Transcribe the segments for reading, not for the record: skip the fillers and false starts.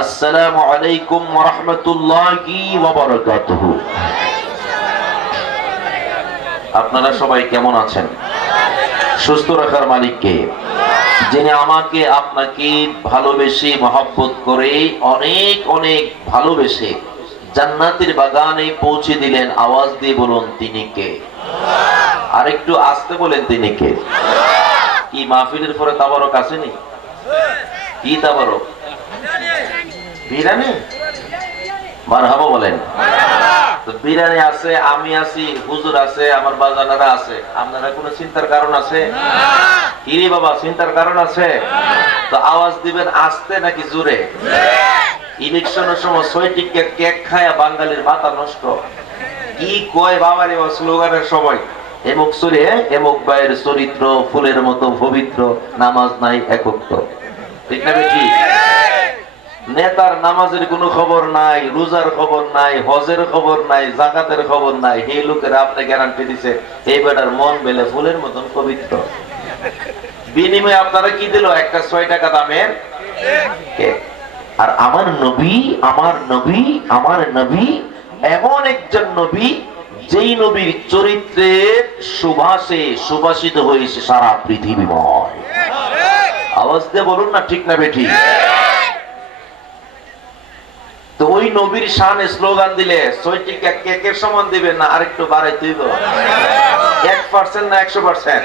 আসসালামু আলাইকুম ওয়া রাহমাতুল্লাহি ওয়া বারাকাতুহু। আপনারা সবাই কেমন আছেন? সুস্থ রাখার মালিক কে? যিনি আমাকে আপনাকে ভালোবেসে মহব্বত করে অনেক অনেক ভালোবেসে জান্নাতের বাগানে পৌঁছে দিলেন। আওয়াজ দিয়ে বলুন তিনি কে? আর একটু আস্তে বলেন তিনি কে? কি মাহফিলের পরে তাবারক আসেনি? কি তাবারক? বিরিয়ানি? মারহাবা বলেন। তো বিরিয়ানি আছে, আমি আছি, হুজুর আছে, আমার বাজানারা আছে। আপনারা কোনো চিন্তার কারণ আছে? কিরে বাবা, চিন্তার কারণ আছে? তো আওয়াজ দিবেন আস্তে নাকি জোরে? ইলেকশনের সময় 6টি কেক খায়া বাঙালির মাথা নষ্ট। কি কয় বাবারে স্লোগানের সময়, এমুক সুরে এমুক ভাইয়ের চরিত্র ফুলের মতো পবিত্র, নামাজ নাই একত্র। ঠিক না বেশি? নেতার নামাজের কোনো খবর নাই, রোজার খবর নাই, হজের খবর নাই, জাকাতের খবর নাই। এই লোকের আপনি গ্যারান্টি দিছে এই বেটার মন বেলে ফুলের মতন পবিত্র। বিনিময়ে আপনারা কি দিল? একটা 6 টাকা দামের কেক। আর আমার নবী, আমার নবী, আমার নবী এমন একজন নবী, যেই নবীর চরিত্রের সুবাসে সুবাসিত হয়েছে সারা পৃথিবীময়। আওয়াজ দিয়ে বলুন না ঠিক না বেঠিক? তো ওই নবীর শানে স্লোগান দিলে 6টি কেকের সমান দিবেন না আরেকটু বাড়াইতে হইব? 1% না 100%?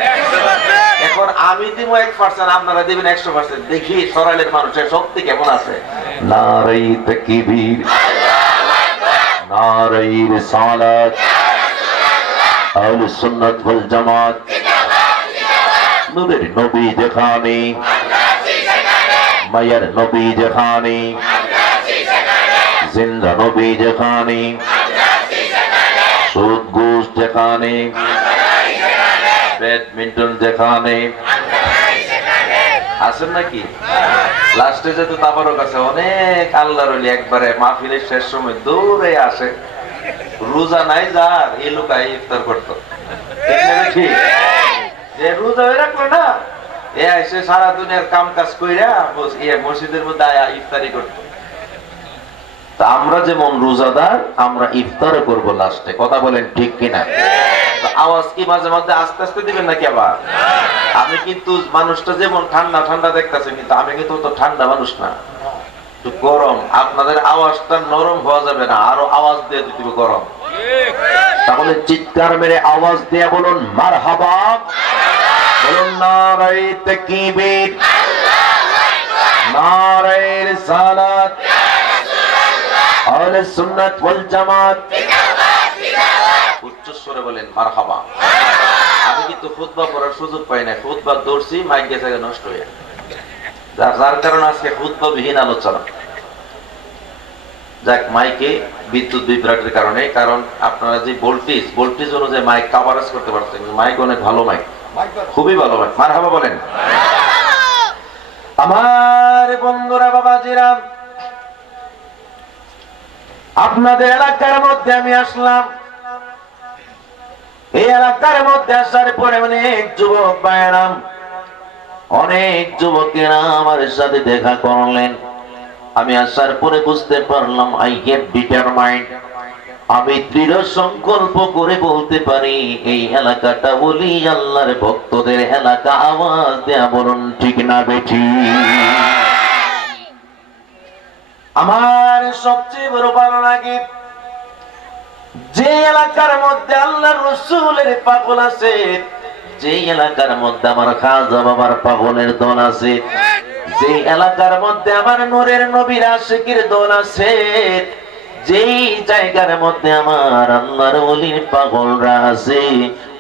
এখন আমি দিব 1%, আপনারা দিবেন 100%। দেখি সরাইলের মানুষের শক্তি কেমন আছে। নারে তাকবীর, নারে রিসালাত, আহলে সুন্নাত ওয়াল জামাত। নূরের নবী যেখানে, মায়ের নবী যেখানে, জিন্দা নবী যেখানে, সুদ ঘুষ যেখানে, ব্যাডমিন্টন যেখানে, আছেন নাকি? লাস্টে যেহেতু তাবারক আছে, অনেক আল্লাহর ওলি একবারে মাহফিলের শেষ সময় দৌড়ে আসে। রোজা নাই যার, এই লোকাই ইফতার করতো। ঠিক যে রোজা হয়ে রাখলো না, এ এসে সারা দুনিয়ার কাম কাজ কইরা মসজিদের মধ্যে ইফতারি করতো। তা আমরা যেমন রোজাদার, আমরা ইফতারও করবো লাস্টে। কথা বলেন ঠিক কিনা? আওয়াজ কি মাঝে মাঝে আস্তে আস্তে দিবেন নাকি আবার? আমি কিন্তু মানুষটা যেমন ঠান্ডা ঠান্ডা দেখতেছে, কিন্তু আমি কিন্তু তো ঠান্ডা মানুষ না, একটু গরম। আপনাদের আওয়াজটা নরম হওয়া যাবে না, আরো আওয়াজ দিয়ে দিতে গরম। তাহলে চিৎকার মেরে আওয়াজ দিয়ে বলুন মারহাবা, বলুন নারে তাকবীর, নারে রিসালাত, আহলে সুন্নাত ওয়াল জামাত। উচ্চ স্বরে বলেন মারহাবা। আমি কিন্তু খুতবা পড়ার সুযোগ পাই না, খুতবা দর্শি মাইক গেছে নষ্ট হয়ে, যার কারণে আজকে খুতবা বিহীন আলোচনা। যাক, মাইকে বিদ্যুৎ বিভ্রাটের কারণে, কারণ আপনারা যে ভোল্টেজ অনুযায়ী মাইক কভারেজ করতে পারছেন। মাইক অনেক ভালো, মাইক খুবই ভালো মাইক। মারহাবা বলেন। আমার বন্ধুরা, বাবাজিরা, আপনাদের এলাকার মধ্যে আমি আসলাম। এই এলাকার মধ্যে আসার পরে অনেক যুবক ভাইয়েরা, অনেক যুবকেরা আমার সাথে দেখা করলেন। আমি আসার পরে বুঝতে পারলাম আই হ্যাভ ডিটারমাইন্ড, আমি দৃঢ় সংকল্প করে বলতে পারি এই এলাকাটা বলি আল্লাহর ভক্তদের এলাকা। আওয়াজ দেয়া বলুন ঠিক না বেঠিক? আমার সবচেয়ে বড় ভালো লাগে যে এলাকার মধ্যে আল্লাহর রাসূলের পাগল আছে, যে এলাকার মধ্যে আমার খাজা বাবার পাগলের দল আছে, যে এলাকার মধ্যে আমার নূরের নবীর আশিকের দল আছে, যেই জায়গার মধ্যে আমার আল্লাহর ওলির পাগলরা আছে,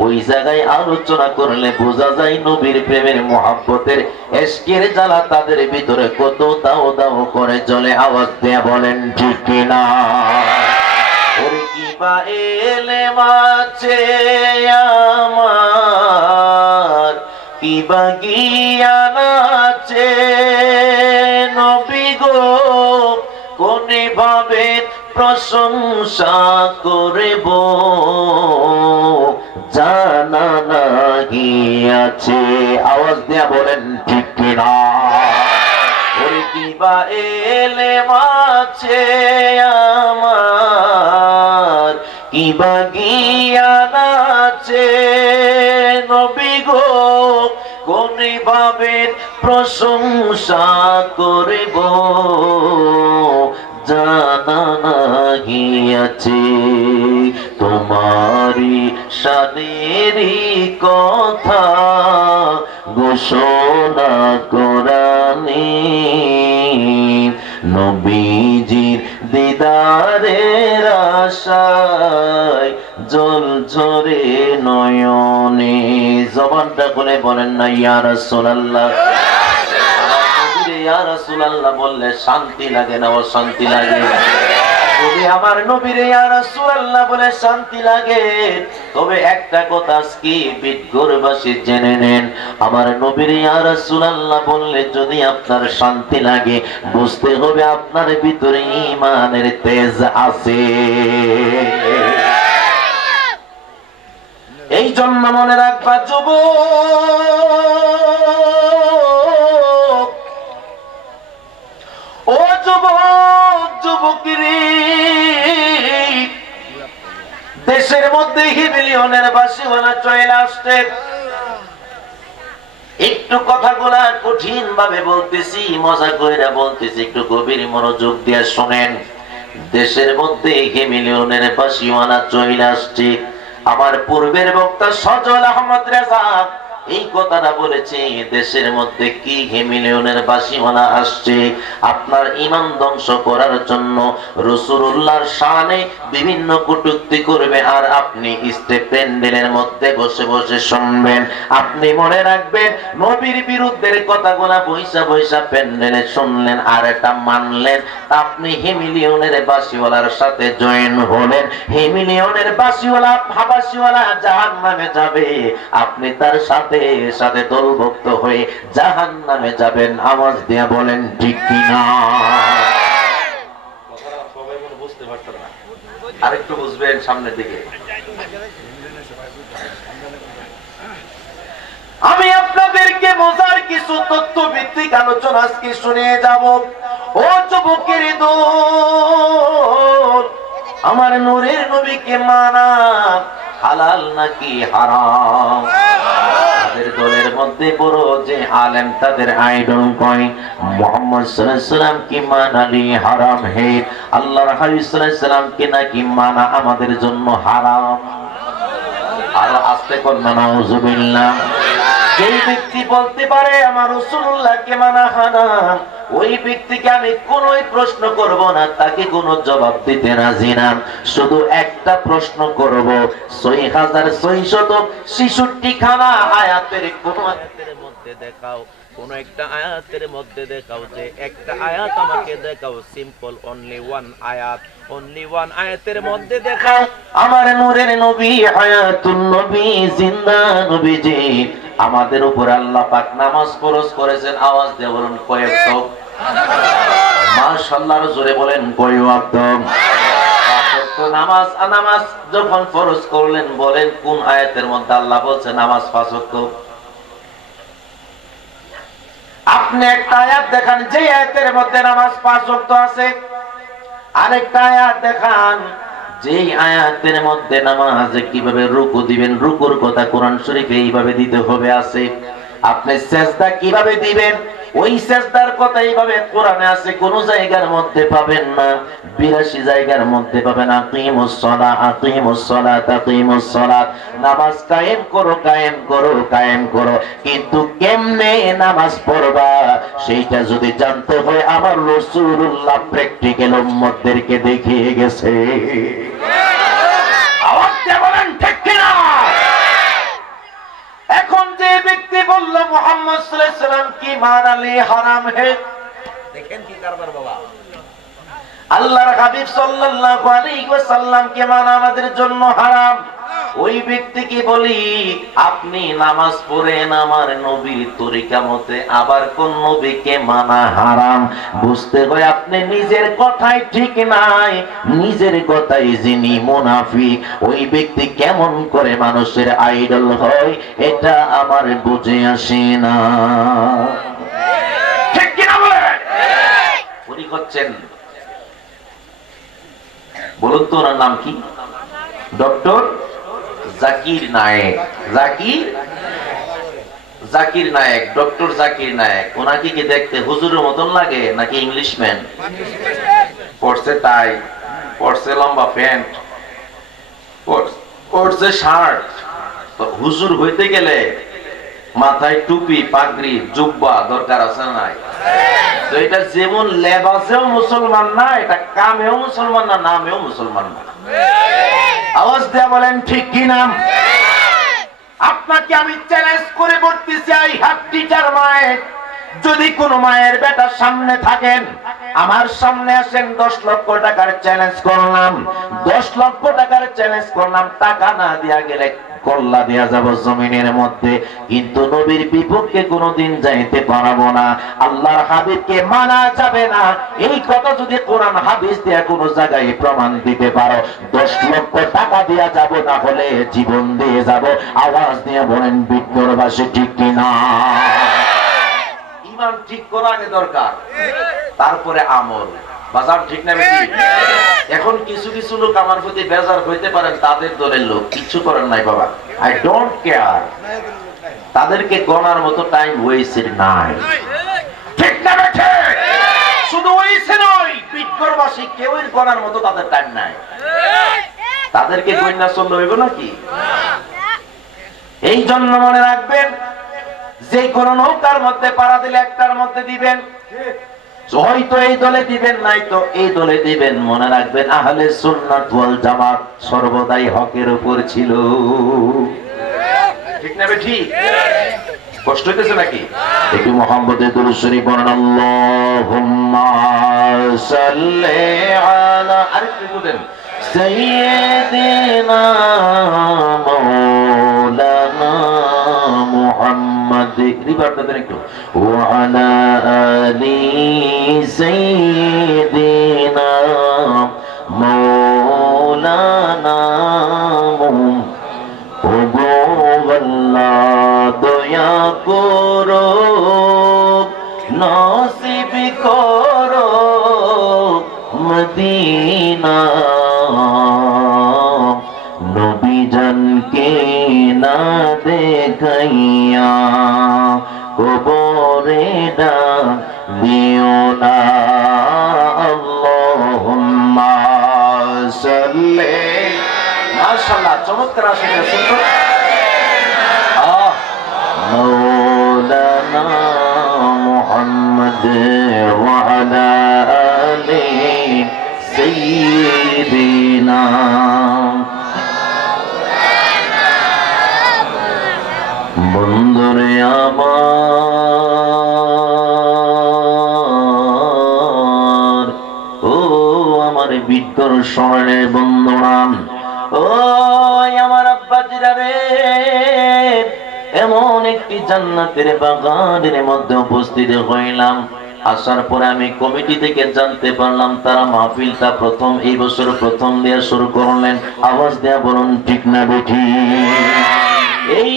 ওই জায়গায় আলোচনা করলে বোঝা যায় নবীর প্রেমের মহব্বতের ইশকের জ্বালা তাদের ভিতরে কত দাও দাও করে জ্বলে। আওয়াজ দিয়ে বলেন ঠিক কিনা? ওরে কিবা এলেম আছে আমার, কিবা জ্ঞান আছে নবী গো, কোনে ভাবে প্রশংসা করব জানা নাহি আছে। আওয়াজ দিয়া বলেন ঠিক কিনা? ওরে কি কিবা এলেম আছে আমার, কিবা জ্ঞান আছে নবী গো, কোন ভাবে প্রশংসা করব জানা নাহি আছে। তোমারি শানেরই কথা ঘোষণা কোরআনে, নবীজির দিদারের আশায় জল ঝরে নয়নে। জবানটা খুলে বলেন না ইয়া রাসূলুল্লাহ। ইয়া রাসূলুল্লাহ বললে শান্তি লাগে না অশান্তি লাগে? যদি আমার নবীরে ইয়া রাসূলুল্লাহ বলে শান্তি লাগে, তবে একটা কথা আজকে বিটগোরবাসী জেনে নেন, আমার নবীরে ইয়া রাসূলুল্লাহ বললে যদি আপনার শান্তি লাগে, বুঝতে হবে আপনার ভিতরে ঈমানের তেজ আছে। এই জন্য মনে রাখবা যুবক, ও যুবক যুবকী, দেশের মধ্যে মিলিয়নের বাসিওয়ালা চলে আসছে। একটু কথাগুলা কঠিন ভাবে বলতেছি, মজা কইরা বলতেছি, একটু গভীর মনোযোগ দিয়ে শুনেন। দেশের মধ্যে মিলিয়নের বাসিওয়ালা চলে আসছে। আমার পূর্বের বক্তা সজল আহমদ রেজা এই কথাটা বলেছে, দেশের মধ্যে কি মিলিয়নের বাসিওয়ালা আসছে আপনার ঈমান ধ্বংস করার জন্য, রাসূলুল্লাহর শানে বিভিন্ন কটূক্তি করবে, আর আপনি স্টেজ প্যান্ডেলের মধ্যে বসে বসে শুনবেন। আপনি মনে রাখবেন, নবীর বিরুদ্ধের কথাগুলা বৈশা বৈশা প্যান্ডেলে শুনলেন আর এটা মানলেন, আপনি মিলিয়নের বাসিওয়ালার সাথে জয়েন হলেন। মিলিয়নের বাসিওয়ালা হাবাসিওয়ালা জাহান্নামে যাবে, আপনি তার সাথে সাথে দলভুক্ত হয়ে জাহান্নামে যাবেন। আওয়াজ দিয়া বলেন ঠিক কিনা? সবাই মনে বুঝতে পারতেন না, আরেকটু বুঝবেন সামনের দিকে। আমি আপনাদেরকে মজার কিছু তথ্য ভিত্তিক আলোচনা আজকে শুনিয়ে যাব। ও যুবকের দল, আমার নূরের নবীকে মানা হালাল নাকি হারাম? তাদের দলের মধ্যে বড় যে আলেম, তাদের আইডল কয় মুহাম্মদ সাল্লাল্লাহু আলাইহি ওয়াসাল্লাম কি মানালি হারাম হে, আল্লাহর হাবিব সাল্লাল্লাহু আলাইহি ওয়াসাল্লাম কি নাকি মানা আমাদের জন্য হারাম। আর আস্তে কোন নাউজুবিল্লাহ। যেই ব্যক্তি বলতে পারে আমার রাসূলুল্লাহকে মানা হারাম, ওই ব্যক্তিকে আমি কোনোই প্রশ্ন করব না, তাকে কোনো জবাব দিতে রাজি না। শুধু একটা প্রশ্ন করব, 6666 খানা আয়াতের কোন আয়াতের মধ্যে দেখাও, কোন একটা আয়াতের মধ্যে দেখাও, যে একটা আয়াত আমাকে দেখাও, সিম্পল অনলি ওয়ান আয়াত, অনলি ওয়ান আয়াতের মধ্যে দেখাও আমার নূরের নবী হায়াতুন নবী জিন্দা নবীজি আমাদের উপর আল্লাহ পাক নামাজ ফরজ করেছেন। আওয়াজ দিয়ে বলুন কয়েক তো মাশাআল্লাহ, জোরে বলেন কয় ওয়াক্ত নামাজ। নামাজ যখন ফরজ করলেন, বলেন কোন আয়াতের মধ্যে আল্লাহ বলছে নামাজ 5 ওয়াক্ত? আপনি একটা আয়াত দেখান যে আয়াতের মধ্যে নামাজ 5 ওয়াক্ত আছে, আরেকটা আয়াত দেখান যে আয়াতের মধ্যে নামাজে কিভাবে রুকু দিবেন, রুকুর কথা কোরআন শরীফে এইভাবে দিতে হবে আছে। আপনি সিজদা কিভাবে দিবেন, ওই সিজদার কথা এইভাবে কোরআনে আছে, কোন জায়গার মধ্যে পাবেন না। 82 জায়গার মধ্যে পাবেন আকিমুস সালাহ, আকিমুস সালাত, আকিমুস সালাত, নামাজ কায়েম করো, কায়েম করো, কায়েম করো। কিন্তু কেমনে নামাজ পড়বা সেইটা যদি জানতে হয়, আমার রাসূলুল্লাহ প্র্যাকটিক্যাল উম্মতদেরকে দেখিয়ে গেছে। আওয়াজ দিয়ে বলেন ঠিক কিনা? এখন যে ব্যক্তি বলল মুহাম্মদ সাল্লাল্লাহু আলাইহি ওয়াসাল্লাম কি মানালি হারাম হে, দেখেন কি কারবার বাবা, আল্লাহর হাবিব সাল্লাল্লাহু আলাইহি ওয়াসাল্লাম কে মানা আমাদের জন্য হারাম। ওই ব্যক্তিকে বলি, আপনি নামাজ পড়েন আমার নবীর তরিকা মতে, আবার কোন নবীকে মানা হারাম? বুঝতে হয় আপনি নিজের কথাই ঠিক নাই, নিজের কথাই যিনি মুনাফিক, ওই ব্যক্তি কেমন করে মানুষের আইডল হয়, এটা আমার বুঝে আসে না। ঠিক কিনা বলেন? করছেন, বলুন তো ওনার নাম কি? ডক্টর জাকির নায়েক। জাকির নায়েক, ডক্টর জাকির নায়েক। ওনাকে কি দেখতে হুজুরের মতন লাগে নাকি ইংলিশম্যান? পড়ছে টাই, পড়ছে লম্বা প্যান্ট, পড়ছে শার্ট। তো হুজুর হইতে গেলে মাথায় টুপি, পাগড়ি, জুব্বা দরকার আছে না নাই? তো এটা যেমন লেবাসেও মুসলমান না, এটা কামেও মুসলমান না, নামেও মুসলমান না। আওয়াজ দেয়া বলেন ঠিক কি নাম? আপনাকে আমি চ্যালেঞ্জ করে বলতেছি, আই হ্যাভ টিচার মায়ের, যদি কোন মায়ের বেটা সামনে থাকেন, আমার সামনে আসেন, 10 লক্ষ টাকার চ্যালেঞ্জ করলাম, 10 লক্ষ টাকার চ্যালেঞ্জ করলাম, টাকা না দিয়া গেলে কল্লা দেয়া যাব জমিনের মধ্যে, কিন্তু নবীর বিপক্ষে কোনোদিন যাইতে পারবো না, আল্লাহর হাবিবকে মানা যাবে না। এই কথা যদি কোরআন হাদিস দিয়ে কোন জায়গায় প্রমাণ দিতে পারো, 10 লক্ষ টাকা দেয়া যাব, না হলে জীবন দিয়ে যাব। আওয়াজ দিয়ে বলেন বিদ্যুরবাসী ঠিক কিনা? ইমান ঠিক করা আগে দরকার, তারপরে আমল। বাজার ঠিক না বেশি? এখন কিছু কিছু লোক আমার প্রতি বেজার হইতে পারেন, তাদের দলের লোক, কিছু করেন নাই বাবা, আই ডোন্ট কেয়ার। তাদেরকে গণার মতো টাইম ওয়েস্টেড নাই, ঠিক না বেঠে? শুধু ওয়েস্ট নয়, বিদ্যুরবাসী কেউ গণার মতো তাদের টাইম নাই। তাদেরকে গণনা চললে হইব নাকি? এই জন্য মনে রাখবেন, যে কোন নৌকার মধ্যে পাড়া দিলে একটার মধ্যে দিবেন, হয়তো এই দলে দিবেন, নাই তো এই দলে দিবেন। মনে রাখবেন, আহলে সুন্নাত ওয়াল জামাত সর্বদাই হকের উপর ছিল, ঠিক না ঠিক? কষ্ট হইতেছে নাকি? একটু মুহাম্মদের দুরূদ শরীফ পড়েন, আল্লাহুম্মা সাল্লি আলা, আরেকটু বলেন, সাইয়্যিদিনা মাওলানা মুহাম্মদ, রিভার্ব দেন একটু, ওয়া আলা আলি সাইয়্যিদিনা মাওলানা দয়া করো, নসিব করো মদিনা, নবী জানকে না দেখাইয়া কবরে দিও না। আল্লাহুম্মা সাল্লি, মাশাআল্লাহ, চমৎকার আসলে শুনতো। مولانا محمد وعلى آل سيدنا বন্ধুরে আমার, ও আমার বিদ্যুর স্মরণের বন্ধুরা, ও আমার আব্বাজিরা রে, এমন একটি জান্নাতের বাগানের মধ্যে উপস্থিত হইলাম। আসার পরে আমি কমিটি থেকে জানতে পারলাম, তারা মাহফিলটা প্রথম এই বছর প্রথম দেয়া শুরু করলেন। আওয়াজ দেয়া বলুন ঠিক না বেঠি? এই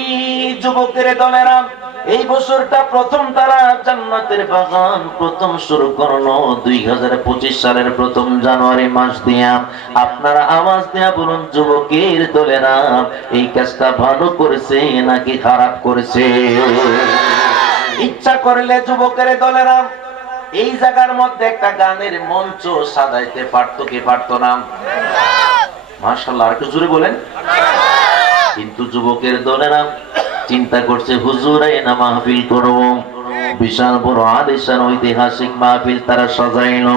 যুবকের দলেরা এই বছরটা প্রথম তারা জান্নাতের বাগান প্রথম শুরু করলো 2025 সালের প্রথম জানুয়ারি মাস দিয়া। আপনারা আওয়াজ দেয়া বলুন, যুবকের দলেরা এই কাজটা ভালো করেছে নাকি খারাপ করেছে? ইচ্ছা করলে যুবকের দলেরা এই জায়গার মধ্যে একটা গানের মঞ্চ সাজাইতে পারতো কি পারতো না? মাশাআল্লাহ, আর একটু জোরে বলেন। কিন্তু যুবকের দলেরা চিন্তা করছে, হুজুর না মাহফিল করব, বিশাল বড় আলিশান ঐতিহাসিক মাহফিল তারা সাজাইলো।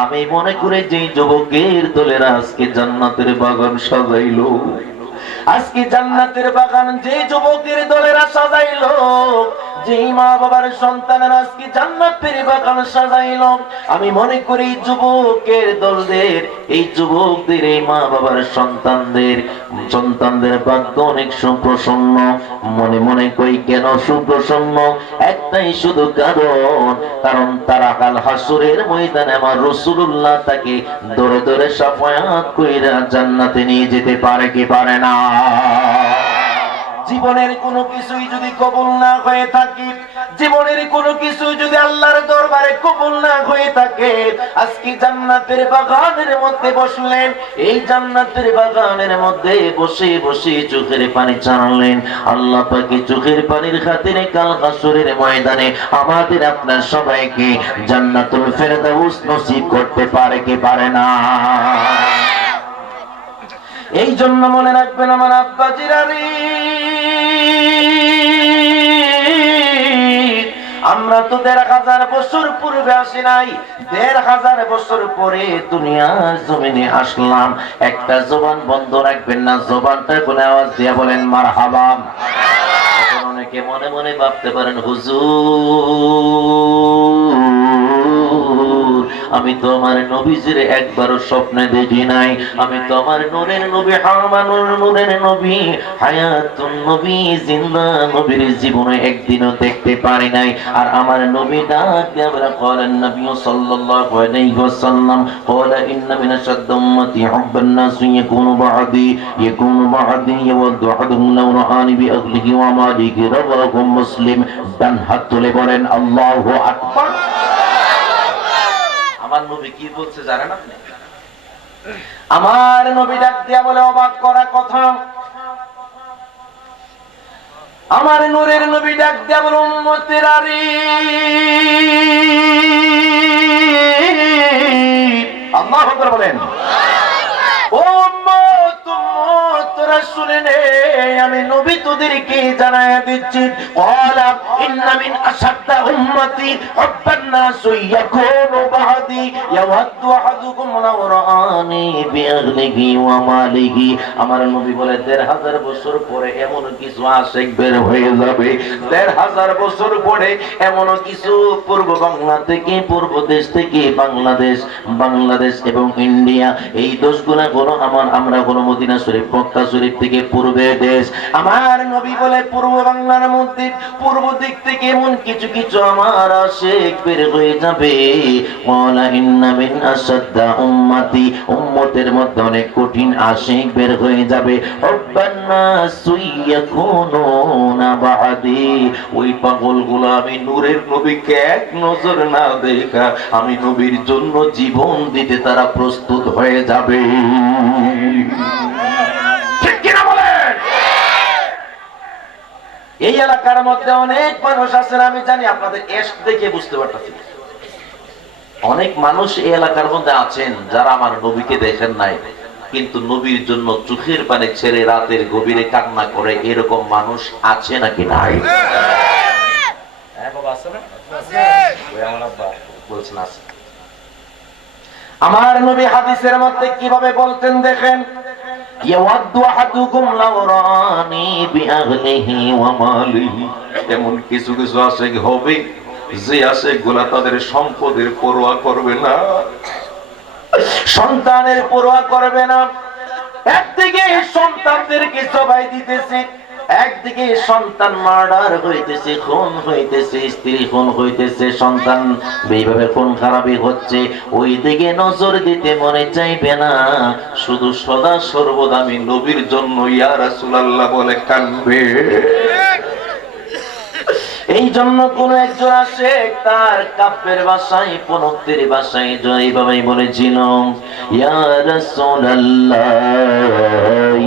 আমি মনে করি যে যুবকের দলেরা আজকে জান্নাতের বাগান সাজাইলো, আজকে জান্নাতের বাগান যে যুবকের দলেরা সাজাইলো, যে মা বাবার সন্তানেরা আজকে জান্নাতের বাগান সাজাইলো, আমি মনে করি যুবকের দলদের, এই যুবকদের, এই মা বাবার সন্তানদের ভাগ্য অনেক সুপ্রসন্ন। মনে মনে কই কেন সুপ্রসন্ন? একটাই শুধু কারণ তারা কাল হাসরের ময়দানে আমার রাসূলুল্লাহ তাকে দরে দরে শাফায়াত কইরা জান্নাতে নিয়ে যেতে পারে কি পারে না? জীবনের কোনো কিছুই যদি কবুল না হয়ে থাকে, জীবনের কোনো কিছু যদি আল্লাহর দরবারে কবুল না হয়ে থাকে, আজকে জান্নাতের বাগানের মধ্যে বসলেন, এই জান্নাতের বাগানের মধ্যে বসে বসে চোখের পানি ছাড়লেন, আল্লাহ পাকে চোখের পানির খাতিরে কাল হাসরের ময়দানে আমাদের আপনার সবাইকে জান্নাতুল ফেরদাউস নসিব করতে পারে কি পারে না? এই জন্য মনে রাখবেন আমার আব্বাজিরা রে, আমরা তো ১,৫০০ বছর পূর্বে আসি নাই, ১,৫০০ বছর পরে দুনিয়ার জমিনে আসলাম। একটা জবান বন্ধ রাখবেন না, জবানটা কোন আওয়াজ দিয়া বলেন মারহাবা। এখন অনেকে মনে মনে ভাবতে পারেন, হুজুর আমি তো আমার নবীজির একবারও স্বপ্নে দেখি নাই, আমি তো আমার নূরের নবী হামানুর নূরের নবী হায়াতুন নবী জিন্দা নবীর জীবনে একদিনও দেখতে পারি নাই। আর আমার নবী ডাক দিয়ে বলেন, নবী সাল্লাল্লাহু আলাইহি ওয়াসাল্লাম ক্বালা ইন্না মিন আশাদ্দি উম্মতি হুব্বান নাস ইয়াকুনু বা'দি ইয়াওয়াদ্দু আহাদুহুম লাউ রাআনি বিআহলিহি ওয়া মালিহি রাওয়াহু মুসলিম। ডান হাত তুলে বলেন আল্লাহু আকবার। আমার নবী কি বলছে জানেন আপনি? আমার নবী ডাক দিয়া বলে, অবাক করা কথা, আমার নূরের নবী ডাক দিয়া বলে, উম্মতেরা রে, আল্লাহু আকবার বলেন। ও উম্মত, তোরা শুনে নে, আমি নবী তোদেরকে জানায়া দিচ্ছি, ক্বালা ইন্না মিন আশাদ্দি উম্মতি হুব্বান নাস ইয়াকুনু বা'দি ইয়াওয়াদ্দু আহাদুকুম লাউ রাআনি বিআহলিহি ওয়া মালিহি। আমার নবী বলে ১,৫০০ বছর পরে এমন কিছু আশিক বের হয়ে যাবে, ১,৫০০ বছর পরে এমন কিছু পূর্ব বাংলা থেকে, পূর্ব দেশ থেকে বাংলাদেশ এবং ইন্ডিয়া, এই দেশগুলা কোনো আমরা কোনো মদিনা শরীফ মক্কা শরীফ থেকে পূর্বের দেশ। আমার নবী বলে পূর্ব বাংলার মধ্যে পূর্ব দিক থেকে এমন কিছু কিছু আমার আশিক বের হয়ে যাবে। ওয়ালা ইন্না মিন আশাদ্দা উম্মতি, উম্মতের মধ্যে অনেক কঠিন আশিক বের হয়ে যাবে। হুব্বান নাস ইয়াকুনুনা বা'দি, ওই পাগলগুলো আমি নূরের নবীকে এক নজর না দেখা আমি নবীর জন্য জীবন দিতে তারা প্রস্তুত হয়ে যাবে। ঠিক কিনা বলেন? এই এলাকার মধ্যে অনেক মানুষ আছেন, আমি জানি আপনাদের এস দেখে বুঝতে পারতেছি, অনেক মানুষ এই এলাকার মধ্যে আছেন যারা আমার নবীকে দেখেন নাই, কিন্তু নবীর জন্য চোখের পানি ছেড়ে রাতের গভীরে কান্না করে, এরকম মানুষ আছে নাকি নাই? হ্যাঁ বাবা, আছে না? বলছেন আছে। আমার নবী হাদিসের মধ্যে কিভাবে বলতেন দেখেন, ইয়াওয়াদ্দু আহাদুকুম লাউ রাআনি বিআহলিহি ওয়া মালিহি। এমন কিছু কিছু আশিক হবে যে আশিকগুলা তাদের সম্পদের পরোয়া করবে না, সন্তানের পরোয়া করবে না। একদিকে সন্তানদেরকে জবাই দিতেছে, একদিকে সন্তান মার্ডার হইতেছে, খুন হইতেছে, স্ত্রী খুন হইতেছে, সন্তান এইভাবে খুন খারাপি হচ্ছে, ওই দিকে নজর দিতে মনে চাইবে না, শুধু সদা সর্বদা আমি নবীর জন্য ইয়া রাসূলুল্লাহ বলে কাঁদবে। এই জন্য কোন একজন আসে তার কাব্যের ভাষায়, পনক্তের ভাষায় এইভাবেই বলেছিল, ইয়া রাসূলুল্লাহ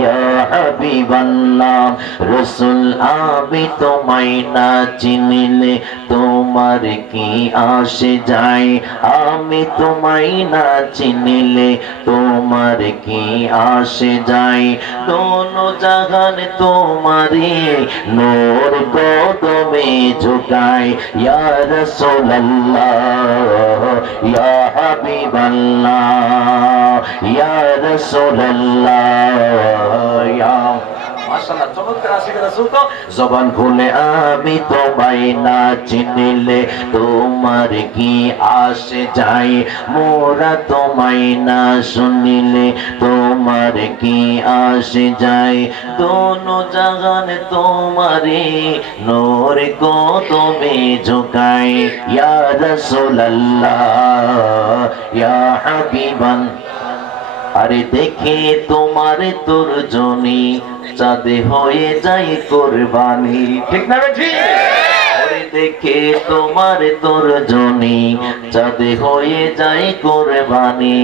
ইয়া হাবিবাল্লাহ, রাসূল আমি তোমায় না চিনিলে তোমার কি আসে যায়, আমি তোমায় না চিনিলে তোমার কি আসে যায়, দোনো জাহান তোমারে নূর কদমে ঝুকায়, ইয়া রাসূলুল্লাহ ইয়া হাবিবাল্লাহ ইয়া রাসূলুল্লাহ ইয়া। মাশাআল্লাহ, চমৎকার আশিক রাসূল তো। জবান খুলে আমি তোমায় না চিনিলে তোমার কি আসে যায়, মোরা তোমায় না শুনিলে তোমার কি আসে যায়, দোনো জাহান তোমারে নূর কদমে ঝুকায়, ইয়া রাসূলুল্লাহ ইয়া হাবিবাল্লাহ। আরে দেখে তোমার তর্জনী চাঁদে হয়ে যায় কুরবানি। ঠিক না বেঠি? আরে দেখে তোমার তর্জনী, চাঁদ হয়ে যায় কোরবানি।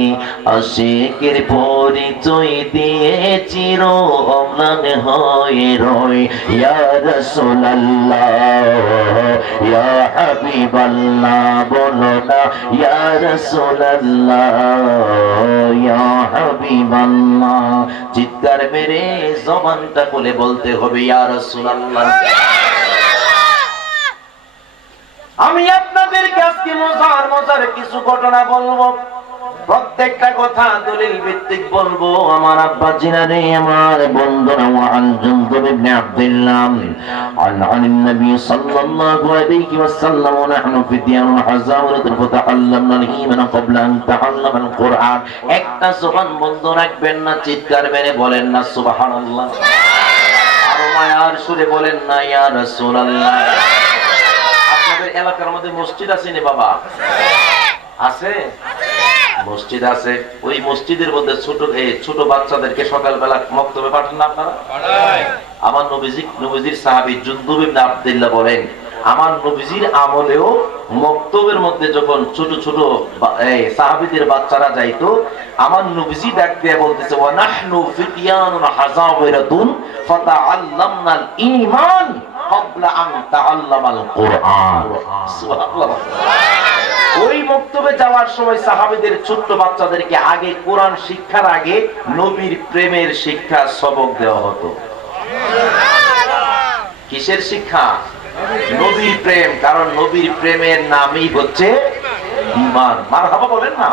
আশিকের পরিচয় দিয়ে চির অম্লান হয়ে রয়। ইয়া রাসূলুল্লাহ ইয়া হাবিবাল্লাহ, বলো না ইয়া রাসূলুল্লাহ ইয়া হাবিবাল্লাহ। চিৎকার মেরে জবানটা খুলে বলতে হবে ইয়া রাসূলুল্লাহ। আমি আপনাদেরকে আজকে মজার কিছু ঘটনা বলবো, প্রত্যেকটা কথা দলিল ভিত্তিক বলবো। আমার আব্বা জিনারে, আমার বন্ধুরা, ওয়ান জুনদুব ইবনে আব্দুল্লাহ আন নবী সাল্লাল্লাহু আলাইহি ওয়াসাল্লাম নাহনু ফিতিয়ান হাযাওরাতুল ফাতাআল্লামনা আল-ঈমান ক্বাবলা আন তাআল্লামা আল-কুরআন। একটা জবান বন্ধ রাখবেন না, চিৎকার মেরে বলেন না সুবহানাল্লাহ, আর মায়ার সুরে বলেন না ইয়া রাসূলুল্লাহ। আপনাদের এলাকার মধ্যে মসজিদ আছে না বাবা? আছে, মসজিদ আছে। ওই মসজিদের মধ্যে ছোট বাচ্চাদেরকে সকালবেলা মক্তবে পাঠান না আপনারা? আমার নবীজির সাহাবী জুনদুব ইবনে আব্দুল্লাহ বলেন, আমার নবীজির আমলেও মক্তবের মধ্যে যখন ছোট ছোট সাহাবীদের বাচ্চারা যাইতো, আমার নবীজি ডাক দিয়ে বলতেছে ওয়া নাহনু ফিতিয়ানুন হাযাওরাতুন ফাতাআল্লামনাল ঈমান ক্বাবলা আন তাআল্লামাল কুরআন। সুবহানাল্লাহ। ওই মক্তবে যাওয়ার সময় সাহাবীদের ছোট্ট বাচ্চাদেরকে আগে কোরআন শিক্ষার আগে নবীর প্রেমের শিক্ষা সবক দেওয়া হতো। কিসের শিক্ষা? নবীর প্রেম। কারণ নবীর প্রেমের নামই হচ্ছে ঈমান। মারহাবা বলেন না।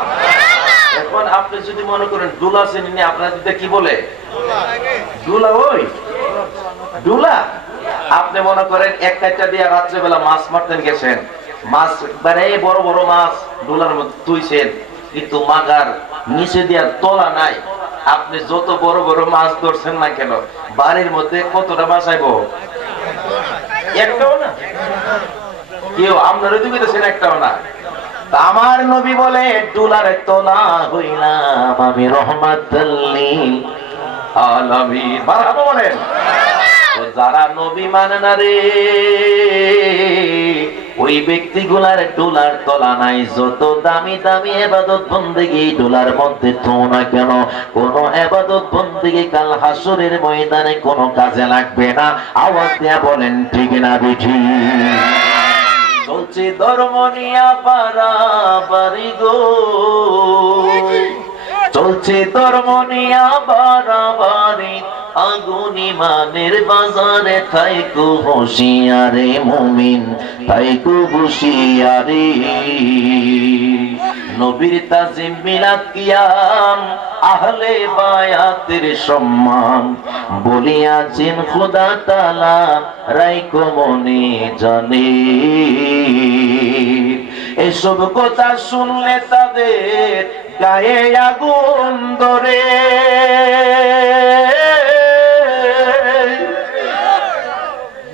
এখন আপনি যদি মনে করেন ডুলা চিনি, আপনার দিতে কি বলে? ডুলা। ওই ডুলা আপনি মনে করেন এক কাইটা দিয়ে রাত্রেবেলা মাছ মারতেন গেছেন, মাছ একবারে বড় বড় মাছ ডোলার মধ্যে তুইছেন, কিন্তু মাগার নিচে দেওয়ার তলা নাই। আপনি যত বড় বড় মাছ ধরছেন না কেন, বাড়ির মধ্যে কতটা মাছ আইব? একটাও না। কেউ আপনার দিকেছেন একটাও না। আমার নবী বলে ডোলার তলা হইলাম আমি রহমাতুল লিল আলামিন। মারহাবা বলেন। যারা নবী মানে না রে, ওই ব্যক্তিগুলার ডোলার তলা নাই। যত দামি দামি ইবাদত বন্দেগী ডোলার মধ্যে তো না কেন, কোন ইবাদত বন্দেগী কাল হাসরের ময়দানে কোনো কাজে লাগবে না। আওয়াজ দিয়া বলেন ঠিক না বেঠি? চলছে ধর্ম নিয়া পারাবারি গো, চলছে ধর্ম নিয়া বাড়াবাড়ি, আগুন ইমানের বাজারে থাইকো হুঁশিয়ারে মুমিন, থাইকো হুঁশিয়ারে। নবীর তাজিম মিলাদ কিয়াম আহলে বায়াতের সম্মান, বলিয়াছেন খোদা তাআলা রাইকো মনে জানে। এসব কথা শুনলে তাদের গায়ে আগুন ধরে,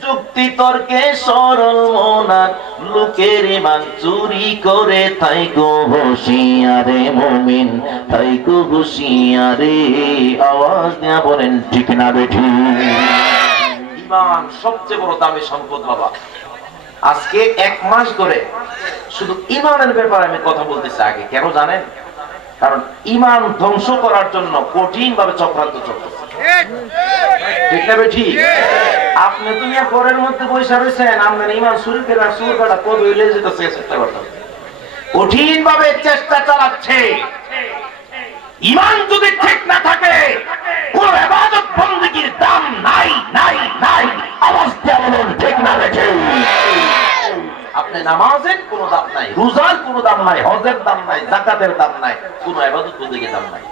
যুক্তি তর্কে সরল মনার লোকের ঈমান চুরি করে থাইকো হুঁশিয়ারে মুমিন, থাইকো হুঁশিয়ারে। আওয়াজ দিয়া বলেন ঠিক না বেঠি? ঈমান সবচেয়ে বড় দামি সম্পদ বাবা। আজকে এক মাস ধরে শুধু ঈমানের ব্যাপারে আমি কথা বলতেছি। আগে কেন জানেন? কারণ ঈমান ধ্বংস করার জন্য কঠিন ভাবে চক্রান্ত চলতেছে। ঠিক না বেঠি? আপনি দুনিয়া ঘরের মধ্যে বসে রয়েছেন, আপনার ঈমান চুরি করা চুর কাটা কবে হইলে যেতেছে চেষ্টা করতেছে, কঠিন ভাবে চেষ্টা চালাচ্ছে। ঈমান যদি ঠিক না থাকে কোন ইবাদত বندگির দাম নাই নাই নাই। আওয়াজ দিয়ে বলুন ঠিক না বেঠি? আপনি নামাজের কোনো দাম নাই, রোজার কোনো দাম নাই, হজের দাম নাই, যাকাতের দাম নাই, কোনো ইবাদত বندگির দাম নাই।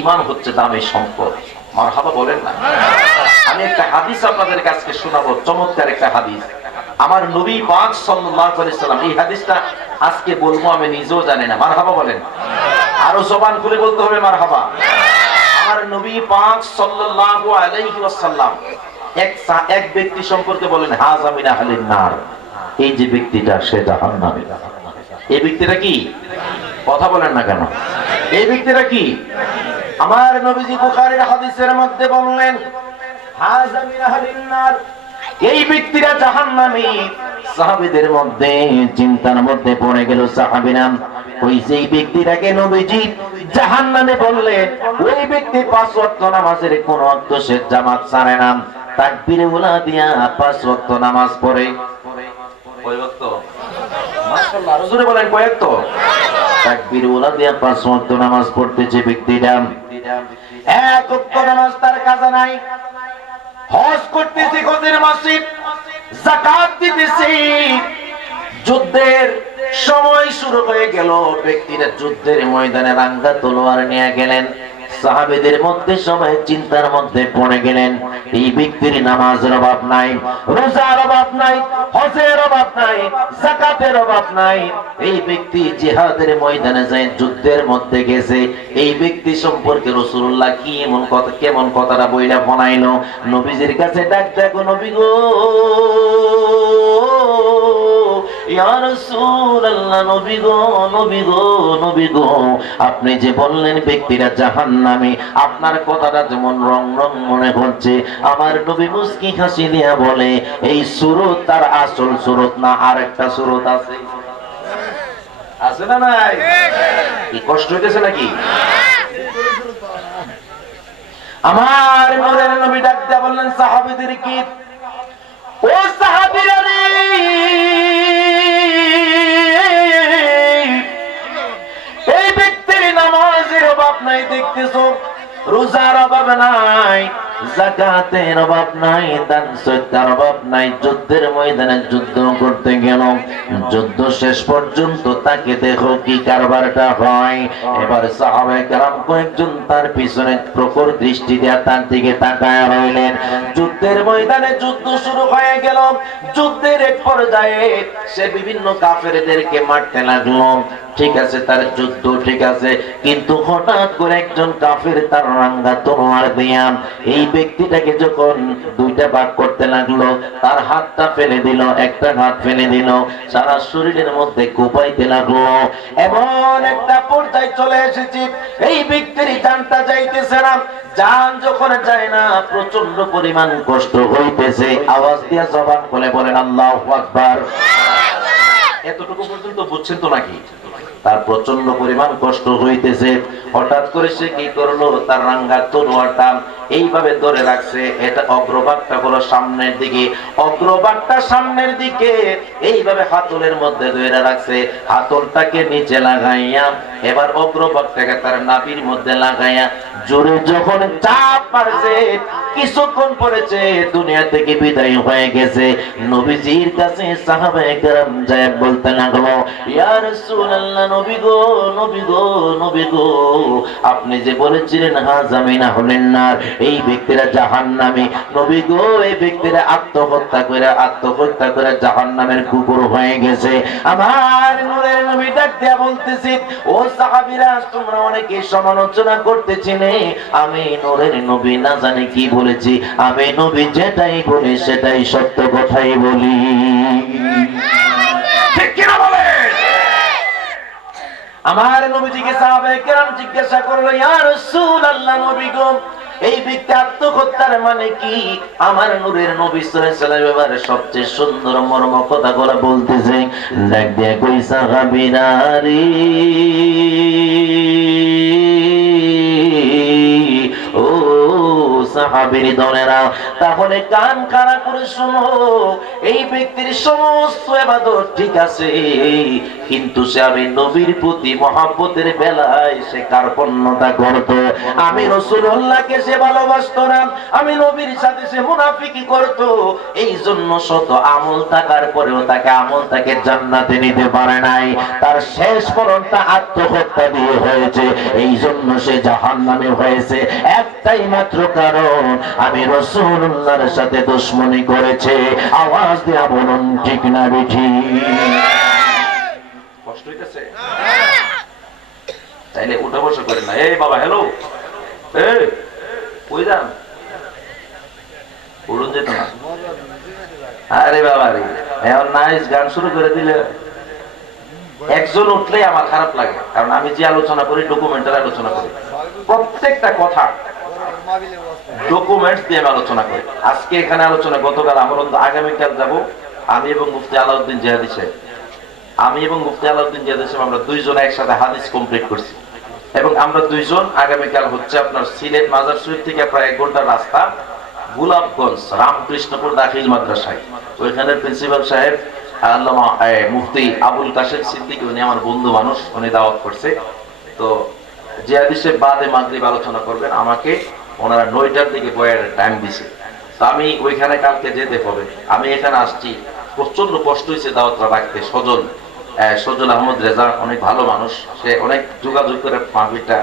ঈমান হচ্ছে দামি সম্পদ। মারহাবা বলেন না। আমি একটা হাদিস আপনাদের কাছে শোনাবো, চমৎকার একটা হাদিস। আমার নবী পাক সাল্লাল্লাহু আলাইহি ওয়াসাল্লাম, এই হাদিসটা আজকে বলবো আমি নিজেও জানি না। মারহাবা বলেন। আরো জবান খুলে বলতে হবে মারহাবা। আমার নবী পাক সাল্লাল্লাহু আলাইহি ওয়াসাল্লাম এক ব্যক্তি সম্পর্কে বলেন হাযা মিন আহলিন নার, এই যে ব্যক্তিটা সে জাহান্নামী। এই ব্যক্তিটা কি? কথা বলেন না কেন? এই ব্যক্তিটা কি? আমার নবীজি বুখারীর হাদিসের মধ্যে বললেন হাযা মিন আহলিন নার, এই ব্যক্তিরা জাহান্নামী। সাহাবীদের মধ্যে চিন্তার মধ্যে পড়ে গেল সাহাবীরা, ওই যেই ব্যক্তিটাকে নবীজি জাহান্নামে বললেন, ওই ব্যক্তি 5 ওয়াক্ত নামাজের কোন ওয়াক্ত সে জামাত ছাড়ে না, তাকবীরে উলা দিয়া 5 ওয়াক্ত নামাজ পড়ে। কয় ওয়াক্ত? মাশাআল্লাহ, হুজুরে বলেন কয় ওয়াক্ত? তাকবীরে উলা দিয়া 5 ওয়াক্ত নামাজ পড়তেছে ব্যক্তিটা। এক ওয়াক্ত নামাজ তার কাজা নাই, হজ করতেছে হজের মাসে, যাকাত দিতেছে। যুদ্ধের সময় শুরু হয়ে গেল, ব্যক্তিরা যুদ্ধের ময়দানে রাঙ্গা তলোয়ার নিয়ে গেলেন। সাহাবীদের মধ্যে সবাই চিন্তার মধ্যে পড়ে গেলেন, এই ব্যক্তির নামাজের অভাব নাই, রোজার অভাব নাই, হজের অভাব নাই, যাকাতের অভাব নাই। এই ব্যক্তি জিহাদের ময়দানে যায়, যুদ্ধের মধ্যে গেছে। এই ব্যক্তি সম্পর্কে রাসূলুল্লাহ কি এমন কথা, কেমন কথাটা বইলা বানাইলো। নবীজির কাছে ডাক দেখো, নবী গো, ইয়া রাসূলুল্লাহ, নবী গো, নবী গো, নবী গো, আপনি যে বললেন ব্যক্তিরা জাহান্নামী, আপনার কথাটা যেমন রং রং মনে হচ্ছে। আমার নবী মুস্কি হাসি দিয়া বলে, এই সূরত তার আসল সূরত না, আরেকটা সূরত আছে। আছে না নাই? কি কষ্ট হইতেছে নাকি? আমার নূরের নবী ডাক দিয়া বললেন সাহাবীদের কি, ও সাহাবীরা রে, এই ব্যক্তির নামাজের অভাব নাই দেখতেছো, রোজার অভাব নাই, যাকাতের অভাব নাই, দান সদকার অভাব নাই। যুদ্ধের ময়দানে যুদ্ধ করতে গেল, যুদ্ধ শেষ পর্যন্ত তাকে দেখো কি কারবারটা হয়। এবার সাহাবায়ে কেরাম কয়েকজন তার পিছনে প্রখর দৃষ্টি দিয়ে তার দিকে তাকায় রইলেন। যুদ্ধের ময়দানে যুদ্ধ শুরু হয়ে গেল। যুদ্ধের এক পর্যায়ে সে বিভিন্ন কাফেরদেরকে মারতে লাগলো। ঠিক আছে, তার যুদ্ধ ঠিক আছে, কিন্তু হঠাৎ করে একজন কাফের তার রাঙ্গা তলোয়ার দিয়া এই ব্যক্তিটাকে যখন দুইটা ভাগ করতে লাগলো, তার হাতটা ফেলে দিল, একটা হাত ফেলে দিল, সারা শরীরের মধ্যে কোপাইতে লাগলো। এমন একটা পর্যায়ে চলে এসেছি, এই ব্যক্তির জানটা যাইতেছে না। জান যখন যায় না, প্রচন্ড পরিমাণ কষ্ট হইতেছে। আওয়াজ দিয়ে জবান খুলে বলেন আল্লাহু আকবার। এতটুকু পর্যন্ত বুঝছেন তো নাকি? তার প্রচন্ড পরিমাণ কষ্ট হইতেছে। হঠাৎ করে সে কি করলো, তার রাঙ্গা তলোয়ারটা এইভাবে ধরে রাখছে। এটা অগ্রভাগটা হলো সামনের দিকে, অগ্রভাগটা সামনের দিকে এইভাবে হাতলের মধ্যে ধরে রাখছে। হাতলটাকে নিচে লাগাইয়া এবার অগ্রভাগটাকে তার নাভির মধ্যে লাগাইয়া জোরে যখন চাপ মারছে, কিছুক্ষণ পরেছে দুনিয়া থেকে বিদায় হয়ে গেছে। নবীজির কাছে সাহাবায়ে কেরাম যায় বলতে লাগলো, ইয়া রাসূলুল্লাহ, নবী গো, নবী গো, নবী গো, আপনি যে বলেছিলেন হাযা মিন আহলিন নার, এই ব্যক্তিরা জাহান্নামী। নবী গো, এই ব্যক্তিরা আত্মহত্যা করে জাহান্নামের কুকুর হয়ে গেছে। আমার নূরের নবী ডাক দিয়া বলতেছি, ও সাহাবীরা, তোমরা অনেকে সমালোচনা করতেছিলে, আমি নূরের নবী না জানি কি বলেছি। আমি নবী যেটাই বলি সেটাই সত্য কথাই বলি। ঠিক কিনা বলে? আমার নবীজিকে সাহাবায়ে কেরাম জিজ্ঞাসা করলো, ইয়া রাসূলুল্লাহ, নবী গো, এই ব্যক্তি আত্মহত্যার মানে কি? আমার নূরের নবী সাল্লাল্লাহু আলাইহি ওয়াসাল্লাম সবচেয়ে সুন্দর মর্ম কথাগুলো বলতেছে। দেখ দেখ কই সাহাবীরা রে, ও সাহাবীর দলেরা, তাহলে কান খাড়া করে শোনো। এই ব্যক্তির সমস্ত ইবাদত ঠিক আছে, কিন্তু সে আমি নবীর প্রতি মহব্বতের বেলায় সে কার্পণ্যতা করত। আমি রাসূলুল্লাহকে সে ভালোবাসতো না, আমি নবীর সাথে সে মুনাফিকি করত। এই জন্য শত আমল থাকার পরেও তাকে জান্নাতে নিতে পারে নাই। তার শেষ ফলনটা আত্মহত্যা দিয়ে হয়েছে। এই জন্য সে জাহান্নামে হয়েছে। একটাই মাত্র কারণ, আমি রাসূলুল্লাহর সাথে দুশমনি করেছে। আওয়াজ দিয়ে বলুন ঠিক না বেঠিক? কষ্ট হইতেছে? তাইলে উঠা বসা করেন না। এই বাবা, হ্যালো, কই যান? উড়ুন যেত না। আরে বাবা রে, এখন নাইস গান শুরু করে দিলে একজন উঠলে আমার খারাপ লাগে। কারণ আমি যে আলোচনা করি, ডকুমেন্টারি আলোচনা করি, প্রত্যেকটা কথা ডকুমেন্টস দিয়ে আলোচনা করি। আজকে এখানে আলোচনা, গতকাল আমরা আগামীকাল যাব আমি এবং মুফতি আলাউদ্দিন জিহাদি সাহেব, আমরা দুইজন একসাথে হাদিস কমপ্লিট করছি এবং আমরা দুইজন আগামীকাল হচ্ছে আপনার সিলেট মাজার শরীফ থেকে প্রায় 1 ঘন্টার রাস্তা গোলাপগঞ্জ রামকৃষ্ণপুর দাখিল মাদ্রাসায়, ওইখানের প্রিন্সিপাল সাহেব আল্লামা মুফতি আবুল কাশেম সিদ্দিকী, উনি আমার বন্ধু মানুষ, উনি দাওয়াত করছে। তো জিহাদি সাহেব বাদে মাগরিব আলোচনা করবেন, আমাকে ওনারা 9টার দিকে বয়ার টাইম দিছে। তো আমি ওইখানে কালকে যেতে হবে। আমি এখানে আসছি, প্রচন্ড কষ্ট হয়েছে দাওয়াতটা রাখতে। সজল আহমদ রেজা অনেক ভালো মানুষ, সে অনেক যোগাযোগ করে মাহফিলটা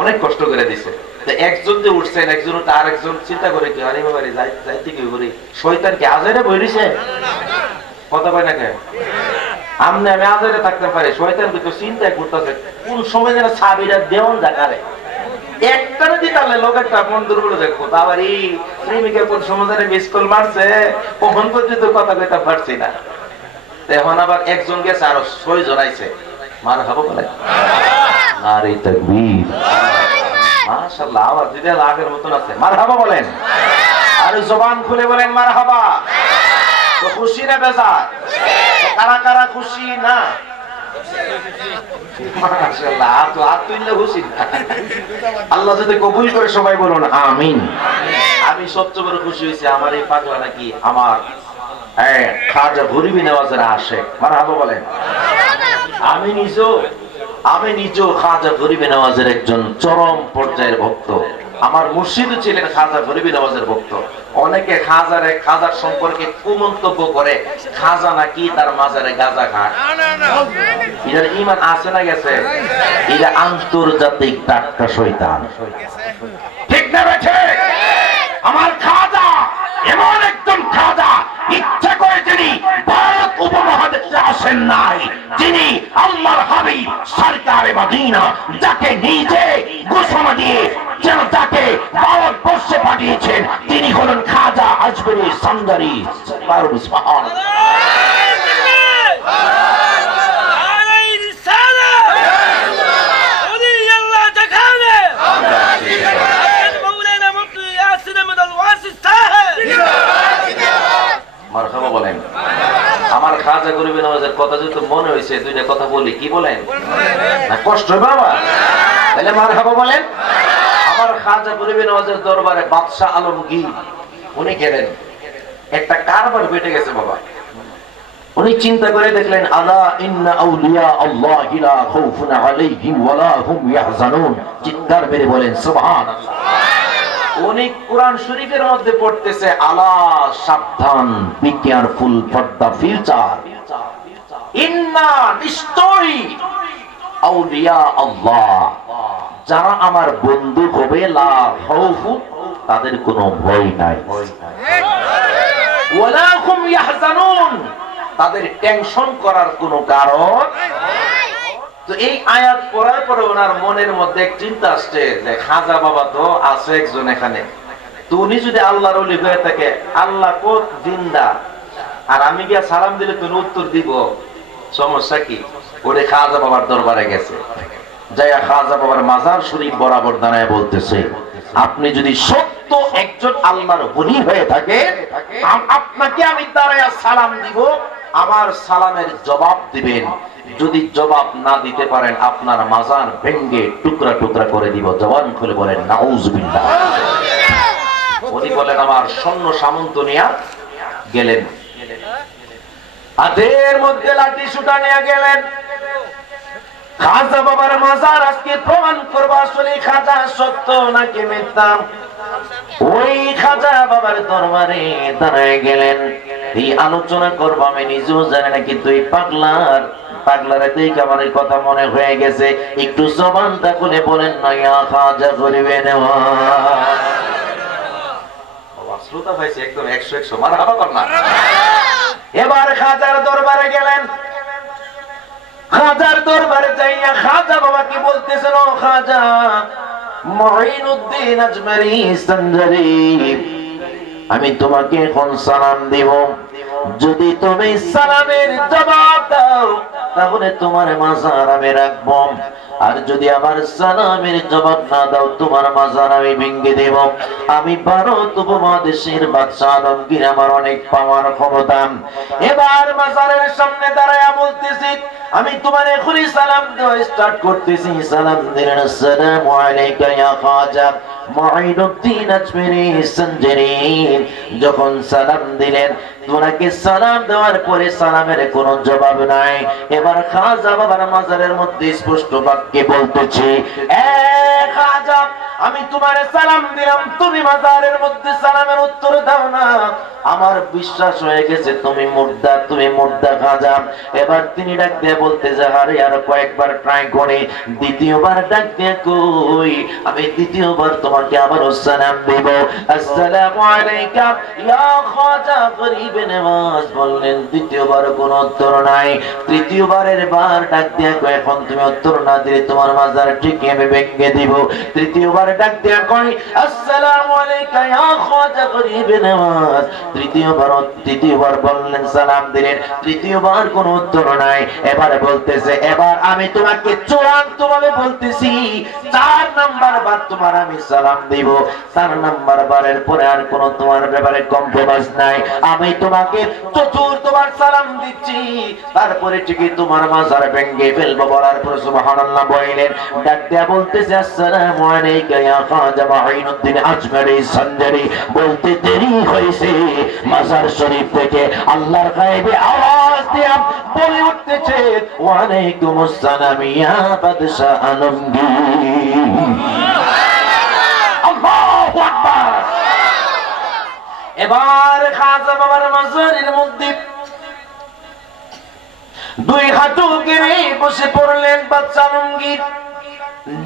অনেক কষ্ট করে দিছে। একজন যে উঠছেন, একজন আর একজন চিন্তা করে কি আরে বাবা যাইতে কি করি, শয়তান কি আজারে বইছে কথা কয় না কেন? আমি আজারে থাকতে পারি, শয়তান কিন্তু চিন্তা করতেছে কোন সময় যেন সাবিরা দেওয়ান জায়গারে একটারে দিতালে লোকেরটা মন দুর্বল দেখবো। আবার এই প্রেমিকা কোন সময় যেন মিস কল মারছে, কখন পর্যন্ত কথা কইতে পারছি না। এখন আবার একজন গেছে, আরো 6 জন আইছে। মারহাবা বলেন, নারে তাকবীর, মাশাআল্লাহ, আওয়াজ দিলে আগের মতন আছে। মারহাবা বলেন, আর জবান খুলে বলেন মারহাবা। তো খুশি না বেজার? কারা কারা খুশি না? মাশাআল্লাহ, হাত তুললে খুশি না? আল্লাহ যদি কবুল করে সবাই বলুন আমিন। আমি সবচেয়ে বড় খুশি হয়েছি আমার এই পাগলা নাকি আমার খাজা গরিবী নওয়াজের আসে। মারহাবা বলেন। আমি নিজেও খাজা গরিবী নওয়াজের একজন চরম পর্যায়ের ভক্ত। আমার মুর্শিদও ছিলেন খাজা গরিবী নওয়াজের ভক্ত। অনেকে খাজার সম্পর্কে কুমন্তব্য করে, খাজা নাকি তার মাজারে গাঁজা খায়। এর ঈমান আছে না গেছে? এরা আন্তর্জাতিক টাটকা শয়তান, ঠিক না বেঠে? আমার খাজা এমন একজন খাজা, ইচ্ছা করে তিনি ভারত উপমহাদেশে আসেন নাই, যিনি আল্লাহর হাবিব সরকারে মদিনা, যাকে নিজে ঘোষণা দিয়ে যেন তাকে ভারতবর্ষে পাঠিয়েছেন, তিনি হলেন খাজা আজমিরি সন্দারি। মারহাবা বলেন। আমার খাজা গরিবী নওয়াজের কথা যদি মনে হয়েছে, 2টা কথা বলি, কি বলেন? না কষ্ট হবে বাবা? তাহলে মারহাবা বলেন। আমার খাজা গরিবী নওয়াজের দরবারে বাদশাহ আলমগীর উনি গেলেন, একটা কারবার বেটে গেছে বাবা। উনি চিন্তা করে দেখলেন, আলা ইন্না আউলিয়া আল্লাহি লা খাউফুন আলাইহিম ওয়া লা হুম ইয়াহজানুন। চিৎকার মেরে বলেন সুবহানাল্লাহ। উনি কোরআন শরীফের মধ্যে পড়তেছে, আলা সাবধান, be careful for the future, ইন্না নিশ্চয়ই আউলিয়া আল্লাহ, যারা আমার বন্ধু হবে, লা খাউফুন, তাদের কোনো ভয় নাই, ওয়া লা হুম ইয়াহজানুন, তাদের টেনশন করার কোনো কারণ। তো এই আয়াত পড়ার পরে ওনার মনের মধ্যে এক চিন্তা আসছে যে খাজা বাবা তো আছে একজন এখানে, তো উনি যদি আল্লাহর ওলি হয়ে থাকে, আল্লাহ কোত জিন্দা, আর আমি গিয়া সালাম দিলে তুমি উত্তর দিব, সমস্যা কি? ওরে খাজা বাবার দরবারে গেছে, যাইয়া খাজা বাবার মাজার শরীফ বরাবর দাঁড়ায় বলতেছে, আপনি যদি সত্য একজন আল্লাহর ওলি হয়ে থাকে, আপনাকে আমি দাঁড়ায় সালাম দিব, আমার সালামের জবাব দিবেন। যদি জবাব না দিতে পারেন, আপনার মাজার ভেঙ্গে টুকরা টুকরা করে দিব। জবান খুলে বলেন নাউজুবিল্লাহ। উনি বলেন, আমার সৈন্য সামন্ত নিয়ে গেলেন, হাতের মধ্যে লাঠি সুটা নিয়ে গেলেন। খাজা বাবার মাজার আজকে প্রমাণ করবো আসলে খাজা সত্য নাকি মিথ্যা। ওই খাজা বাবার দরবারে দাঁড়ায় গেলেন, এই আলোচনা করবো। আমি নিজেও জানি না, কিন্তু এই পাগলারে দেখে আমার এই কথা মনে হয়ে গেছে। একটু জবানটা খুলে বলেন না, ইয়া খাজা গরিবে নওয়াজ। শ্রোতা ভাইছে একদম 100 মারহাবা কর না। এবার খাজার দরবারে গেলেন। খাজার দরবারে যাইয়া খাজা বাবা কি বলতেছেন, ও খাজা মুঈনুদ্দিন আজমিরি সঞ্জারি, আমি তোমাকে এখন সালাম দিব। যদি তুমি সালামের জবাব দাও তাহলে তোমার মাজার আমি রাখবো, আর যদি আমার সালামের জবাব না দাও তোমার মাজার আমি ভেঙে দেব। আমি ভারত উপমহাদেশের বাদশা আলমগীর, আমার অনেক পাওয়ার ক্ষমতা। এবার মাজারের সামনে দাঁড়ায়া বলতেছি, আমি তোমার এখনই সালাম দেওয়া স্টার্ট করতেছি। সালাম দিলেন, আসসালামু আলাইকা ইয়া খাজা মুঈনুদ্দিন আজমেরি সঞ্জরি। যখন সালাম দিলেন, তোমাকে সালাম দেওয়ার পরে সালামের কোনো জবাব নাই। এবার খাজা বাবার মাজারের মধ্যে স্পষ্ট বাক্যে বলতেছে, এ খাজা, আমি তোমার সালাম দিলাম, তুমি মাজারের মধ্যে সালামের উত্তর দাও না। আমার বিশ্বাস হয়ে গেছে তুমি মুর্দা, তুমি মুর্দা খাজা। এবার তিনি ডাক দিয়ে বলতেছে, আরে আর কয়েকবার ট্রাই করে, দ্বিতীয়বার ডাক দিয়ে কই, আমি দ্বিতীয়বার তোমাকে আবারও সালাম দেব। আসসালামু আলাইকা ইয়া খাজা গরিবে নওয়াজ। বললেন, দ্বিতীয়বার কোনো উত্তর নাই। তৃতীয়বারের বার ডাক দিয়ে কই, এখন তুমি উত্তর না দিলে তোমার মাজার ঠিক আমি ভেঙে দিব। তৃতীয়বার ডাক দিয়ে কই, আসসালামু আলাইকা ইয়া খাজা গরিবে নওয়াজ। তৃতীয়বার বললেন, সালাম দিলেন, তৃতীয়বার কোনো উত্তর নাই। এবারে বলতেছে, এবার আমি তোমাকে চূড়ান্ত ভাবে বলতেছি, 4 নাম্বার বার তোমার আমি সালাম দিব। 4 নাম্বার বারের পরে আর কোনো তোমার ব্যাপারে কম্প্রোমাইজ নাই। আমি তোমাকে চতুর্থবার সালাম দিচ্ছি, তারপরে ঠিকই তোমার মাজার ভেঙে ফেলবো। বলার পর সুবহানাল্লাহ বললেন, ডাক দেয়া বলতেছে, আসসালামু আলাইকা ইয়া খাজা মুঈনুদ্দিন আজমেরি সঞ্জরি। বলতে দেরি হয়েছে, মাজার শরীফ থেকে আল্লাহর গায়েবে আওয়াজ দিয়া বলে উঠতেছে, ওয়া আলাইকুমুস সালাম ইয়া বাদশা আলমগীর। আল্লাহু আকবার। এবার খাজা বাবার মাজারের মধ্যে 2 হাঁটু গেড়ে বসে পড়লেন বাদশা আলমগীর।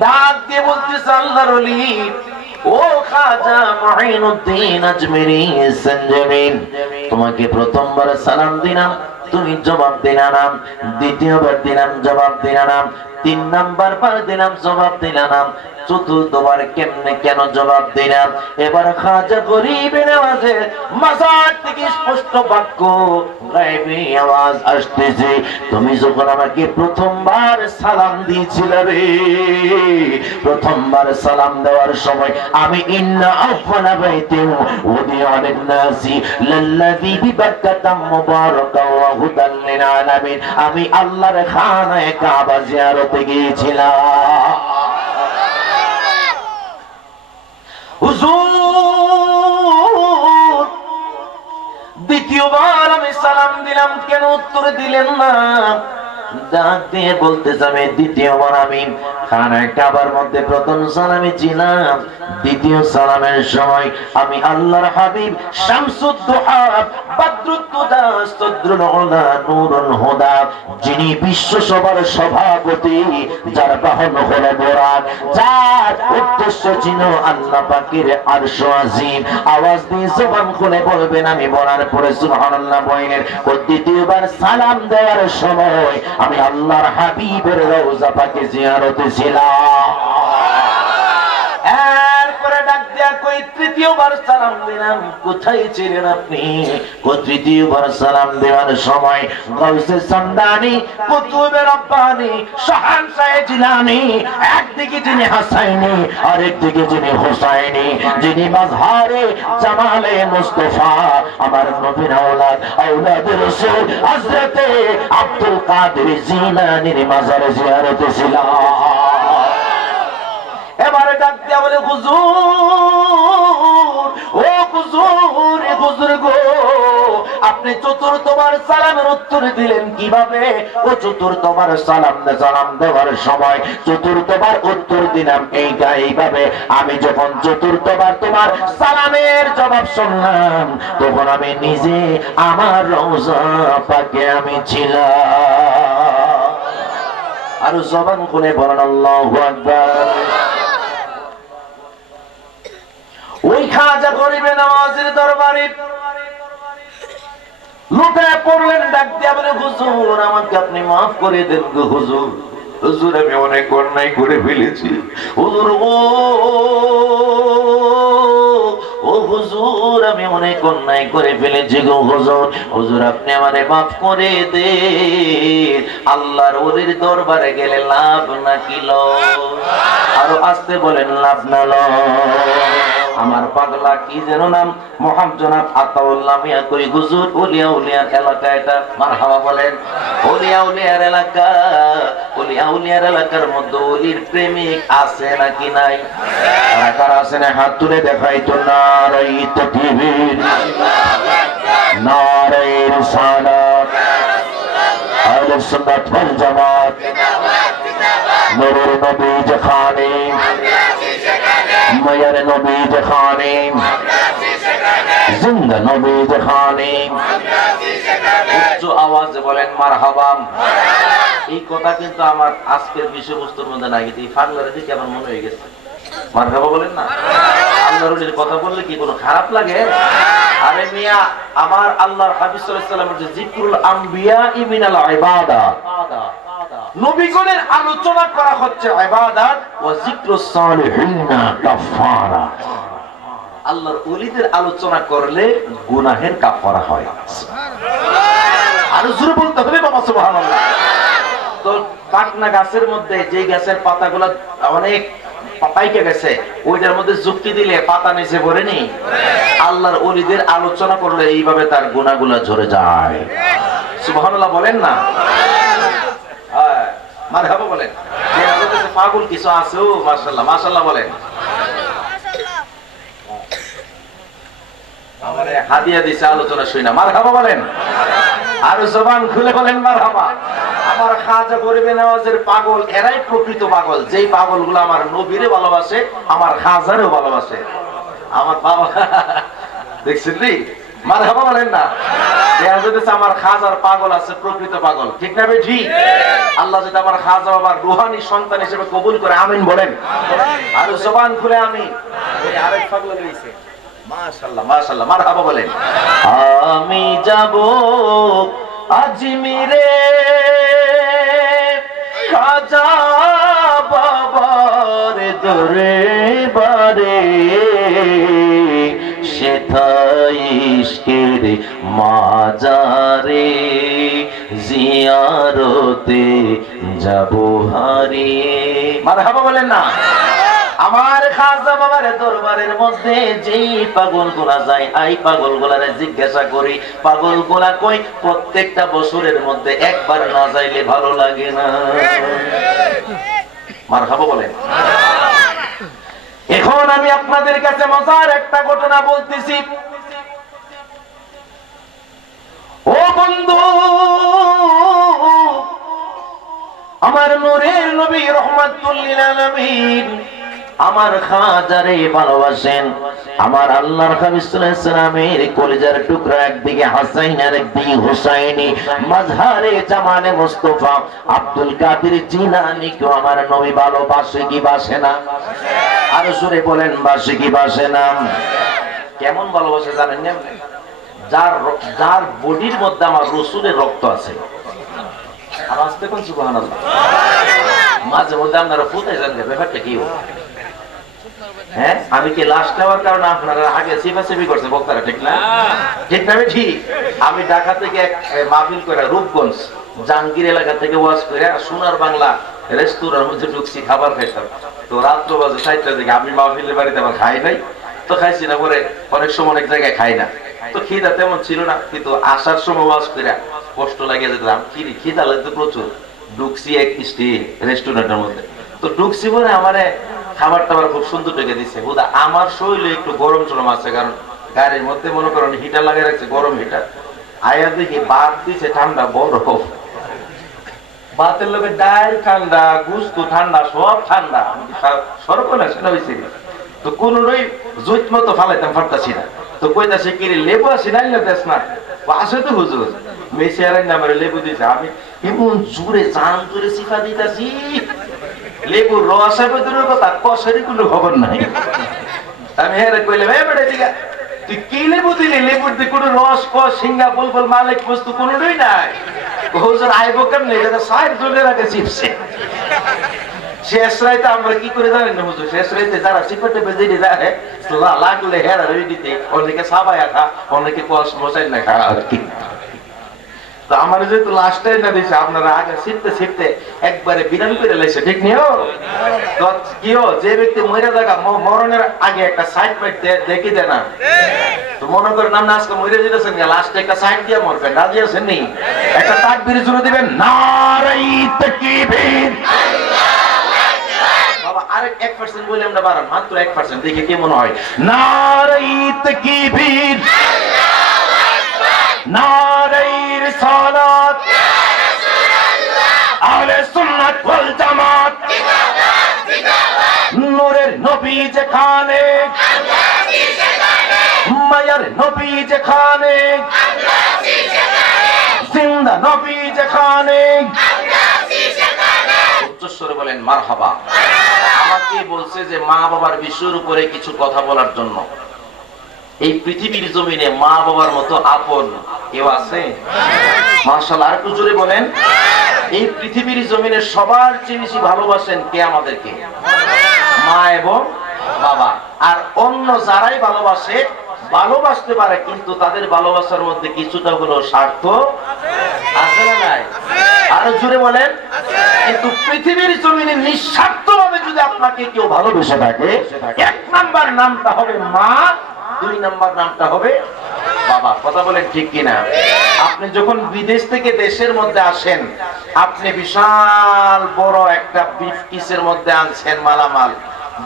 ডাক দিয়ে বলতেছে, আল্লাহর ওলি, ও খাজা মুঈনুদ্দিন আজমেরি সঞ্জরি, তোমাকে প্রথমবার সালাম দিলাম, তুমি জবাব দিলা না। দ্বিতীয়বার দিলাম, জবাব দিলা না। 3 নাম্বার বার দিলাম, জবাব দিলা না। চতুর্থবার কেমনে কেন জবাব দিলাম? এবার খাজা গরিবে নওয়াজে মাজার থেকে স্পষ্ট বাক্য গায়েবী আওয়াজ আসতেছে, তুমি যখন আমাকে প্রথমবার সালাম দিয়েছিলে রে, প্রথমবার সালাম দেওয়ার সময় আমি ইন্না আফওয়ালা বাইতিন উদিআ লিন-নাসি লাল্লাযী বিবাক্কাতাম মুবারাকাও ওয়া হুদাল লিল আলামিন, আমি আল্লাহর খানায়ে কাবা জিয়ারতে গিয়েছিলাম। হুজুর, দ্বিতীয়বার আমি সালাম দিলাম, কেন উত্তর দিলেন না? ডাক দিয়ে বলতেছে, আমি দ্বিতীয়বার আমি খানায়ে কাবার মধ্যে প্রথম সালামে ছিলাম, দ্বিতীয় সালামের সময় আমি আল্লাহর হাবিব শামসুদ দুহা বদরুদ দুজা সদরুল উলা নূরুল হুদা, যিনি বিশ্ব সভার সভাপতি, যার বাহন হলো বোরাক, যার উদ্দেশ্য ছিল আল্লাহ পাকের আরশ আজিম। আওয়াজ দিয়ে জবান খুলে বলবেন, আমি বলার পরে সুবহানাল্লাহ বলেন, ও দ্বিতীয়বার সালাম দেওয়ার সময় আমি আল্লাহর হাবিবের রওজা পাকে জিয়ারতে ছিলাম। এরপরে ডাক দিয়া কই, তৃতীয়বার সালাম দিলাম, কোথায় ছিলেন আপনি? তৃতীয়বার সালাম দেওয়ার সময় গাউসে সামদানি, কুতুবে রব্বানি, শাহানশাহে জিলানী, একদিকে যিনি হাসাইনি, আরেকদিকে যিনি হুসাইনি, যিনি মাজহারে জামালে মুস্তাফা, আমার নবীর আওলাদ, আওলাদে রাসূল হযরতে আব্দুল কাদের জিলানীর মাজারে জিয়ারতে ছিলাম। এবারে ডাক দিয়া বলে, হুজুর, ও হুজুর, হুজুর গো, আপনি চতুর্থবার সালামের উত্তর দিলেন কিভাবে? ও চতুর্থবার সালাম দেওয়ার সময় চতুর্থবার উত্তর দিলাম এইভাবে, আমি যখন চতুর্থবার তোমার সালামের জবাব শুনলাম, তখন আমি নিজে আমার রওজা পাকে আমি ছিলাম। আর জবান খুলে বলেন আল্লাহু আকবার। ওই খাজা গরিবে নওয়াজের দরবারে লুটায় পড়লেন, ডাক দিয়া বলে, হুজুর, আমাকে আপনি মাফ করে দেন গো হুজুর। হুজুর, আমি অনেক অন্যায় করে ফেলেছি হুজুর। ও হুজুর আমি অনেক অন্যায় করে ফেলেছি গো হুজুর, হুজুর আপনি আমারে মাফ করে দেন। আল্লাহর ওলির দরবারে গেলে লাভ নাকি লস? আরো আসতে বলেন, লাভ না লস? আমার পাগলা কি যেন নাম, জনাব আতাউল্লাহ মিয়া কই হুজুর ওলিয়া উলিয়ার এলাকা এটা। মারহাবা বলেন। ওলিয়া উলিয়ার এলাকা, ওলিয়া উলিয়ার এলাকার মধ্যে ওলির প্রেমিক আছে নাকি নাই? কারা কারা আছে না হাত তুলে দেখাই তো। নারাই তাকবীর, নারাই রিসালাত, আহলে সুন্নাত ওয়াল জামাত, নূরের নবী যেখানে, মায়ের নবী যেখানে, জিন্দা নবী যেখানে, উচ্চ আওয়াজে বলেন মারহাবা। এই কথা কিন্তু আমার আজকের বিষয়বস্তুর মধ্যে নাই, কিন্তু এই পাগলার দিকে আমার মনে হয়ে গেছে। মারহাবা বলেন না? আল্লাহর ওলির কথা বললে কি কোনো খারাপ লাগে? আরে মিয়া, আমার আল্লাহর হাবিব সাল্লাল্লাহু আলাইহি ওয়াসাল্লামের যে যিকরুল আম্বিয়া মিনাল ইবাদাত, নবীগণের আলোচনা করা হচ্ছে ইবাদত, ওয়া যিকরুস সালিহিনা কাফারা। আল্লাহর ওলিদের আলোচনা করলে গুনাহের কাফারা হয়। আর জোরে বলতে হবে বাবা সুবহানাল্লাহ। তো পাটনা গাছের মধ্যে যে গাছের পাতাগুলো অনেক পাইকে গেছে, ওইটার মধ্যে যুক্তি দিলে পাতা নিচে পড়েনি। আল্লাহর ওলিদের আলোচনা করলে এইভাবে তার গুনাহগুলো ঝরে যায়। সুবহানাল্লাহ বলেন না? মারহাবা বলেন। পাগল কিছু আছে, ও মাশাআল্লাহ মাশাআল্লাহ বলেন। আমারে হাদিয়া দিছে আলোচনা শুনা, মারহাবা বলেন। আর জবান খুলে বলেন মারহাবা। আমার খাজা গরিবে নওয়াজের পাগল, এরাই প্রকৃত পাগল, যেই পাগলগুলো আমার নবীরে ভালোবাসে, আমার খাজারেও ভালোবাসে। আমার বাবা দেখছেন নি? মারহাবা বলেন না? আমার খাজার পাগল আছে, প্রকৃত পাগল, ঠিক না ভাই? ঠিক। আল্লাহ যদি আমার খাজা বাবার রুহানি সন্তান হিসেবে কবুল করে, আমিন বলেন। আর জবান খুলে আমিন। আরেক পাগল রয়েছে, মাশাআল্লাহ মাশাআল্লাহ, মারহাবা বলেন। আমি যাব আজমিরে খাজা বাবার দরবারে, সেথায় ইশকের মাজারে জিয়ারতে যাব হারিয়ে। মারহাবা বলেন না? আমার খাজা বাবার দরবারের মধ্যে যেই পাগল গুলা যায়, এই পাগল গুলারে জিজ্ঞাসা করি, পাগল গুলা কই প্রত্যেকটা বছরের মধ্যে একবার না যাইলে ভালো লাগে না। মারহাবা বলেন। এখন আমি আপনাদের কাছে মজার একটা ঘটনা বলতেছি। ও বন্ধু, আমার নূরের নবী রহমাতুল লিল আলামিন আমার খাজারে ভালোবাসেন। আমার আল্লাহর হাবিব সাল্লাল্লাহু আলাইহি সাল্লামের কলিজার টুকরা, একদিকে হাসাইন আর একদিকে হুসাইনি, মাঝহারে জামানে মুস্তাফা আব্দুল কাদের জিলানী কে আমার নবী ভালোবাসে কি বাসে না? আর জোরে বলেন, বাসে কি বাসে না? কেমন ভালোবাসে জানেন না? যার যার বডির মধ্যে আমার রাসূলের রক্ত আছে। আর আস্তে কোন সুবহানাল্লাহ। মাঝে মধ্যে আপনারা ফুটাই যান, ব্যাপারটা কি? হ্যাঁ, আমি কি লাশ নেওয়ার কারণে আপনারা আগে সিফাসিফি করছে বক্তারা, ঠিক না? ঠিক না? ঠিক। আমি ঢাকা থেকে এক মাহফিল করে রূপগঞ্জ জাহাঙ্গীর এলাকা থেকে ওয়াজ করে সোনার বাংলা রেস্তোরাঁর মধ্যে ঢুকছি, খাবার খাইতাম। তো রাত্র বাজে 4টার দিকে, আমি মাহফিলের বাড়িতে আবার খাই নাই, তো খাইছি না, পরে অনেক সময় অনেক জায়গায় খাই না, তো খিদা তেমন ছিল না, কিন্তু আসার সময় ওয়াজ করে কষ্ট লাগে যেতাম, খিদা লাগতো প্রচুর। ঢুকছি এক রেস্টুরেন্টের মধ্যে, তো ঢুকছি পরে আমারে খাবার টাবার খুব সুন্দর ঢেকে দিচ্ছে। বোধ আমার শরীরে একটু গরম চরম আছে, কারণ গাড়ির মধ্যে মনে করেন হিটার লাগিয়ে রাখছে, গরম হিটার। আয়া দেখি ভাত দিছে ঠান্ডা, বরফ, ভাতের লোকের ডাল ঠান্ডা, গুস্ত ঠান্ডা, সব ঠান্ডা, সর্বনাশ সেটা হয়েছে। তো কোনোটাই জৈত মতো ফালাইতাম পারতাছি না। তো কইতাছে কি রে, লেবু আছে না? দেশ না আসে তো হুজুর, মেসিয়ারের নামে লেবু দিছে। আমি এমন জোরে জান জোরে সিফা দিতাছি, লেবুর রস হবে দূরের কথা, কষারই কোনো খবর নাই। আমি হ্যাঁ কইলাম, হ্যাঁ বেটা ঠিক আছে, তুই কি লেবু দিলি? লেবুর দিয়ে কোনো রস, কষ, সিঙ্গা, বুলবুল, মালিক বস্তু কোনোটাই নাই। হুজুর আইব কেমনে? সাইড জলের আগে চিপসে শেষ রাইতে আমরা কি করে জানেন না হুজুর, শেষ রাইতে যারা চিপটে বেজে যায় লাগলে হেরা রয়ে দিতে, অনেকে সাবায়া খা, অনেকে কস মশাই না খা আর কি। তো আমার যেহেতু লাস্ট টাইম না দিয়েছে, আপনারা আগে ছিটতে ছিটতে একবারে বিরাম করে লাইছে, ঠিক নিও তো কিও যে ব্যক্তি মরে থাকা মরণের আগে একটা সাইড পাইট দেখি দেয় না, তো মনে করেন আপনি আজকে মরে যেতেছেন, লাস্টে একটা সাইড দিয়ে মরবেন, রাজি আছেন নি? একটা তাকবীর জোরে দিবেন, নারায়ে তাকবীর। বাবা আরেক 1% বলে আমরা বাড়ান, মাত্র 1% দেখি কি মনে হয়। নারায়ে তাকবীর, নারায়ে রিসালাত, ইয়া রাসূলুল্লাহ, আহলে সুন্নাত ওয়াল জামাত, জিন্দাবাদ জিন্দাবাদ। নূরের নবী যেখানে, আমরা আছি সেখানে, মায়ার নবী যেখানে, আমরা আছি সেখানে, জিন্দা নবী যেখানে, আমরা আছি সেখানে। উচ্চস্বরে বলেন মারহাবা। আমাকে বলছে যে মা বাবার বিষয়ের উপরে কিছু কথা বলার জন্য। এই পৃথিবীর জমিনে মা বাবার মতো আপন কেউ আছে? মাশাআল্লাহ, আর একটু জোরে বলেন। এই পৃথিবীর জমিনে সবার চেয়ে বেশি ভালোবাসেন কে আমাদেরকে? মা এবং বাবা। আর অন্য যারাই ভালোবাসে, ভালোবাসতে পারে, কিন্তু তাদের ভালোবাসার মধ্যে কিছুটা হলো স্বার্থ আছে না নাই? আরো জোরে বলেন। কিন্তু পৃথিবীর জমিনে নিঃস্বার্থভাবে যদি আপনাকে কেউ ভালোবেসে থাকে, 1 নাম্বার নামটা হবে মা, 2 নাম্বার নামটা হবে বাবা। কথা বলেন ঠিক কিনা? আপনি যখন বিদেশ থেকে দেশের মধ্যে আসেন, আপনি বিশাল বড় একটা ব্রিফকেসের মধ্যে আনছেন মালামাল,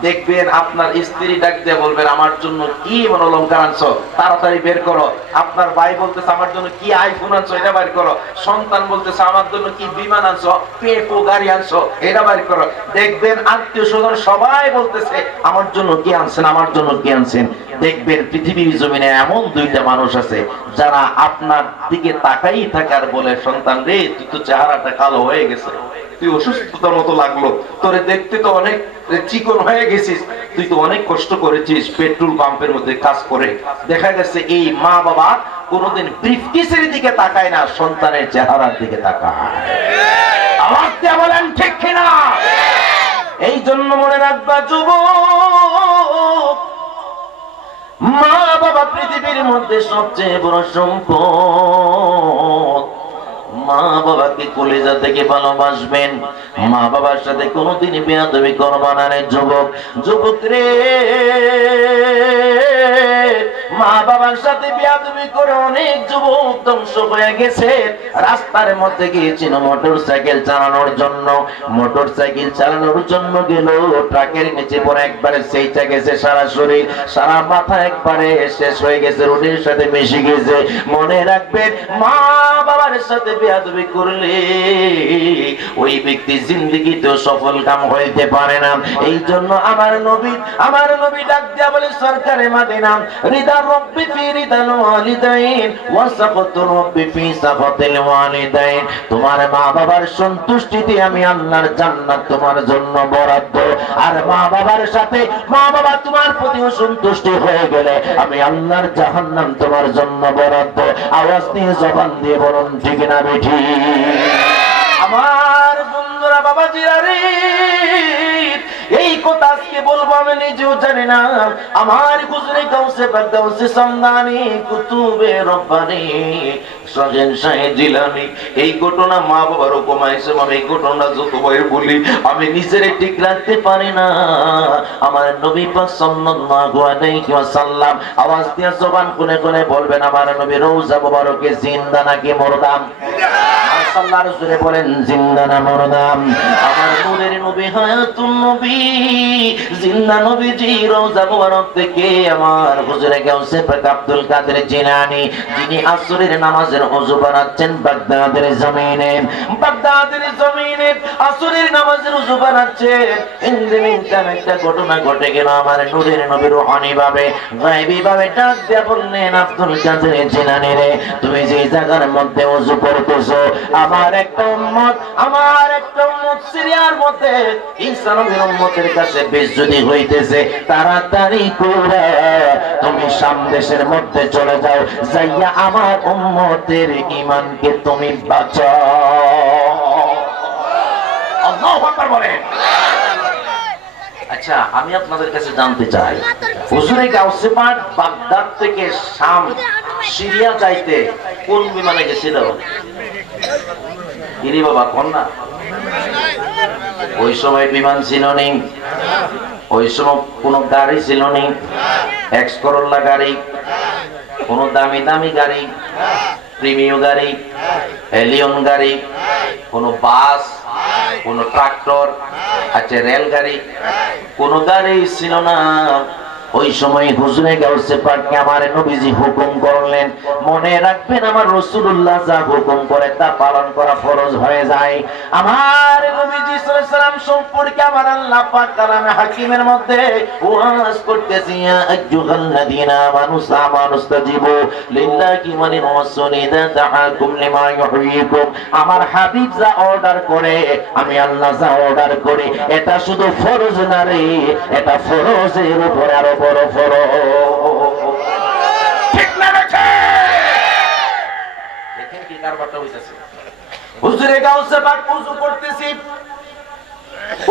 দেখবেন আপনার স্ত্রী ডাক দিয়ে বলবেন আমার জন্য কি অলংকার আনছো, তাড়াতাড়ি বের করো। আপনার ভাই বলতেছে আমার জন্য কি আইফোন আনছো, এটা বের করো। সন্তান বলতেছে আমার জন্য কি বিমান আনছো, পেপো গাড়ি আনছো, এটা বের করো। দেখবেন আত্মীয় স্বজন সবাই বলতেছে আমার জন্য কি আনছেন, আমার জন্য কি আনছেন। দেখবেন পৃথিবীর জমিনে এমন 2টা মানুষ আছে যারা আপনার দিকে তাকাই থাকার বলে, সন্তান রে তুই তো চেহারাটা কালো হয়ে গেছে, তুই অসুস্থতার মতো লাগলো, তোরে দেখতে তো অনেক চিকন হয়ে গেছিস, তুই তো অনেক কষ্ট করেছিস পেট্রোল পাম্পের মধ্যে কাজ করে। দেখা গেছে এই মা বাবা কোনোদিন ব্রিফকেসের দিকে তাকায় না, সন্তানের চেহারার দিকে তাকায়। আওয়াজ দিয়ে বলেন ঠিক কিনা? এই জন্য মনে রাখবা যুবক, মা বাবা পৃথিবীর মধ্যে সবচেয়ে বড় সম্পদ। মা বাবাকে কলিজা থেকে ভালোবাসবেন, মা বাবার সাথে কোনোদিন বেয়াদবি করবা না রে যুবক। যুবক রে, মা বাবার সাথে বেয়াদবি করে অনেক যুবক ধ্বংস হয়ে গেছে। রাস্তার মধ্যে গিয়েছিল মোটরসাইকেল চালানোর জন্য, মোটরসাইকেল চালানোর জন্য গেল, ট্রাকের নিচে পরে একবারে সেইটা গেছে, সারা শরীর সারা মাথা একবারে শেষ হয়ে গেছে, রোডের সাথে মিশে গেছে। মনে রাখবেন, মা বাবার সাথে বেয়াদবি করলে ওই ব্যক্তি জিন্দেগিতেও সফল কাম হইতে পারে না। এই জন্য আমার নবী ডাক দিয়া বলে, সরকারে মদিনা, রিদা রব্বি ফি রিদাল ওয়ালিদাইন ওয়া সাখাতু রব্বি ফি সাখাতিল ওয়ালিদাইন। তোমার মা বাবার সন্তুষ্টিতে আমি আল্লাহর জান্নাত তোমার জন্য বরাদ্দ। আর মা বাবার সাথে মা বাবা তোমার প্রতি অসন্তুষ্টি হয়ে গেলে আমি আল্লাহর জাহান্নাম তোমার জন্য বরাদ্দ। আওয়াজ দিয়ে জবান দিয়ে বলুন ঠিক না বেঠি? আমার বন্ধুরা, বাবাজিরা রে, এই কথা আজকে বলবো আমি নিজেও জানি না। আমার হুজুরে গাউসে পাক গাউসে সামদানি কুতুবে রব্বানি সাজেন শাহে জিলানী, এই ঘটনা মা বাবার উপমা হিসেবে আমি এই ঘটনা যতবার বলি আমি নিজের ঠিক রাখতে পারি না। আমার নবী পাক সাল্লাল্লাহু আলাইহি ওয়াসাল্লাম আওয়াজ দিয়ে জবান খুলে খুলে বলবেন, আমার নবী রওজা মুবারকে জিন্দা নাকি মুরদাম? আল্লাহর রাসূল বলেন জিন্দা না মুরদাম? আমার নূরের নবী হায়াতুন নবী জিন্দা নবীজি রওজা মুবারক থেকে আমার হুজুরে গাউসে পাক আব্দুল কাদের জিলানী, যিনি আসরের নামাজের ওযু বানাচ্ছেন বাগদাদের জমিনে, আসরের নামাজের ওযু বানাচ্ছেন। ইনদিমিনটার একটা ঘটনা ঘটে গেল, আমার নূরের নবী রুহানি ভাবে গায়বী ভাবে ডাক দিয়ে বললেন, আব্দুল কাদের জিলানী রে, তুমি যে জায়গার মধ্যে ওযু করতেছো, আমার একটা উম্মত সিরিয়ার মধ্যে ঈসা নবীর উম্মতের কাছে বেইজ্জতি হইতেছে, তাড়াতাড়ি করে তুমি শাম দেশের মধ্যে চলে যাও, যাইয়া আমার উম্মতের ঈমানকে তুমি বাঁচাও। আল্লাহু আকবার বলেন। আচ্ছা আমি আপনাদের কাছে জানতে চাই, হুজুরে গাউসে পাক বাগদাদ থেকে শাম সিরিয়া যাইতে কোন বিমানে গেছিল? ইরি বাবা কোন না? ওই সময় বিমান ছিল নি, ওই সময় কোন গাড়ি ছিল নি, এক্স করোলা গাড়ি, কোন দামি দামি গাড়ি, প্রিমিয় গাড়ি, এলিয়ন গাড়ি, কোন বাস, কোন ট্রাক্টর, আচ্ছা রেলগাড়ি, কোন গাড়ি ছিল না। ওই সময় হুজুরে গাউসে পাককে আমার নবীজি হুকুম করলেন, মনে রাখবেন আমার রাসূলুল্লাহ যা হুকুম করে তা পালন করা ফরজ হয়ে যায়। আমার নবীজি সাল্লাল্লাহু আলাইহি সাল্লাম সম্পর্কে আমার আল্লাহ পাক কালামে হাকিমের মধ্যে ওয়াজ করতেছি, ইয়া আইয়ুহাল্লাযীনা আমানু আমানুস্তাজিবু লিল্লাহি ওয়া লির-রাসূলি ইযা দাআকুম লিমা ইউহয়িকুম। আমার হাবিব যা অর্ডার করে, আমি আল্লাহ যা অর্ডার করি, এটা শুধু ফরজ না রে, এটা ফরজের উপর আরো বড় ফরজ। ঠিক না বেঠে? দেখেন কি কারবারটা হইতাছে। হুজুরে গাউসে পাক ওযু করতেছি,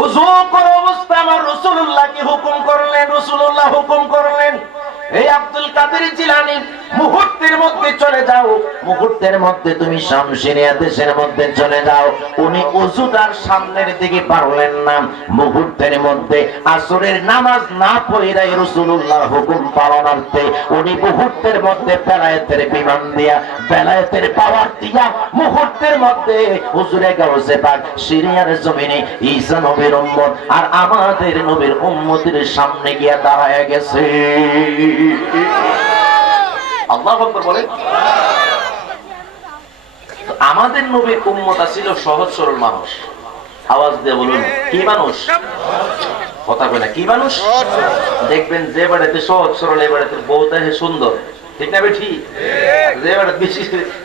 ওযু করার অবস্থা আমার রাসূলুল্লাহ কি হুকুম করলেন, রাসূলুল্লাহ হুকুম করলেন, এই আব্দুল কাদের জিলানী মুহূর্তের মধ্যে চলে যাও, মুহূর্তের মধ্যে তুমি শামসিরিয়া দেশের মধ্যে চলে যাও। উনি ওযুটার সামনের দিকে পারলেন না, মুহূর্তের মধ্যে আসরের নামাজ না পড়াই রাসূলুল্লাহর হুকুম পালনার্থে উনি মুহূর্তের মধ্যে বেলায়েতের বিমান দিয়া, বেলায়েতের পাওয়ার দিয়া মুহূর্তের মধ্যে হুজুরে গাউসে পাক সিরিয়ার জমিনে ঈসা নবীর উম্মত আর আমাদের নবীর উম্মতের সামনে গিয়া দাঁড়ায় গেছে। আল্লাহু আকবার বলেন। আমাদের নবীর উম্মত ছিল সহজ সরল মানুষ। আওয়াজ দিয়ে বলুন কি মানুষ? কথা কই না, কি মানুষ? দেখবেন যে বাড়িতে সহজ সরল, এই বাড়িতে বউটা সুন্দর, ঠিক না বেঠি? যে বাড়িতে বেশি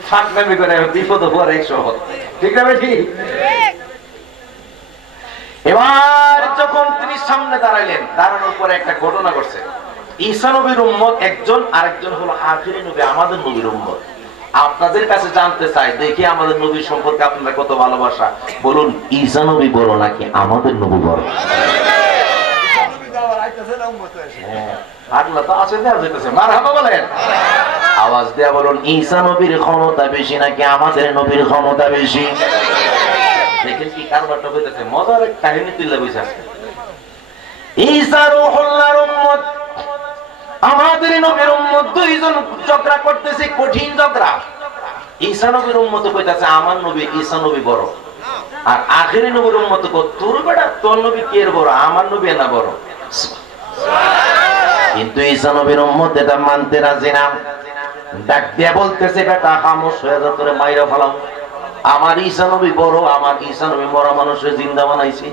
ফাঁকনামি করে বিপদ পড়ে সহজ, ঠিক না বেঠি? এবার যখন তিনি সামনে দাঁড়াইলেন, দাঁড়ানোর পরে একটা ঘটনা ঘটছে। ঈসা নবীর উম্মত একজন, আরেকজন হলো আখিরি নবী আমাদের নবীর উম্মত। আপনাদের কাছে জানতে চাই, দেখি আমাদের নবীর সম্পর্কে আপনারা কত ভালোবাসা। বলুন ঈসা নবী বড় নাকি আমাদের নবী বড়? আওয়াজ দেয়া বলুন ঈসা নবীর ক্ষমতা বেশি নাকি আমাদের নবীর ক্ষমতা বেশি? দেখেন কি কারবারটা হইতেছে, মজার এক কাহিনী তুলে বসে আছে। ঈসা রূহুল্লাহর উম্মত, আমাদের নবীর উম্মত, দুইজন ঝগড়া করতেছে, কঠিন ঝগড়া। ঈসা নবীর উম্মত কইতাছে আমার নবী ঈসা নবী বড়, আর আখিরি নবীর উম্মত কই তোর বেটা তোর নবী কে বড়, আমার নবী না বড়। কিন্তু ঈসা নবীর উম্মত এটা মানতে রাজি না। ডাক দিয়া বলতেছে বেটা খামোশ হয়ে যা, তোরে মাইরা ফেলাম। আমার ঈসা নবী বড়, আমার ঈসা নবী মরা মানুষের জিন্দা বানাইছে।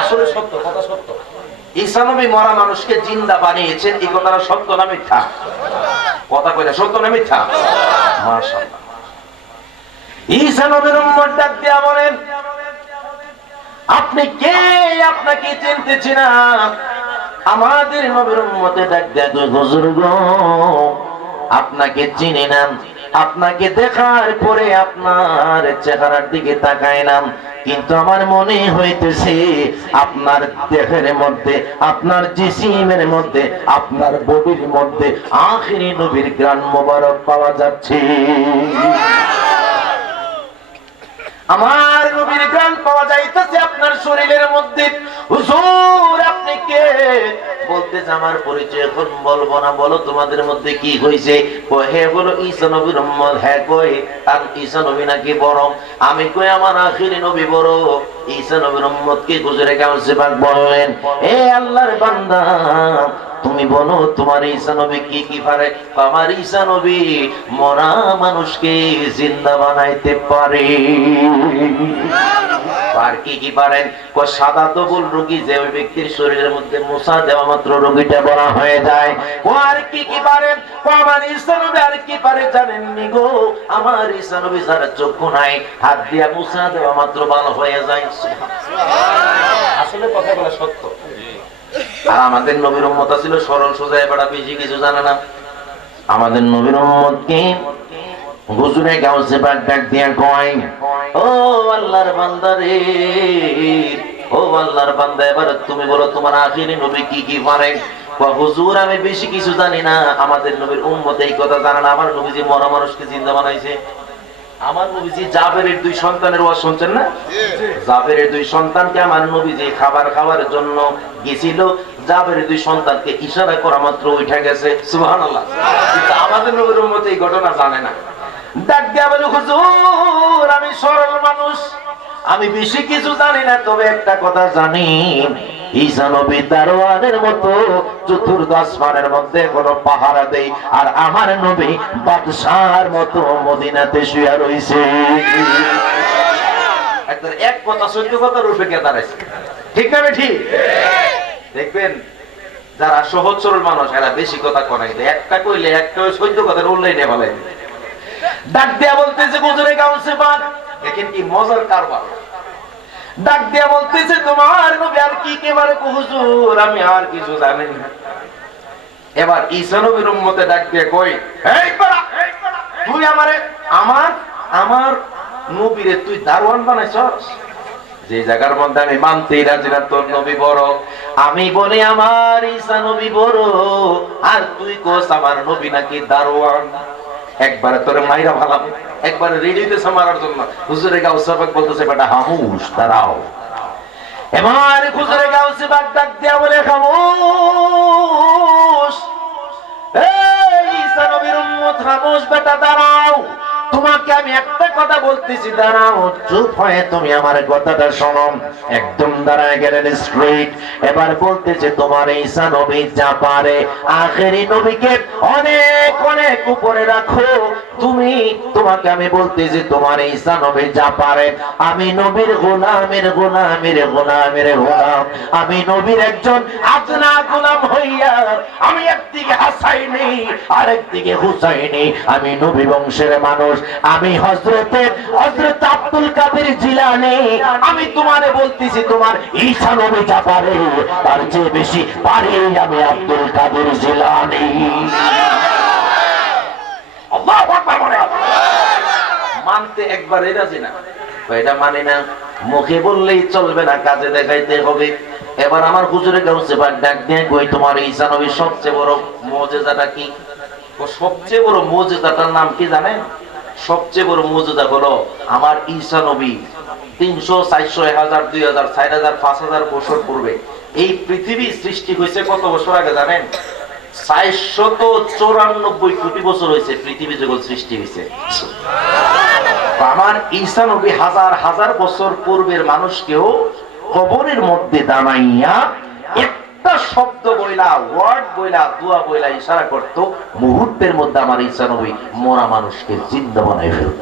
আসলে সত্য কথা, সত্য। ঈসা নবী মরা মানুষকে জিন্দা বানিয়েছেন, এই কথাটা সত্য না মিথ্যা? কথা কইরা সত্য না মিথ্যা? মাশাআল্লাহ। ঈসা নবীর উম্মত ডাক দিয়া বলেন আপনি কে? আপনাকে চিনতেছি না। আমাদের নবীর উম্মতে ডাক দিয়া কই হুজুর গো আপনাকে চিনি না, আপনাকে দেখার পরে আপনার চেহারার দিকে তাকাইলাম, কিন্তু আমার মনে হইতেছে আপনার দেহের মধ্যে, আপনার জিসিমের মধ্যে, আপনার বডির মধ্যে আখিরি নবীর গ্রান মোবারক পাওয়া যাচ্ছে। আমার নবীর গ্রান পাওয়া যাইতেছে আপনার শরীরের মধ্যে। হুজুর আপনি কে? বলতেছে আমার পরিচয় এখন বলবো না, বলো তোমাদের মধ্যে কি হয়েছে? হে বলো ঈসা নবীর উম্মত। হ্যাঁ কই আর ঈসা নবী নাকি বড়? আমি কই আমার আখিরি নবী বড়। ঈসা নবীর উম্মত কে হুজুরে গাউসে পাক বললেন এ আল্লাহর বান্দা তুমি বলো তোমার ঈসা নবী কি কি পারে? আমার ঈসা নবী মরা মানুষকে জিন্দা বানাইতে পারে। আর কি কি পারেন? সাদা তবুল রোগী যে ওই ব্যক্তির শরীরের মধ্যে মুসা দেওয়া মাত্র রোগীটা বলা হয়ে যায়। ও আর কি কি পারেন? আমার ঈসা নবী আর কি পারে জানেননি গো? আমার ঈসা নবী যারা চক্ষু নাই, হাত দিয়া মুসা দেওয়া মাত্র ভালো হয়ে যায়। আসলে কথাগুলো সত্য। আর আমাদের নবীর উম্মত ছিল সরল সোজা, এবারে বেশি কিছু জানে না। আমাদের নবীর উম্মতকে হুজুরে গাউসে পাক ডাক দিয়া কয় ও আল্লাহর বান্দা রে, ও আল্লাহর বান্দা এবার তুমি বলো তোমার আখিরি নবী কি কি পারেন? হুজুর আমি বেশি কিছু জানি না, আমাদের নবীর উম্মত এই কথা জানে না, আমার নবীজি মরা মানুষকে জিন্দা বানাইছে। আমার নবীজি জাবেরের দুই সন্তানের ওয়াজ শুনছেন না? জাবেরের দুই সন্তানকে আমার নবীজি খাবার খাওয়ার জন্য গেছিল, জাবেরের দুই সন্তানকে ইশারা করা মাত্র উঠে গেছে। সুবহানাল্লাহ। কিন্তু আমাদের নবীর উম্মত এই ঘটনা জানে না। ডাক দিয়া বলে হুজুর আমি সরল মানুষ, আমি বেশি কিছু জানি না, তবে একটা কথা জানি, ঈসা নবী দারোয়ানের মতো চতুর্থ আসমানের মধ্যে কোনো পাহারা দেই, আর আমার নবী বাদশার মতো মদিনাতে শুয়ে রইছে। এক কথা সত্য কথা রূপে কে দাঁড়াইছে, ঠিক না ঠিক? দেখবেন যারা সহজ সরল মানুষ এরা বেশি কথা কয় না, একটা কইলে একটা সত্য কথার উল্লেখ বলে। ডাক দেয়া বলতেছে হুজুরে গাউসে পাক, দেখেন কি মজার কারবার। ডাক দেয়া বলতেছে তোমার নবী আর কি কেবারে হুজুর আমি আর কিছু জানি না। এবার ঈসা নবীর উম্মতে ডাক দিয়ে কই, এই বড়া তুই আমারে আমার নবীরে তুই দারওয়ান বানাইছস? যে জায়গার মধ্যে আমি মানতেই রাজি না তোর নবী বড়, আমি বলি আমার ঈসা নবী বড়, আর তুই কোস আমার নবী নাকি দারওয়ান। একবারে তোরে মাইরা ভালাম, একবারে রেডি হইতেছে মারার জন্য। হুজুরে গাউসে পাক বলতেছে বেটা হামুস দাঁড়াও। এবার হুজুরে গাউসে পাক ডাক দিয়া বলে খামোশ, এই ঈসা নবীর উম্মত খামোশ বেটা দাঁড়াও, তোমাকে আমি একটা কথা বলতেছি দাঁড়াও, চুপ হয়ে তুমি আমার কথাটা শোনো। একদম দাঁড়ায় গেলেন স্ট্রেট। এবার বলতেছে তোমার ঈসা নবী যা পারে, আখেরি নবীকে অনেক অনেক উপরে রাখো তুমি, তোমাকে আমি বলতেছি তোমার ঈসা নবী যা পারে, আমি নবীর গোলামের গোলামের গোলামের গোলাম, আমি নবীর একজন আপনা গোলাম হইয়া আমি একদিকে হাসাইনি আরেকদিকে হুসাইনি, আমি নবী বংশের মানুষ, আমি হযরত আব্দুল কাদের জিলানী, আমি তোমারে বলতেছি তোমার ঈসা নবী যা পারে তার চেয়ে বেশি পারি আমি আব্দুল কাদের জিলানী। আল্লাহু আকবার বলে মানতে একবারে রাজি না, এটা মানে না, মুখে বললেই চলবে না, কাজে দেখাইতে হবে। এবার আমার হুজুরে গাউসে পাক ডাক দিয়ে কই তোমার ঈসা নবীর সবচেয়ে বড় মুজিজাটা কি? ও সবচেয়ে বড় মুজিজাটার নাম কি জানেন? সবচেয়ে বড় মুজিজা হলো আমার ঈসা নবী 300 400 1000 2000 4000 5000 বছর পূর্বে এই পৃথিবী সৃষ্টি হয়েছে। কত বছর আগে জানেন? 494 কোটি বছর হয়েছে পৃথিবী জগৎ সৃষ্টি হয়েছে। আমার ঈসা নবী হাজার হাজার বছর পূর্বের মানুষকেও কবরের মধ্যে দাঁড়াইয়া একটা শব্দ বইলা, ওয়ার্ড বইলা, দোয়া বইলা ইশারা করত, মুহূর্তের মধ্যে আমার ঈসা নবী মরা মানুষকে জিন্দা বানাই ফেলত।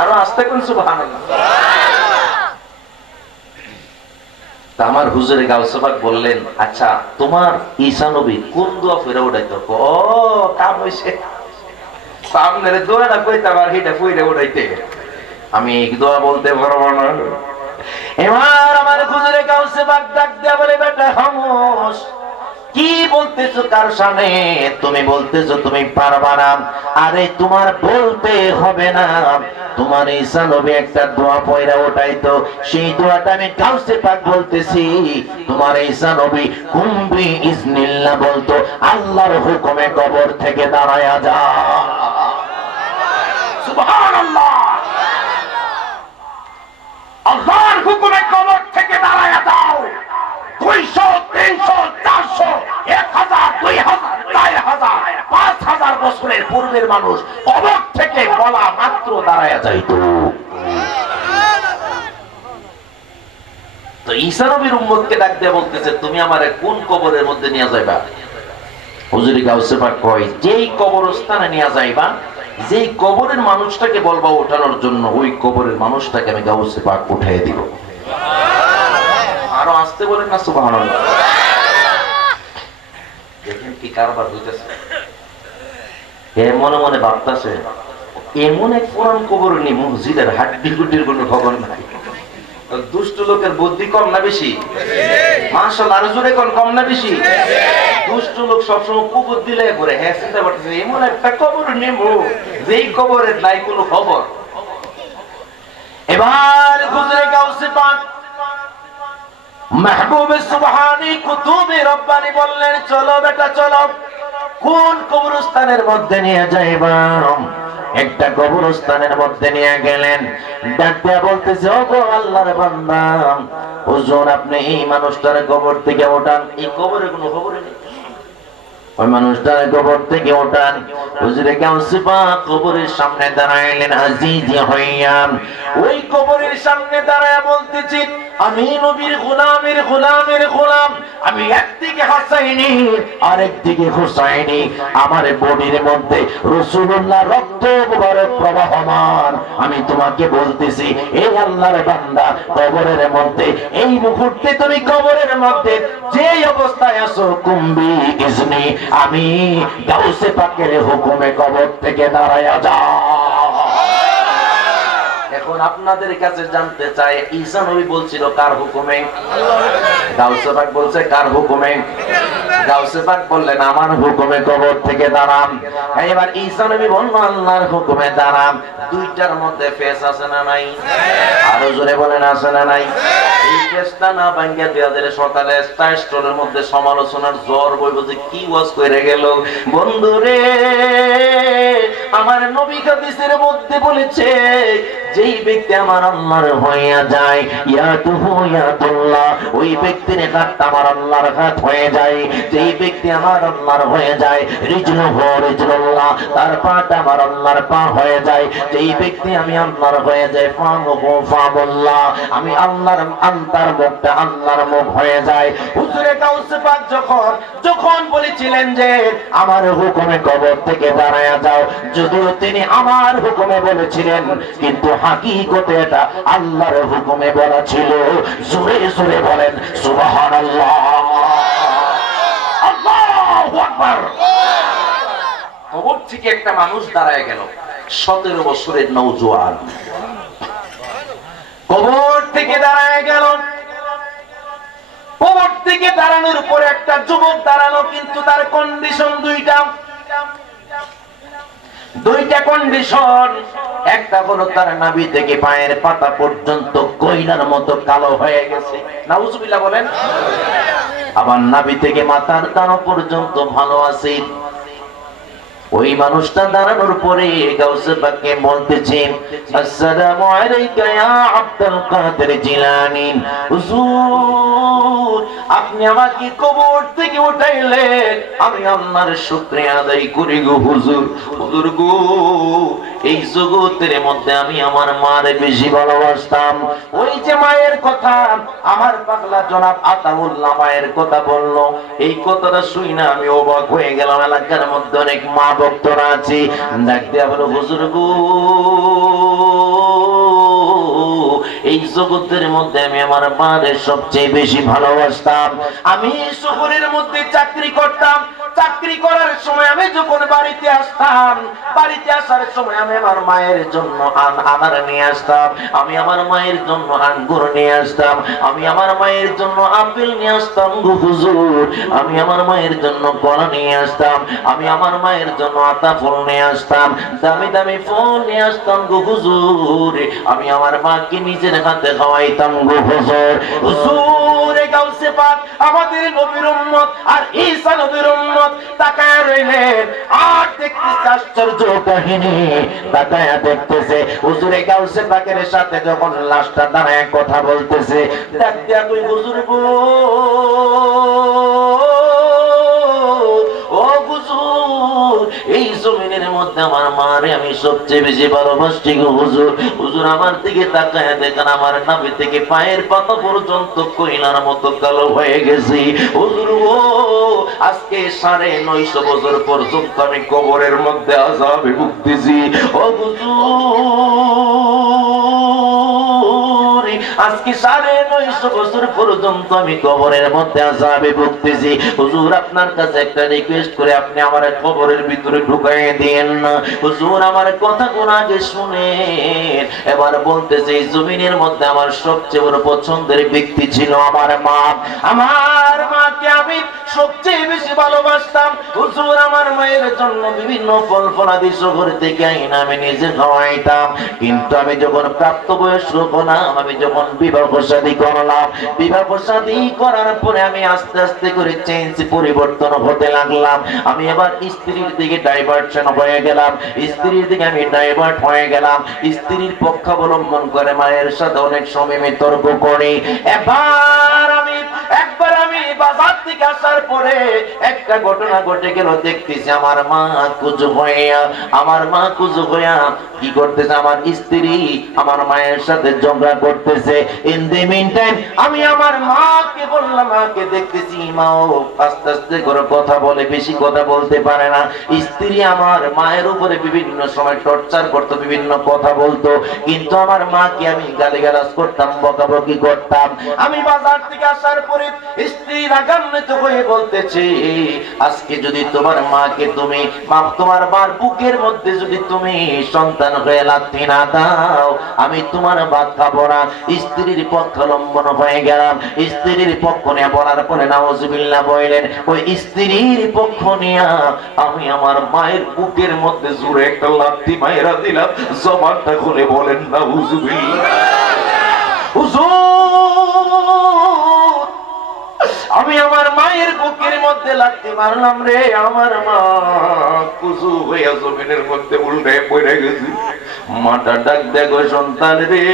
আরো আস্তে কোন সুবহানাল্লাহ। তা আমার হুজুরে গাউসে পাক বললেন, আচ্ছা তোমার ঈসা নবী কোন দোয়া ফেরা উঠাইতো? ও কাম হইছে, সামনের দোয়াটা কইতাম আর হেটা ফইরা উঠাইতে, আমি এই দোয়া বলতে পারবো না। এবার আমার হুজুরে গাউসে পাক ডাক দেয়া বলে বেটা খামোশ, কি বলতেছো কার সামনে? তুমি বলতেছো তুমি পারবা না, আরে তোমার বলতে হবে না, তোমার ঈসা নবী একটা দোয়া পয়রা ওঠাইতো, সেই দোয়াটা আমি গাউসে পাক বলতেছি। তোমার ঈসা নবী কুম্বি ইজনিল্লাহ বলতো, আল্লাহর হুকুমে কবর থেকে দাঁড়ায়া যা। সুবহানাল্লাহ। আল্লাহর হুকুমে কবর থেকে দাঁড়ায়া দাও। 200 300 400 1000 2000 4000 5000 বছরের পূর্বের মানুষ কবর থেকে বলা মাত্র দাঁড়ায়া যাইতো। তো ঈসা নবীর উম্মতকে ডাক দিয়ে বলতেছে তুমি আমারে কোন কবরের মধ্যে নিয়ে যাইবা? হুজুরে গাউসে পাক কয় যেই কবরস্থানে নিয়ে যাইবা, যেই কবরের মানুষটাকে বলবা ওঠানোর জন্য, ওই কবরের মানুষটাকে আমি গাউসে পাক উঠিয়ে দিব। আরো আসতে বলেন না সুবহানাল্লাহ। দেখেন কি কারবার হইতেছে। মনে মনে ভাবতেছে এমন এক পুরান কবর নেই মসজিদের হাড্ডি গুড্ডির কোনো খবর নাই। দুষ্ট লোকের বুদ্ধি কম না বেশি? মাশাআল্লাহ, আরো জোরে কোন কম না বেশি? দুষ্ট লোক সবসময় কুকুর দিলে করে হ্যাঁ চিন্তা করতেছে এমন একটা কবর নেব যেই কবরের নাই কোনো খবর। এবার হুজুরে গাউসে পাক মাহবুব সুবহানী কুতুবে রব্বানী বললেন, চলো বেটা চলো, কোন কবরস্থানের মধ্যে নিয়ে যাইবা? একটা কবরস্থানের মধ্যে নিয়ে গেলেন। ডাক্তার বলতেছে, ও গো আল্লাহর বান্দা, হুজুর আপনি এই মানুষটার কবর থেকে ওঠান। এই কবরে কোনো খবর নেই। ওই মানুষটার কবর থেকে ওঠান। হুজুরে গাউসে পাক কবরের সামনে দাঁড়াইলেন আজিজি হইয়া। ওই কবরের সামনে দাঁড়ায় বলতেছি, আমি নবীর গোলামের গোলামের গোলাম, আমি একদিকে হাসাইনি আরেকদিকে হুসাইনি, আমার বডির মধ্যে রাসূলুল্লাহ রক্ত মুবারক প্রবাহমান। আমি তোমাকে বলতেছি, এই আল্লাহর বান্দা, কবরের মধ্যে এই মুহূর্তে তুমি কবরের মধ্যে যে অবস্থায় আছো, কুম্বি ইজনি, আমি গাউসে পাকের হুকুমে কবর থেকে দাঁড়ায়া যাও। এখন আপনাদের কাছে জানতে চাই, ঈসা নবী বলছিল কার হুকুমে? গাউসে পাক বলছে কার হুকুমে? গাউসে পাক বললেন আমার হুকুমে কবর থেকে দাঁড়ান। এবার ঈসা নবী বলল আল্লাহর হুকুমে দাঁড়ান। দুইটার মধ্যে ফেস আছে না নাই? আরো জোরে বলেন আছে না নাই? এই ফেসটা না ভাঙ্গা 2017 স্টাইস্টলের মধ্যে সমালোচনার জ্বর বইব যে কি ওয়াজ কইরা গেল। বন্ধুরে, আমার নবী হাদিসের মধ্যে বলেছে, যেই ব্যক্তি আমার আল্লাহর হইয়া যায়, ইয়াতুহু ইয়াতুল্লাহ, ওই ব্যক্তির হাতটা আমার আল্লাহর হাত হয়ে যায়। যেই ব্যক্তি আমার আল্লাহর হয়ে যায়, রিজলুহু রিজলুল্লাহ, তার পাটা আমার আল্লাহর পা হয়ে যায়। যেই ব্যক্তি আমি আল্লাহর হয়ে যায়, ফামুহু ফামুল্লাহ, আমি আল্লাহর আন্তার মুখটা আল্লাহর মুখ হয়ে যায়। হুজুরে গাউসে পাক যখন বলেছিলেন যে আমার হুকুমে কবর থেকে দাঁড়ায়া যাও, যদিও তিনি আমার হুকুমে বলেছিলেন, কিন্তু হাকিকতে এটা আল্লাহর হুকুমে বলা ছিল। জোরে জোরে বলেন সুবহানাল্লাহ, আল্লাহু আকবার। কবর থেকে একটা মানুষ দাঁড়ায় গেল, 17 বছরের নওজোয়ান, কবর থেকে দাঁড়ায় গেল। কবর থেকে দাঁড়ানোর পরে একটা যুবক দাঁড়ানো, কিন্তু তার কন্ডিশন দুইটা কন্ডিশন। একটা হলো তার নাভি থেকে পায়ের পাতা পর্যন্ত কয়লার মতো কালো হয়ে গেছে, নাউজুবিল্লাহ বলেন। আবার নাভি থেকে মাথার দানো পর্যন্ত ভালো আছে। ওই মানুষটা দাঁড়ানোর পরে গাউসে পাককে বলতেছেন, আসসালামু আলাইকা ইয়া আব্দুল কাদের জিলানী, হুজুর আপনি আমাকে কবর থেকে উঠাইলেন, আমি আল্লাহর শুকরিয়া আদায় করি গো হুজুর। হুজুর গো, এই জগতের মধ্যে আমি আমার মারে বেশি ভালোবাসতাম। ওই যে মায়ের কথা আমার পাগলা জনাব আতাউল্লাহ মায়ের কথা বললো, এই কথাটা শুই না আমি অবাক হয়ে গেলাম। এলাকার মধ্যে অনেক মা ভক্তরা আছে, ডাক দিয়া বলো, হুজুর গো, এই জগতের মধ্যে আমি আমার মায়ের সবচেয়ে বেশি ভালোবাসতাম। আমি শহরের মধ্যে চাকরি করতাম, চাকরি করার সময় আমি যখন বাড়িতে আসতাম, বাড়িতে আসার সময় আমি আমার মায়ের জন্য আনার নিয়ে আসতাম, আমি আমার মায়ের জন্য আঙ্গুর নিয়ে আসতাম, আমি আমার মায়ের জন্য আপেল নিয়ে আসতাম গো হুজুর, আমি আমার মায়ের জন্য কলা নিয়ে আসতাম, আমি আমার মায়ের জন্য আতা ফল নিয়ে আসতাম, দামি দামি ফল নিয়ে আসতাম গো হুজুর, আমি আমার মাকে নিজের হাতে খাওয়াইতাম গো হুজুর। হুজুর গাউসে পাক আমাদের নবীর উম্মত আর ঈসা নবীর উম্মত তাকায় রইলেন আর দেখতেছে আশ্চর্য কাহিনী। তাকায় দেখতেছে হুজুরে গাউসে পাকের সাথে যখন লাশটা দাঁড়ায় কথা বলতেছে, ডাক দিয়া কই, হুজুর গো, ও হুজুর, এই জমিনের মধ্যে আমার মারে আমি সবচেয়ে বেশি ভালোবাসি গো হুজুর। হুজুর আমার দিকে তাকায় দেখেন, আমার নাভি থেকে পায়ের পাতা পর্যন্ত কয়লার মতো কালো হয়ে গেছি। হুজুর ও, আজকে 950 বছর পর্যন্ত আমি কবরের মধ্যে আযাবে ভুগতেছি। ও হুজুর, আজকে 950 বছর পর্যন্ত আমি কবরের মধ্যে আযাবে ভুগতেছি। হুজুর আপনার কাছে একটা রিকোয়েস্ট করে আপনি আমার কবরের ভিতরে ঢুকাইয়ে দিয়েন না। হুজুর আমার কথাগুলো আগে শুনেন। এবার বলতেছে, এই জমিনের মধ্যে আমার সবচেয়ে বড় পছন্দের ব্যক্তি ছিল আমার মা। আমার মাকে আমি সবচেয়ে বেশি ভালোবাসতাম। হুজুর আমার মায়ের জন্য বিভিন্ন ফল ফলাদি শহর থেকে আইনা আমি নিজে খাওয়াইতাম, কিন্তু আমি যখন প্রাপ্ত বয়স্ক হলাম, আমি যখন বিবাহ শাদী করলাম, বিবাহ শাদী করার পরে আমি আস্তে আস্তে করে পরিবর্তন হতে লাগলাম। আমি এবার স্ত্রীর দিকে ডাইভার্সন হয়ে গেলাম, স্ত্রীর দিকে আমি ডাইভার্ট হয়ে গেলাম। স্ত্রীর পক্ষাবলম্বন করে মায়ের সাথে অনেক সময় আমি তর্ক করি। একবার আমি বাজার থেকে আসার পরে একটা ঘটনা ঘটে গেল। দেখতেছি আমার মা কুজো হইয়া কি করতেছে, আমার স্ত্রী আমার মায়ের সাথে ঝগড়া করতেছে। ইন দি মিন টাইম আমি আমার মাকে বললাম, মাকে দেখতেছি মাও আস্তে আস্তে করে কথা বলে, বেশি কথা বলতে পারে না। স্ত্রী আমার মায়ের উপরে বিভিন্ন সময় টর্চার করতো, বিভিন্ন কথা বলতো, কিন্তু আমার মাকে আমি গালিগালাজ করতাম, বকাবকি করতাম। আমি বাজার থেকে আসার পরে স্ত্রী রাগান্বিত হয়ে বলতেছে, আজকে যদি তোমার মাকে তুমি তোমার মার বুকের মধ্যে যদি তুমি সন্তান হয়ে লাথি না দাও, আমি তোমার ভাত খাবো না। স্ত্রীর পক্ষাবলম্বন হয়ে গেলাম। স্ত্রীর পক্ষ নিয়ে বলার পরে নাউজুবিল্লাহ বললেন, ওই স্ত্রীর পক্ষ নিয়ে আমি আমার মায়ের বুকের মধ্যে জোরে একটা লাথি মাইরা দিলাম। জবানটা খুলে বলেন নাউজুবিল্লাহ। আমি আমার মায়ের বুকের মধ্যে লাথি মারলাম রে, আমার মা কুজু হইয়া জমিনের মধ্যে উল্টে পড়ে গেছে। মাটা ডাক দেখো, সন্তান রে,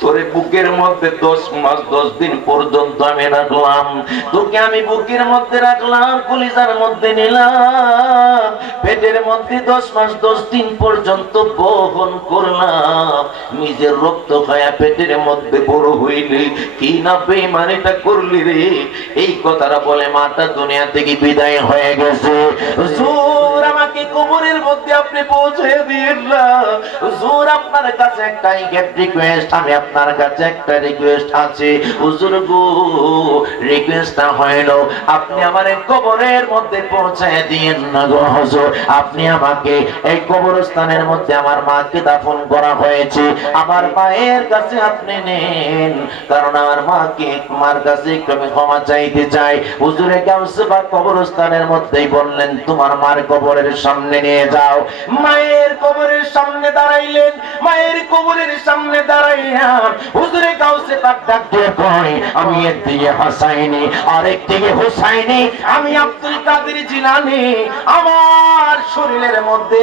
তোরে বুকের মধ্যে 10 মাস 10 দিন পর্যন্ত আমি রাখলাম, তোকে আমি বুকের মধ্যে রাখলাম, কলিজার মধ্যে নিলাম, পেটের মধ্যে 10 মাস 10 দিন পর্যন্ত বহন করলাম, নিজের রক্ত খায়া পেটের মধ্যে বড় হইলি, কি না বেঈমানিটা করলি রে। এই কথাটা বলে মাটা দুনিয়া থেকে বিদায় হয়ে গেছে। হুজুর আমাকে কবরের মধ্যে আপনি পৌঁছে দিয়েন না। হুজুর আপনার কাছে একটাই রিকোয়েস্ট, আমি আপনার কাছে একটা রিকোয়েস্ট আছে হুজুর গো। রিকোয়েস্টটা হলো আপনি আমার কবরের মধ্যে পৌঁছায় দিয়েন না গো হুজুর। আপনি আমাকে এই কবরস্থানের মধ্যে আমার মাকে দাফন করা হয়েছে, আমার মায়ের কাছে আপনি নেন, কারণ আমার মার কাছে একটু আমি ক্ষমা চাইতে চাই। হুজুরে গাউসে বা কবরস্থানের মধ্যেই বললেন, তোমার মার কবরের সামনে নিয়ে যাও। মায়ের কবরের সামনে দাঁড়াইলেন, মায়ের কবরের সামনে দাঁড়াইয়া হুজুরে গাউসে পাক ডাক দিয়ে কয়, আমি একদিকে হাসাইনি আর একদিকে হুসাইনি, আমি আব্দুল কাদের জিলানী, আমার শরীরের মধ্যে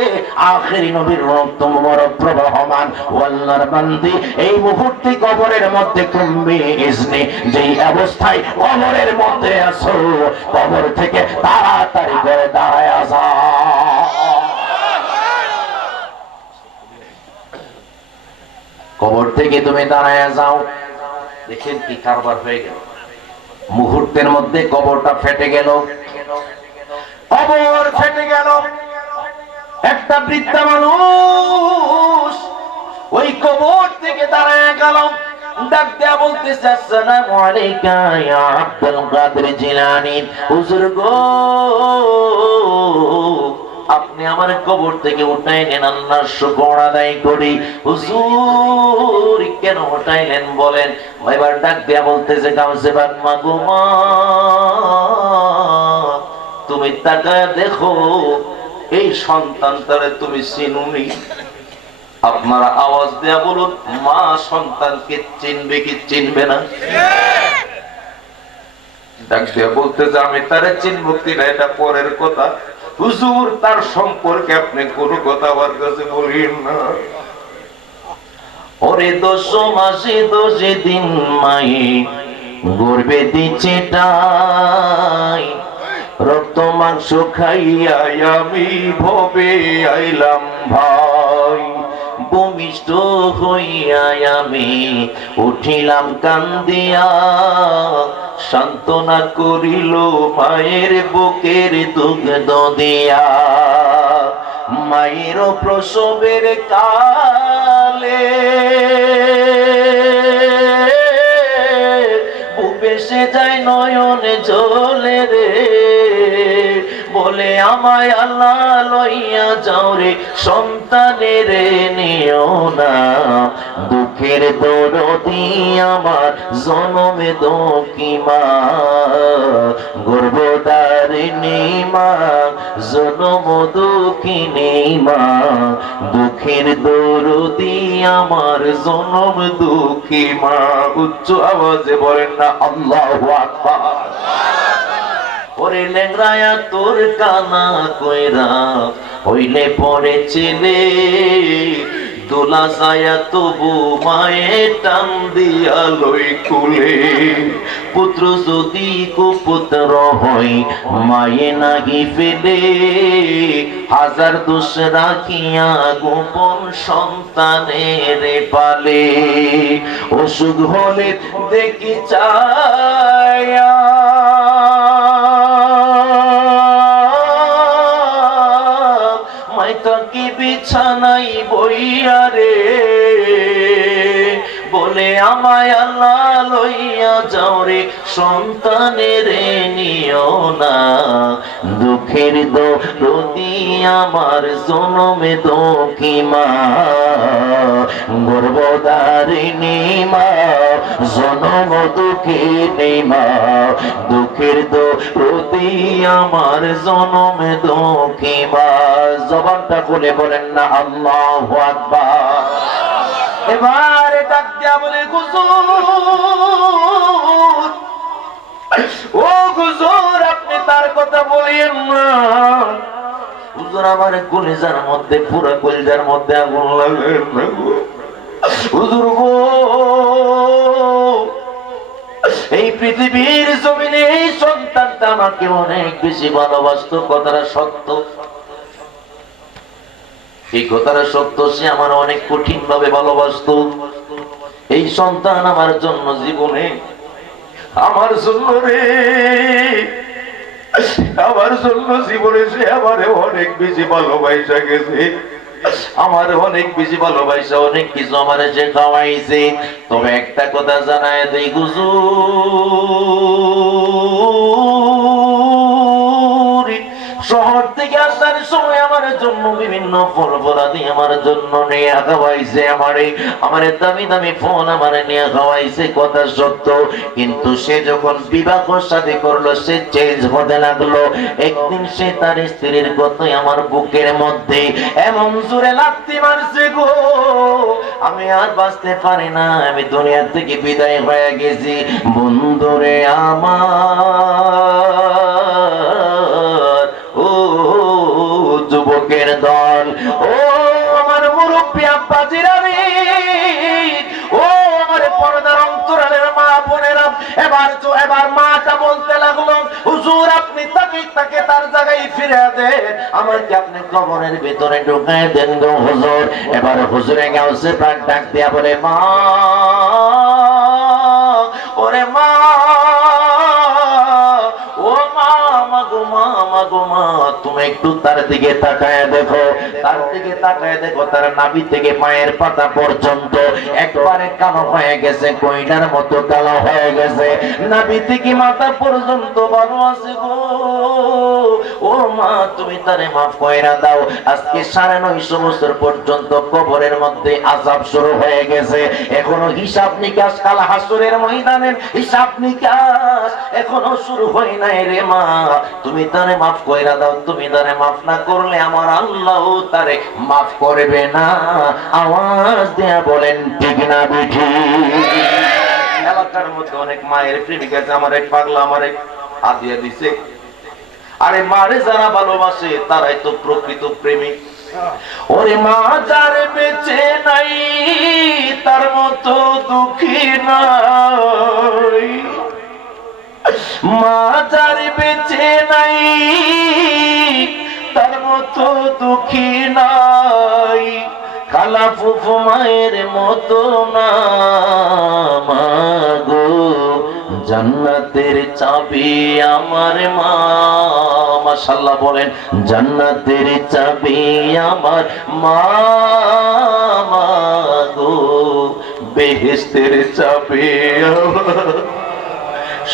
আখেরি নবীর রক্ত মুবারক প্রবাহমান। আল্লাহর বান্দি এই মুহূর্তে কবরের মধ্যে তুমি ইজনি যেই অবস্থায় কবরের মধ্যে আছো, কবর থেকে তাড়াতাড়ি করে দাঁড়ায় আসা। কবর থেকে তুমি দাঁড়ায় যাও। দেখেন কি কারবার হয়ে গেল, মুহূর্তের মধ্যে কবরটা ফেটে গেল, কবর ফেটে গেল। একটা বৃদ্ধা মানুষ ওই কবর থেকে দাঁড়ায় গেল, ডাক দেয়া বলতেছে, আসসালামু আলাইকা ইয়া আব্দুল কাদের জিলানী। হুজুর গো, আপনি আমার কবর থেকে উঠাইলেন, আল্লাহর শুকর আদায় করি। হুজুর কেন উঠাইলেন বলেন? এবার ডাক দেয়া বলতেছে, গাউসে পাক মা গো মা, তুমি তাকায় দেখো এই সন্তানটারে তুমি চিনুনি। আপনারা আওয়াজ দেয়া বলুন, মা সন্তানকে চিনবে কি চিনবে না? ডাক দেয়া বলতেছে, আমি তারে চিনব কিনা এটা পরের কথা, হুজুর তার সম্পর্কে আপনি কোনো কথা আমার কাছে বলেন না। ওরে 10 মাসে 10 দিন মায়ে গর্বে দিচ্ছে টাই, রক্ত মাংস খাইয়া আমি ভবে আইলাম ভাই, ভূমিষ্ঠ হইয়া আমি উঠিলাম কান্দিয়া, সান্ত্বনা করিল মায়ের বুকের দুগ্ধ দিয়া, মায়ের প্রসবের কালে বেসে যায় নয়নে জলে রে, বলে আমায় আল্লাহ লইয়া যাও রে সন্তানের নিও না দুঃখের দরদি আমার জনমে দুঃখী মা গর্ভধারিণী মা জনম দুঃখিনী মা দুঃখের দরদি আমার জনম দুঃখী মা উচ্চ আওয়াজে বলেন না আল্লাহু আকবার ওরে লেংরায়া তোর কানা কইরা হইলে পরে ছেলে দোলা যায়া তবু মায়ের টান দিয়া লই কুলে পুত্র যদি কুপুত্র হয় মায়ে নাহি ফেলে হাজার দোষ রাখিয়া গোপন সন্তানের পালে অসুখ হলে দেখি চায়া মাইতাকে বিছানাই বইয়া রে বলে আমায় আল্লাহ লইয়া যাও রে সন্তানের নিও না দুঃখের দরদি আমার জনমে দুঃখী মা গর্ভধারিণী মা জনম দুঃখিনী মা দুঃখের দরদি আমার জনমে দুঃখী মা জবানটা খুলে বলেন না আল্লাহু আকবার এবারে ডাক দিয়া বলে হুজুর ও হুজুর আপনি তার কথা বলেন না হুজুর আমার কলিজার মধ্যে পুরা কলিজার মধ্যে আগুন লাগে না হুজুর গো এই পৃথিবীর জমিনে এই সন্তানটা আমাকে অনেক বেশি ভালোবাসতো কথাটা সত্য এই কথাটা সত্য সে আমার অনেক কঠিন ভাবে ভালোবাসতো এই সন্তান আমার জন্য জীবনে আমার জন্য রে আমার জন্য জীবনে সে আমারে অনেক বেশি ভালোবাসা গেছে আমার অনেক বেশি ভালোবাসা অনেক কিছু আমারে সে খাওয়াইছে তবে একটা কথা জানায় দেই হুজুর শহর থেকে আসার সময় আমার জন্য বিভিন্ন ফল ফলাদি আমার জন্য নিয়ে খাওয়াইছে আমারে দামি দামি ফোন আমারে নিয়ে খাওয়াইছে কথা সত্য কিন্তু সে যখন বিবাহ শাদী করলো সে চেঞ্জ হতে লাগলো একদিন সে তার স্ত্রীর কথাই আমার বুকের মধ্যে এমন জোরে লাথি মারছে গো আমি আর বাঁচতে পারি না আমি দুনিয়া থেকে বিদায় হয়ে গেছি বন্ধুরে আমার ও যুবকের দল ও আমার মুরব্বী আব্বাজিরা রে ও আমার পর্দার অন্তরালের মা বোনেরা এবার মাটা বলতে লাগলো হুজুর আপনি তাকে তার জায়গায় ফিরে দেন আমাকে আপনি কবরের ভিতরে ঢুকায় দেন গো হুজুর এবার হুজুরে গাউসে প্রাণ ডাক দিয়া বলে মা ওরে মা ও মা তুমি একটু তার দিকে তাকায় দেখো তার নাভি থেকে পায়ের পাতা পর্যন্ত একবারে কালো হয়ে গেছে কয়লার মতো কালো হয়ে গেছে নাভি থেকে মাথা পর্যন্ত বড় আছে গো ও মা তুমি তারে মাফ কইরা দাও আজকে 950 বছর পর্যন্ত কবরের মধ্যে আযাব শুরু হয়ে গেছে এখনো হিসাব নিকাশ কাল হাসরের ময়দানের হিসাব নিকাশ এখনো শুরু হয় নাই রে মা তুমি তারে মাফ কইরা দাও তুমি তারে মাফ না করলে আমার আল্লাহ তারে মাফ করবে না আওয়াজ দেয়া বলেন ঠিক না বেঠি এলাকার মধ্যে অনেক মায়ের প্রেমিক আছে আমার এক পাগলা আমার এক হাদিয়া দিছে আরে মারে যারা ভালোবাসে তারাই তো প্রকৃত প্রেমিক ওরে মা যার বেঁচে নাই তার মতো দুঃখী নাই মা যার বেঁচে নাই তার মতো দুঃখী নাই খালা ফুফু মায়ের মতো না মা গো জান্নাতের চাবি আমার মা মাশাআল্লাহ বলেন জান্নাতের চাবি আমার মা গো বেহেশতের চাবি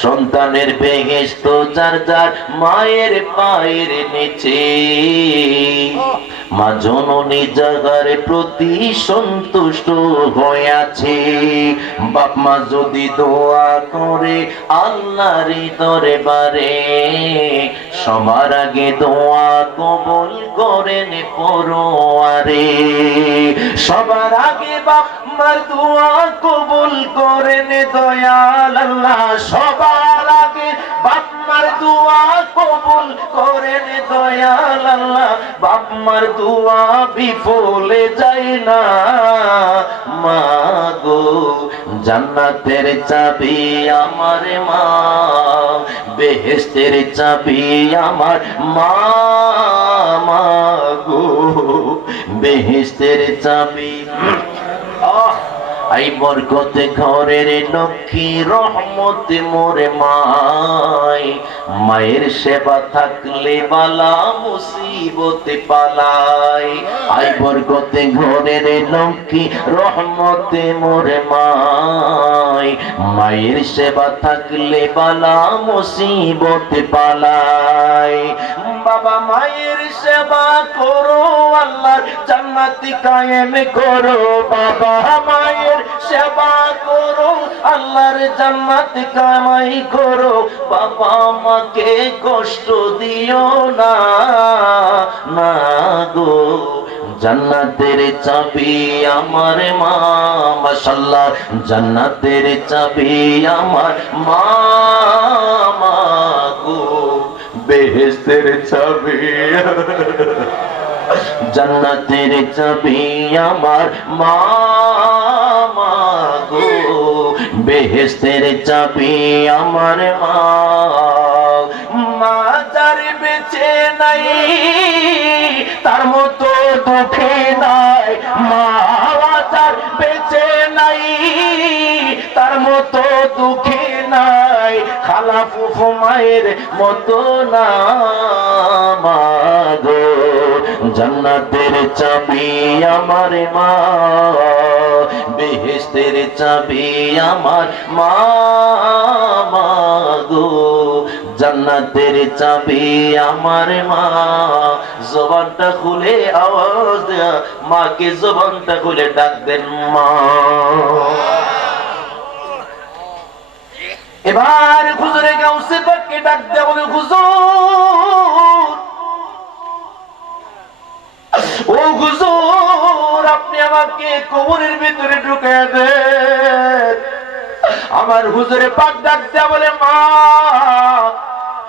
সন্তানের বেহেশত যার যার মায়ের পায়ের নিচে। মা জননী জাগার প্রতি সন্তুষ্ট হয়েছে। বাপ মা যদি দোয়া করে আল্লাহর দরবারে, সবার আগে দোয়া কবুল করেন পরোয়ারে। সবার আগে বাপ মার দোয়া কবুল করেন দয়াল আল্লাহ। সবার আগে বাপ মার দোয়া কবুল করেন দয়াল আল্লাহ। বাপ মার দোয়া বিফলে যায় না মা গো। জান্নাতের চাবি আমার মা, বেহেশতের চাবি আমার মা। মা গো বেহেশতের চাবি। আই বরকতে ঘরের লক্ষ্মী রহমতে মোরে মাই। মায়ের সেবা থাকলে বালা মুসিবতে পালাই। আই বরকতে ঘরের লক্ষ্মী রহমতে মোরে মাই। মায়ের সেবা থাকলে বালা মুসিবতে পালাই। বাবা মায়ের সেবা করো আল্লাহর জান্নাতি কায়েম করো। বাবা মায়ের সেবা করো আল্লাহর জান্নাত কামাই করো। বাবা মাকে কষ্ট দিও না না গো। জান্নাতের চাবি আমার মা, মাশাআল্লাহ জান্নাতের চাবি আমার মা। মা গো বেহেশতের চাবি, জান্নাতের চাবি আমার মা। মা গো বেহেশতের চাবি আমার মা। মা যার বেঁচে নাই তার মতো দুঃখে নাই। মা যার বেঁচে নাই তার মতো দুঃখে নাই। খালা ফুফু মায়ের মতো না মা গো। জান্নাতের চাবি আমার মা, বেহেশতের চাবি আমার মা। মা গো জান্নাতের চাবি আমার মা। জবানটা খুলে আওয়াজ দেয়া মাকে, জবানটা খুলে ডাক দেন মা। এবার হুজুরে গাউসে পাককে ডাক দেয়া বলে, হুজুর ও হুজুর আপনি আমাকে কবরের ভিতরে ঢুকিয়ে দেন। আমার হুজুরে পাক ডাক দেয়া বলে, মা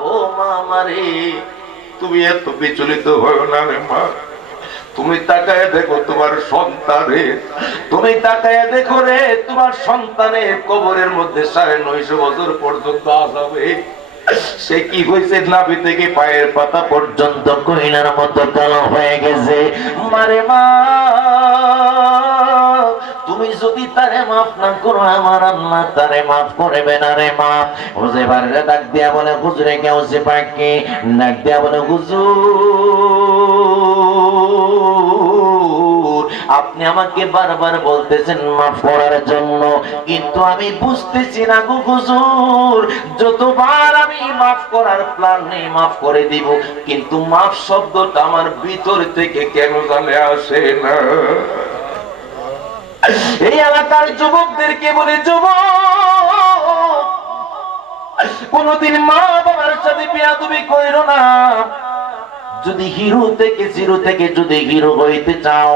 ও মা আমারে তুমি এত বিচলিত হও না রে মা। তুমি তাকায় দেখো তোমার সন্তানে, তুমি তাকায় দেখো রে তোমার সন্তানের কবরের মধ্যে 950 বছর পর্যন্ত আসাবে। সে কি হয়েছে নাভি থেকে পায়ের পাতা পর্যন্ত কইনার মতো কালো হয়ে গেছে। মারে মা তুমি যদি তারে মাফ না করো আমার আল্লাহ তারে মাফ করবে না রে মা। হুজুর বারে ডাক দিয়া বলে, হুজুরে গাউসে পাককে ডাক দিয়া বলে, হুজুর আপনি আমাকে বারবার বলতেছেন মাফ করার জন্য, কিন্তু আমি বুঝতেছি না গো হুজুর। যতবার আমি মাফ করার প্ল্যান নেই মাফ করে দিব, কিন্তু মাফ শব্দটা আমার ভিতর থেকে কেন জানে আসে না। এই এলাকার যুবকদেরকে বলে, যুবক কোনদিন মা বাবার সাথে বেয়াদবি কইরো না। যদি হিরো থেকে জিরো থেকে যদি হিরো হইতে চাও,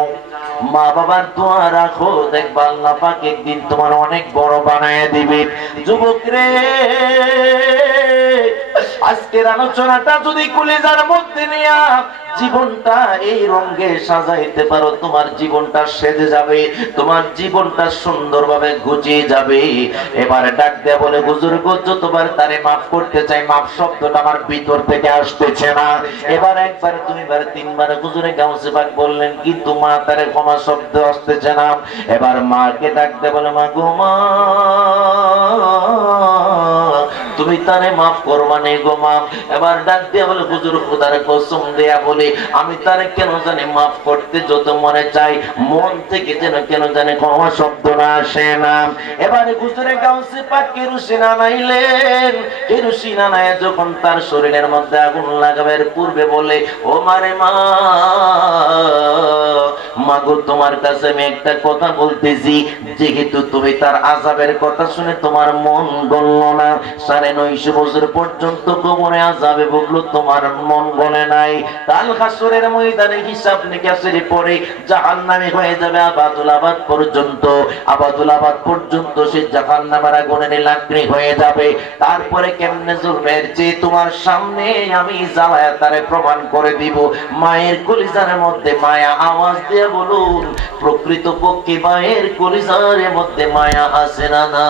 মা বাবার দোয়া রাখো, দেখবা আল্লাহ পাক একদিন তোমার অনেক বড় বানায় দিবে। যুবক রে আজকের আলোচনাটা যদি কলিজার মধ্যে নিয়া জীবনটা এই রঙে সাজাইতে পারো, তোমার জীবনটা সেজে যাবে, তোমার জীবনটা সুন্দরভাবে গুছিয়ে যাবে। এবারে ডাক দেয়া বলে, হুজুর গো যতবার তারে মাফ করতে চাই মাফ শব্দটা আমার ভিতর থেকে আসতেছে না। এবার একবার দুইবার তিনবার হুজুরে গাউসে পাক বললেন, কিন্তু মা তারে ক্ষমা শব্দ আসতেছে না। এবার মাকে ডাক দেয়া বলে, মা গো মা তুমি তুমি তারে মাফ করবা নে গো মা। এবার ডাক দিয়ে বলে হুজুর খোদার কসম দেয়া বলে আমি তারে কেন জানি মাফ করতে যত মনে চাই মন থেকে যেন কেন জানি কোনো শব্দ না আসে না। এবারে হুজুরে গাউসে পাক কেরোসিন আনাইলেন, কেরোসিন আনায় যখন তার শরীরের মধ্যে আগুন লাগাবার পূর্বে বলে ও মারে মা, মাগো তোমার কাছে আমি একটা কথা বলতেছি, যেহেতু তুমি তার আযাবের কথা শুনে তোমার মন গলল না, ৯৫০ বছর পর্যন্ত কবরে আযাবে ভুগলো, তোমার মন গলে নাই, কাল হাসরের ময়দানে হিসাব নিকাশের পরে জাহান্নামী হয়ে যাবে আবাদুল আবাদ পর্যন্ত, আবাদুল আবাদ পর্যন্ত সে জাহান্নামের আগুনের লাকড়ি হয়ে যাবে। তারপরে কেমনে জুলমের যে তোমার সামনে আমি জ্বালায়া তারে প্রমাণ করে দিব। মায়ের কলিজার মধ্যে মায়া, আওয়াজ দিয়ে বলুন প্রকৃত পক্ষে মায়ের কলিজার মধ্যে মায়া আছে না না?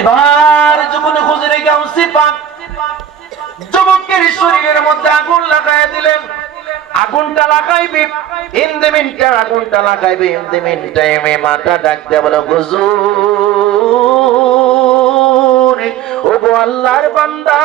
এবার যখন হুজুরে গাউসে পাক যুবকের শরীরের মধ্যে আগুন লাগায় দিলেন, আগুনটা লাগাইবে ইন্দেমিনটা আগুনটা লাগাইবে ইন্দেমিন টাইমে মাটা ডাক দেয়া বলে হুজুর ওগো আল্লাহর বান্দা,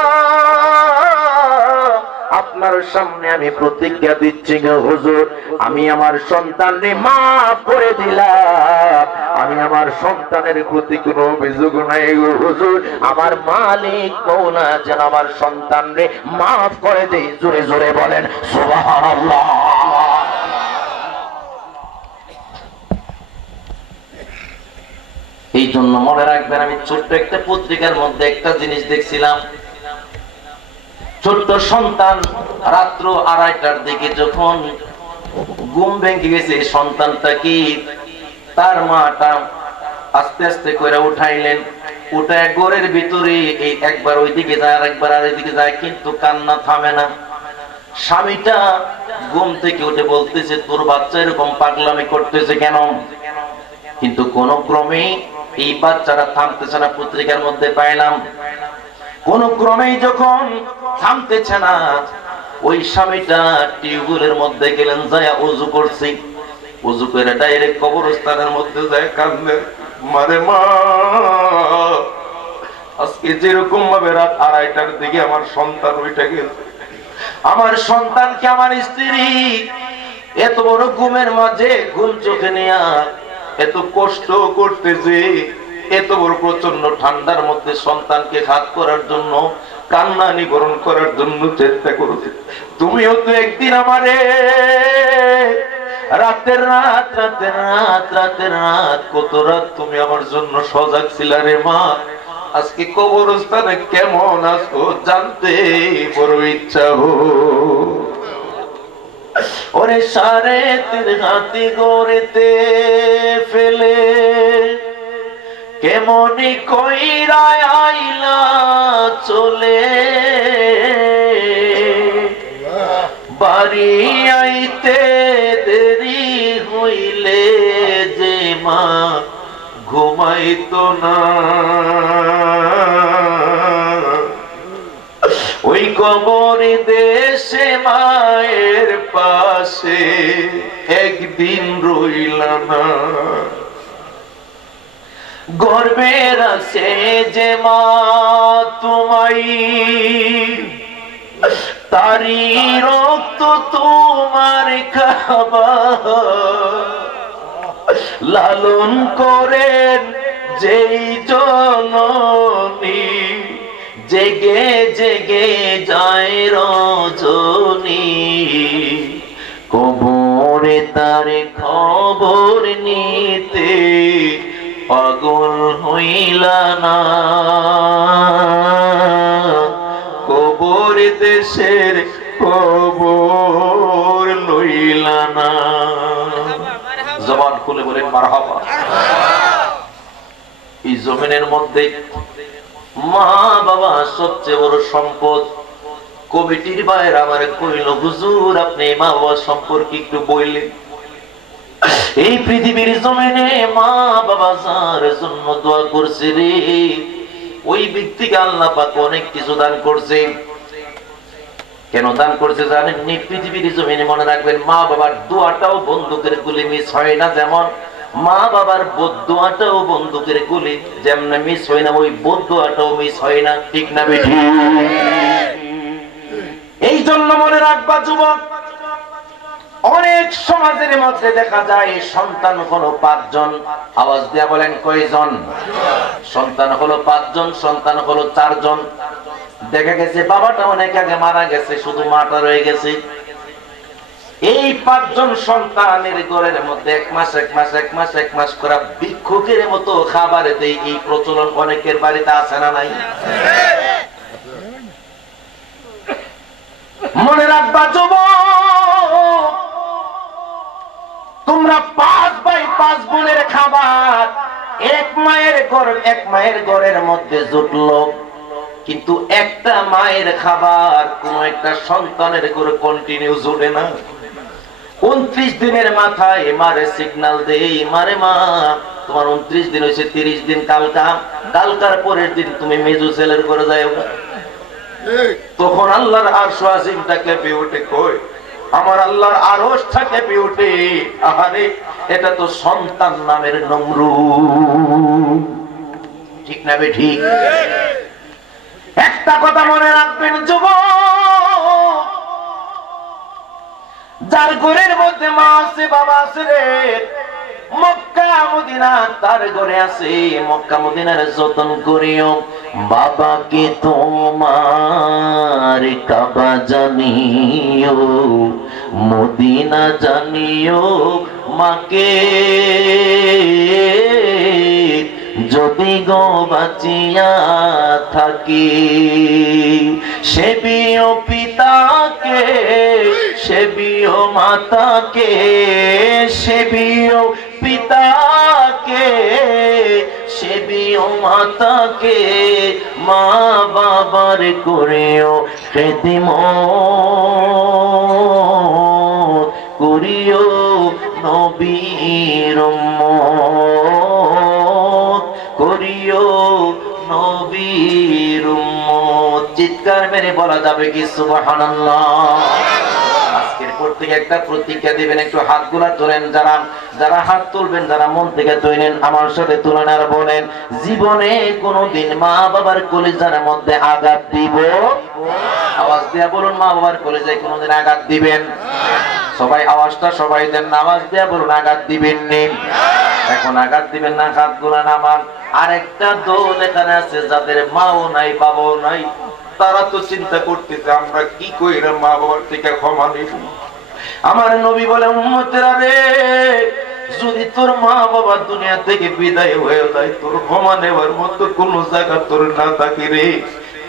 আপনার সামনে আমি প্রতিজ্ঞা দিচ্ছি গো হুজুর, আমি আমার সন্তানকে মাফ করে দিলাম, আমি আমার সন্তানের প্রতি কোনো অভিযোগ নাই গো হুজুর, আমার মালিক মওলা যেন আমার সন্তানকে মাফ করে দেয়। জোরে জোরে বলেন সুবহানাল্লাহ। এই জন্য মনে রাখবেন, আমি ছোট্ট একটা পত্রিকার মধ্যে একটা জিনিস দেখছিলাম, ছোট্ট সন্তান রাত্র ২:৩০টার দিকে যখন ঘুম ভেঙে গেছে, সন্তানটা কি তার মাটা আস্তে আস্তে করে উঠাইলেন, উঠায় ঘরের ভিতরে এই একবার ওইদিকে যায় আর একবার আর এদিকে যায়, কিন্তু কান্না থামে না। স্বামীটা ঘুম থেকে উঠে বলতেছে তোর বাচ্চা এরকম পাগলামি করতেছে কেন, কিন্তু কোন ক্রমে এই বাচ্চাটা থামতেছে না। পত্রিকার মধ্যে পাইলাম কোন ক্রমেই যখন থামতেছে না, ওই স্বামীটা টিউবওয়েলের মধ্যে গেলেন, যায় ওযু করছে, ওযু করে ডাইরেক্ট কবরস্থানের মধ্যে যায় কান্দে, মারে মা আজকে যেরকম ভাবে রাত ২:৩০টার দিকে আমার সন্তান উঠে গেছে, আমার সন্তানকে আমার স্ত্রী এত বড় ঘুমের মাঝে ঘুম চোখে নিয়ে এত কষ্ট করতেছে, এত বড় প্রচন্ড ঠান্ডার মধ্যে সন্তানকে হাত করার জন্য, কান্না নিবারণ করার জন্য চেষ্টা করেছে। তুমিও তো একদিন আমারে রাতের রাত রাতের রাত রাতের রাত কত রাত তুমি আমার জন্য সজাগ ছিলা রে মা, আজকে কবরস্থানে কেমন আছো জানতে বড় ইচ্ছা হো। ওরে সারে তিন হাতি গড়েতে ফেলে কেমনি কইরা আইলা চলে, বাড়ি আইতে দেরি হইলে যে মা ঘুমাইতো না, ওই কবর দেশে মায়ের পাশে একদিন রইলা না, গর্বের আছে যে মা তোমায়, তারি রক্ত তোমার খাবার, লালন করেন যেই জননী, জেগে জেগে যায় রজনী, কবরে তার খবর নিতে পাগল হইলা না, কবর দেশের কবর লইলা না। জবান খুলে বলেন মারহাবা। এই জমিনের মধ্যে মা বাবা সবচেয়ে বড় সম্পদ। কমিটির বাইরে আমার কইল হুজুর আপনি মা বাবা সম্পর্কে একটু বললেন। এই পৃথিবীর জমিনে মা বাবা যার জন্য দোয়া করছে রে, ওই ব্যক্তিকে আল্লাহ পাক অনেক কিছু দান করছে। কেন দান করছে জানেন? পৃথিবীর জমিনে মনে রাখবেন মা বাবার দোয়াটাও বন্দুকের গুলি মিস হয় না। যেমন মা বাবার বদদুয়াটাও বন্দুকের গুলি যেমন মিস হয় না, ওই বদদুয়াটাও মিস হয় না, ঠিক না বেঠি? এই জন্য মনে রাখবা যুবক, অনেক সমাজের মধ্যে দেখা যায় সন্তান হলো 5 জন। আওয়াজ দিয়া বলেন কয়জন? সন্তান হলো 5 জন, সন্তান হলো 4 জন। দেখা গেছে বাবাটা অনেক আগে মারা গেছে, শুধু মাটা রয়ে গেছে। এই 5 জন সন্তানের ঘরের মধ্যে এক মাস করে ভিক্ষুকের মতো খাবার দেয়। এই প্রচলন অনেকের বাড়িতে আছে না নাই? মনে রাখবা যুবক, তোমরা 5 ভাই 5 বোনের খাবার এক মায়ের ঘরের মধ্যে জুটলো, কিন্তু একটা মায়ের খাবার কোন একটা সন্তানের ঘরে কন্টিনিউ জুটে না। 29 দিনের মাথায় মারে সিগন্যাল দেই, মারে মা তোমার 29 দিন হয়েছে, 30 দিন কালকার পরের দিন তুমি মেজু ছেলের ঘরে যাও। তখন আল্লাহর আরশ আজিমটা কেঁপে ওঠে, কই আমার আল্লাহর আরশটা কেঁপে ওঠে, আহারে এটা তো সন্তান নামের নমরুদ, ঠিক না বে ঠিক? একটা কথা মনে রাখবেন যুবক, যার ঘরের মধ্যে মা আছে বাবা আছে রে, মক্কা মদিনা তার ঘরে আছে, মক্কা মদিনার যতন করিও। বাবাকে তোমার কাবা জানিও, মদিনা জানিও, মাকে যদি গো বাঁচিয়া থাকি। সেবিও পিতাকে, সেবিও মাতাকে, সেবিও পিতাকে, সেবিও মাতাকে, মা বাবার করেও খেদমত, করিও নবীর উম্মত, করিও নবীর উম্মত। চিৎকার মেরে বলা যাবে কি সুবহানাল্লাহ? আজকের পর থেকে একটা প্রতিজ্ঞা দিবেন, একটু হাতগুলা তোলেন, যারা হাত তুলবেন, যারা মন থেকে তুলেন আমার সাথে তুলেন আর বলেন, জীবনে কোনোদিন মা বাবার কলিজার মধ্যে আঘাত দিব। আওয়াজ দিয়া বলুন, মা বাবার কলিজায় কোনোদিন আঘাত দিবেন? সবাই আওয়াজটা সবাই দেন, আওয়াজ দিয়া বলুন আঘাত দিবেন নি? এখন আঘাত দিবেন না, হাতগুলা নামান। আরেকটা দল এখানে আছে যাদের মাও নাই বাবাও নাই, তারা তো চিন্তা করতেছে আমরা কি কইরা মা বাবার থেকে ক্ষমা নিব। আমার নবী বলে, উম্মতেরা রে, যদি তোর মা বাবা দুনিয়া থেকে বিদায় হয়ে যায়, তোর ক্ষমা নেওয়ার মতো কোন জায়গা তোর না থাকে রে।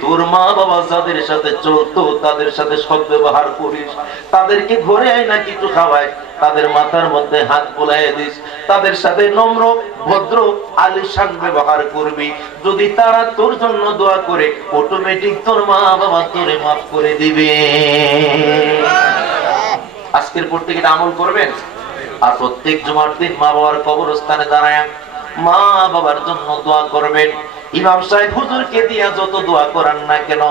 তোর মা বাবা যাদের সাথে চলতো তাদের সাথে সদ্ব্যবহার করিস, তাদেরকে ঘরে আয় না কিছু খাওয়ায়, তাদের মাথার মধ্যে হাত বুলাইয়া দিস, তাদের সাথে নম্র ভদ্র আলিশান ব্যবহার করবি। যদি তারা তোর জন্য দোয়া করে, অটোমেটিক তোর মা বাবা তোরে মাফ করে দিবে। আজকের পর থেকে এটা আমল করবেন। আর প্রত্যেক জুমার দিন মা বাবার কবরস্থানে দাঁড়ায় মা বাবার জন্য দোয়া করবেন। ইমাম সাহেব হুজুরকে দিয়া যত দোয়া করান না কেন,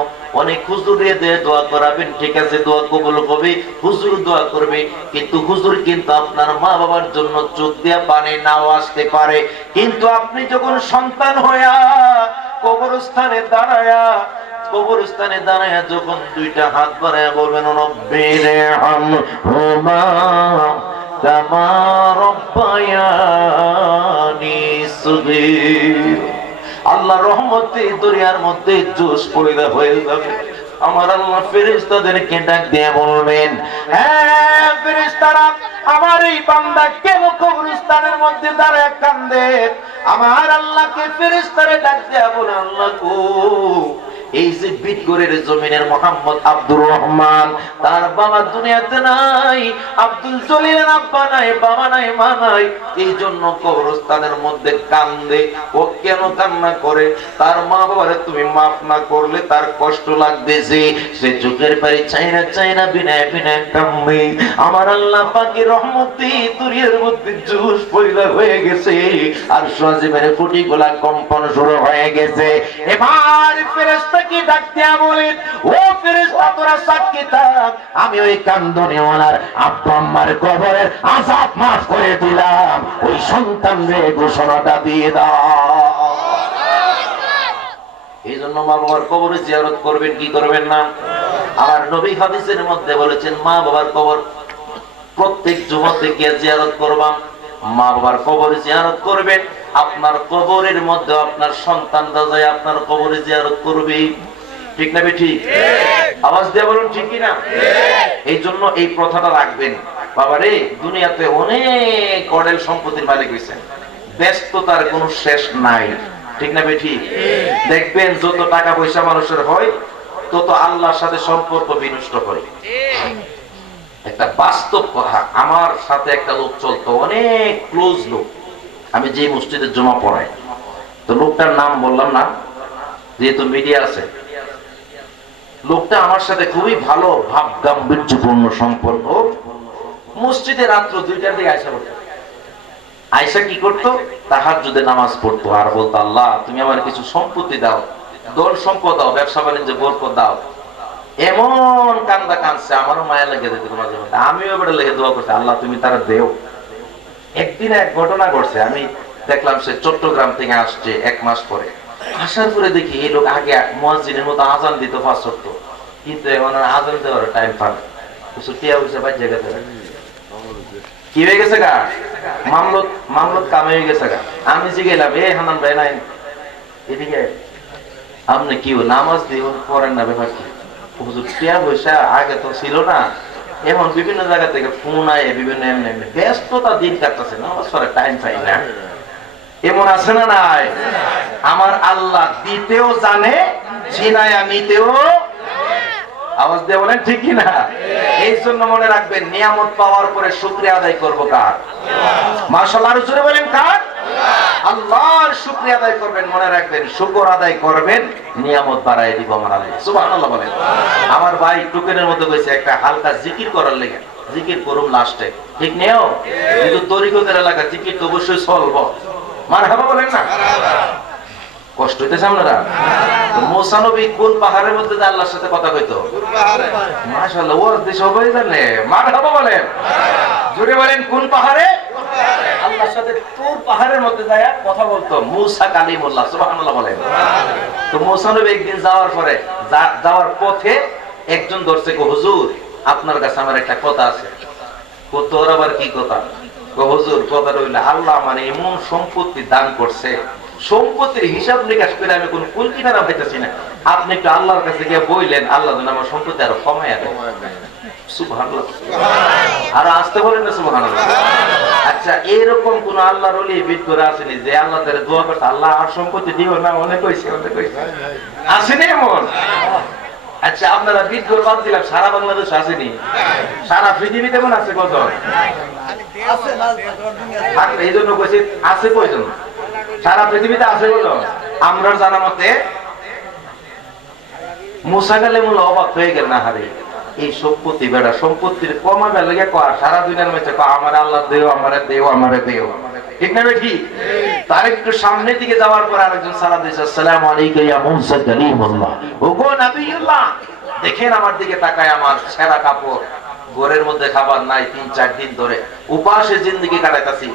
অনেক হুজুরে দিয়ে দোয়া করাবেন, ঠিক আছে, দোয়া কবুল হবে, হুজুর দোয়া করবে, কিন্তু হুজুর কিন্তু আপনার মা বাবার জন্য চোখ দিয়া পানি নাও আসতে পারে। কিন্তু আপনি যখন সন্তান হইয়া কবরস্থানে দাঁড়ায়া যখন দুইটা হাত বাড়ায়া বলবেন, রব্বিরে হামহুমা কামা রব্বায়ানি সগীর, আল্লাহ রহমতে দরিয়ার মধ্যে জোশ পয়দা হয়ে যাবে। আমার আল্লাহ ফেরেশতাদেরকে ডাক দিয়ে বলবেন, হ্যাঁ ফেরেশতারা, আমার এই বান্দা কেন কবরস্থানের মধ্যে দাঁড়ায় কান্দে? আমার আল্লাহকে ফেরেশতারা ডাক দিয়ে বলে, আল্লাহ গো, এই যে বিটগড়ের জমিনের মোহাম্মদ আব্দুর রহমান, তার বাবা দুনিয়াতে নাই, আব্দুল জলিলের আব্বা নাই, বাবা নাই, মা নাই, এই জন্য কবরস্থানের মধ্যে কান্দে। ও কেন কান্না করে? তার মা বাবারে তুমি মাফ না করলে তার কষ্ট লাগতেছে, সে চোখের পানি চাইনা বিনায় কান্দে। আমার আল্লাহ পাকের রহমতে দুনিয়ার মধ্যে জোশ পয়দা হয়ে গেছে, আর সজীবের ফুটি গোলা কম্পন শুরু হয়ে গেছে। এবার ফেরেশতা ফেরেশতাকে ডাক দিয়া বলেন, ও ফেরেশতা তোরা সাক্ষী থাক, আমি ওই কান্দনেওয়ালার আব্বা আম্মার কবরের আযাব মাফ করে দিলাম, ওই সন্তানরে ঘোষণাটা দিয়ে দাও। এই জন্য মা বাবার কবরে জিয়ারত করবেন কি করবেন না? আর নবী হাদিসের মধ্যে বলেছেন মা বাবার কবর প্রত্যেক জুমাতে গিয়ে জিয়ারত করবা। মা বাবার কবরে জিয়ারত করবেন, আপনার কবরের মধ্যে আপনার সন্তানরা যায় আপনার কবরে জিয়ারত করবে। ঠিক না ঠিক? আওয়াজ দিয়ে বলুন ঠিক কি না? এই জন্য এই প্রথাটা রাখবেন। বাবারে দুনিয়াতে অনেক অঢেল সম্পত্তির মালিক হয়েছেন, ব্যস্ততার কোনো শেষ নাই। ঠিক না ঠিক? দেখবেন যত টাকা পয়সা মানুষের হয় তত আল্লাহর সাথে সম্পর্ক বিনষ্ট হয়। একটা বাস্তব কথা, আমার সাথে একটা লোক চলতো, অনেক ক্লোজ লোক, আমি যে মসজিদে জমা পড়াই, তো লোকটার নাম বললাম না যেহেতু মিডিয়া আছে। লোকটা আমার সাথে খুবই ভালো ভাব গাম্ভীর্যপূর্ণ সম্পর্ক। মসজিদে রাত্র 2টার দিকে আয়সা পড়তো। আয়সা কি করতো? তাহাজ্জুদে নামাজ পড়তো আর বলতো, আল্লাহ তুমি আমার কিছু সম্পত্তি দাও, দল সম্পদ দাও, ব্যবসা বাণিজ্য বরকত দাও। এমন কান্দা কাঁদছে, আমারও মায়া লেগে যেত মাঝে মধ্যে, আমিও এবারে লেগে দোয়া করছি, আল্লাহ তুমি তারা দেও। একদিন এক ঘটনা ঘটছে, আমি দেখলাম সে চট্টগ্রাম থেকে আসছে 1 মাস পরে। আসার পরে দেখি এই লোক আগে মুয়াজ্জিনের মতো আজান দিত 5 ওয়াক্ত, কিন্তু এখন আজান দেওয়ার টাইম পাবে কিছু টিয়া হয়েছে বা জায়গা থেকে কি হয়ে গেছে গা, মামলত কামে হয়ে গেছে গা। আমি জিগেলাম, এ হানান ভাই নাই এদিকে, আপনি কি নামাজ দিয়ে করেন না, ব্যাপার কি? হুজুর টিয়া পয়সা আগে তো ছিল না, এখন বিভিন্ন জায়গা থেকে ফোন আয়, বিভিন্ন ব্যস্ততা দিন কাটতেছে, নামাজ পড়ার টাইম পাই না। এমন আছে না নাই? আমার আল্লাহ দিতেও জানে, ছিনায়া নিতেও। আওয়াজ দিয়ে বলেন ঠিক কি না? এই জন্য মনে রাখবেন, নিয়ামত পাওয়ার পরে শুকরিয়া আদায় করব কার? মাশাআল্লাহ জোরে বলেন কার? আল্লাহর শুকরিয়া আদায় করবেন। মনে রাখবেন, শুকর আদায় করবেন, নিয়ামত বাড়ায় দিব আমার আল্লাহ। সুবহানাল্লাহ বলেন। আমার ভাই টুকেনের মধ্যে কইছে একটা হালকা জিকির করার লাগে, জিকির করুম লাস্টে, ঠিক নেও? কিন্তু তরিকতের এলাকা জিকির তো অবশ্যই চলবো। মারহাবা বলেন না? কষ্ট হইতেছে আপনারা? মুসা নবী কোন পাহাড়ের মধ্যে আল্লাহর সাথে কথা কইতো? মাশাআল্লাহ, ওর দেশ সবাই জানে। মারহাবা বলেন, জোরে বলেন কোন পাহাড়ে? আল্লাহর সাথে তোর পাহাড়ের মধ্যে যায় কথা বলতো মুসা কালিমুল্লাহ। সুবহানাল্লাহ বলেন। তো মুসা নবী একদিন যাওয়ার পথে একজন ধরছে, হুজুর আপনার কাছে আমার একটা কথা আছে। তোর আবার কি কথা? হুজুর কথা রইল, আল্লাহ মানে এমন সম্পত্তি দান করছে, সম্পত্তির হিসাব নিকাশ করে আমি কোন কুল কিনারা পাইতেছি না, আপনি একটু আল্লাহর কাছে গিয়ে বললেন আল্লাহ যেন আমার সম্পত্তি আরো কমাইয়া দেয়। সুবহানাল্লাহ, আরো আসতে বলেন না সুবহানাল্লাহ। আচ্ছা, এরকম কোন আল্লাহর ওলি বিদ করে আসেনি যে আল্লাহ তারে দোয়া করতে আল্লাহ আর সম্পত্তি দিও না? অনেক হইছে, অনেক হইছে, আসেনি এমন? আচ্ছা, আপনারা বিদ করে বাদ দিলাম, সারা বাংলাদেশ আসেনি, সারা পৃথিবীতে মন আছে কত? এই জন্য কইছি আছে কয়জন? সারা পৃথিবীতে আছে বলো? আমরা জানা মতে মুসা কালিমুল্লাহ অবাক হয়ে গেল, না হারে এই সম্পত্তি বেড়া সম্পত্তির কমাবে লাগে কয় সারা দুনিয়ার মধ্যে আমার আল্লাহ দেও, আমারে দেও, আমারে দেও। ঠিক না ঠিক? তার একটু সামনের দিকে যাওয়ার পর আরেকজন সালাম দিয়েছে, আসসালামু আলাইকা ইয়া মুসা কালিমুল্লাহ। ওগো নবিয়ুল্লাহ, দেখেন আমার দিকে তাকায়, আমার ছেঁড়া কাপড়, ঘরের মধ্যে খাবার নাই, 3-4 দিন ধরে উপাসে জিন্দেগি কাটাইতাছি,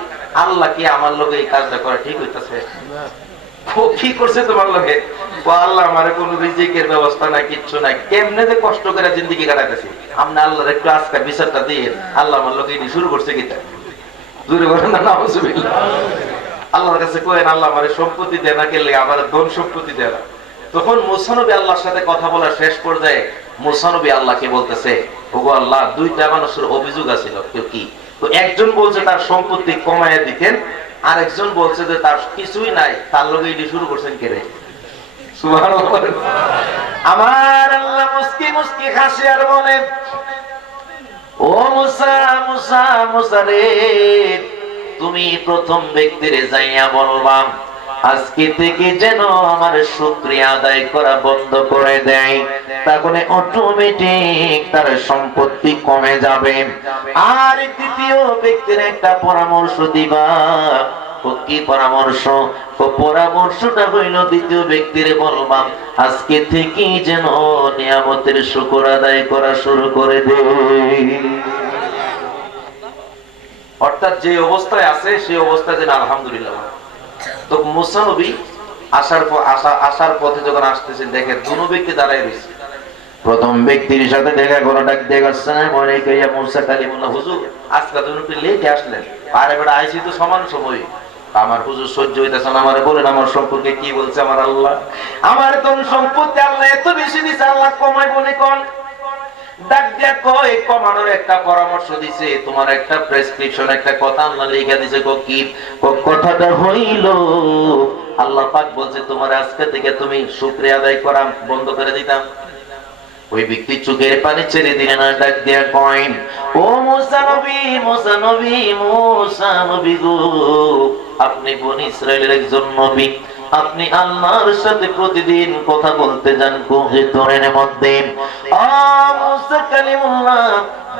আল্লাহ কি আমার লগে এই কাজটা করা ঠিক হইতাছে? কি করছে তোমার লগে? আল্লাহ আমার কোনো রিজিকের ব্যবস্থা নাই, কিচ্ছু নাই, কেমনে যে কষ্ট করে জিন্দেগি কাটাইতাছি, আপনি আল্লাহর একটু আজকে বিচারটা দিয়ে আল্লাহ আমার লগে ইনি শুরু করছে কিটা? জোরে বলেন না নাউজুবিল্লাহ। আল্লাহর কাছে কয়েন আল্লাহ আমার সম্পত্তি দেয় না, কেলে আমার ধন সম্পত্তি দেয় না। তখন মুসা নবী আল্লাহর সাথে কথা বলার শেষ পর্যায়ে মুসা নবী আল্লাহকে বলতেছে, ওগো আল্লাহ, 2টা মানুষের অভিযোগ আছিল। কেউ কি? তো একজন বলছে তার সম্পত্তি কমাইয়া দিতেন, আর একজন বলছে যে তার কিছুই নাই, তার লগে ইনি শুরু করছেন কে রে? সুবহানাল্লাহ। আমার আল্লাহ মুস্কি মুস্কি হাসি আর বলেন, ও মুসা, মুসা, মুসা রে, তুমি প্রথম ব্যক্তিরে যাইয়া বলবা আজকে থেকে যেন আমার শুকরিয়া আদায় করা বন্ধ করে দেয়, তাহলে অটোমেটিক তার সম্পত্তি কমে যাবে। আর দ্বিতীয় ব্যক্তির একটা পরামর্শ দিবা, কি পরামর্শ? পরামর্শটা হইল দ্বিতীয় ব্যক্তির বলবাম আজকে থেকে যেন নিয়ামতের শুকর আদায় করা শুরু করে দে। অর্থাৎ যে অবস্থায় আছে সেই অবস্থায় যেন আলহামদুলিল্লাহ। তো মুসা নবী আসার পথে যখন আসতেছেন দেখে দুনো ব্যক্তি দাঁড়ায় রয়েছে। প্রথম ব্যক্তির সাথে দেখা করে ডাক দিয়ে আসছে মনে কইয়া মুসা কালিমুল্লাহ, হুজুর আজকে তুমি একটু লেটে আসলেন, আরে বেটা আইসি তো সমান সময়। আমার হুজুর সহ্য হইতেছে না, আমার বলেন আমার সম্পর্কে কি বলছে আমার আল্লাহ? আমার ধন সম্পত্তি আল্লাহ এত বেশি দিছে, আল্লাহ কমাই বলে কোন? ডাক দিয়া কয় কমানোর একটা পরামর্শ দিছে, তোমার একটা প্রেসক্রিপশন একটা কথা আল্লাহ লিখে দিছে। কি কথাটা হইল? আল্লাহ পাক বলছে তোমার আজকে থেকে তুমি শুকরিয়া আদায় করা বন্ধ করে দিতাম। ওই ব্যক্তি চোখের পানি ছেড়ে দিলেন আর ডাক দিয়া কয়, ও মুসা নবী, মুসা নবী, মুসা নবী গো, আপনি বনি ইসরাইলের একজন নবী, আপনি আল্লাহর সাথে প্রতিদিন কথা বলতে যান গুহের মধ্যে। মুসা কালিমুল্লাহ,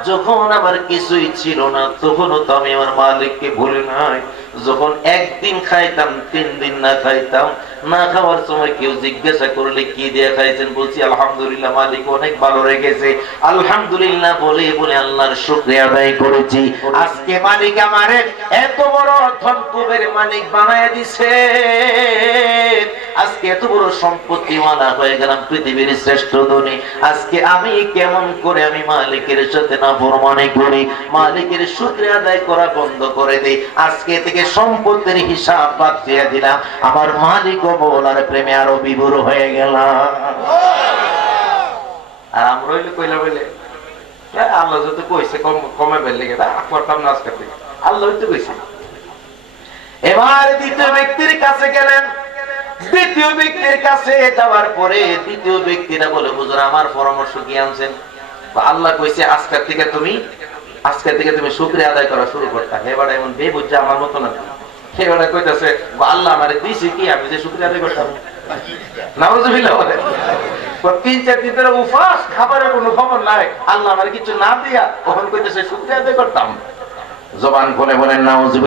যখন আমার কিছুই ছিল না তখনও তো আমি আমার মালিককে ভুলি নাই। যখন একদিন খাইতাম 3 দিন না খাইতাম, না খাওয়ার সময় কেউ জিজ্ঞাসা করলে কি দিয়ে খাইছেন, বলছি আলহামদুলিল্লাহ, মালিক অনেক ভালো রেখেছে, আলহামদুলিল্লাহ বলে বলে আল্লাহর শুকরিয়া আদায় করেছি। আজকে মালিক আমারে এত বড় ধনকুবের মালিক বানায় দিছে, আজকে এত বড় সম্পত্তিওয়ালা হয়ে গেলাম, পৃথিবীর শ্রেষ্ঠ ধনী। আজকে আমি কেমন করে আমি মালিকের সাথে নাফরমানি করি, মালিকের শুকরিয়া আদায় করা বন্ধ করে দেই। আজকে থেকে সম্পত্তির হিসাব বাদ দিয়ে দিলাম, আমার মালিক ও মওলার প্রেমে আরো বিভোর হয়ে গেলাম। আর আমরা হইলে কইলা বলে আল্লাহ যদি কইছে কমে বেলে গেটা করতাম না আজকে থেকে, আল্লাহ হইতে কইছে। এবার দ্বিতীয় ব্যক্তির কাছে গেলেন। দ্বিতীয় ব্যক্তির কাছে যাওয়ার পরে দ্বিতীয় ব্যক্তিরা বলে, হুজুর আমার পরামর্শ কি আনছেন? আল্লাহ কইছে আজকে থেকে তুমি শুকরিয়া আদায় করা শুরু করতে। এবার এমন বেবুজ্জা আমার মতো না, সেবারে কইতাছে আল্লাহ আমারে দিছে কি আমি যে শুকরিয়া আদায় করতাম? নাউজুবিল্লাহ বলে 3-4 দিন ধরে উপবাস, খাবারের কোনো খবর নাই, আল্লাহ আমারে কিছু না দিয়া তখন কইতাছে শুকরিয়া আদায় করতাম। জবান খুলে বলেন নাউজুবিল্লাহ।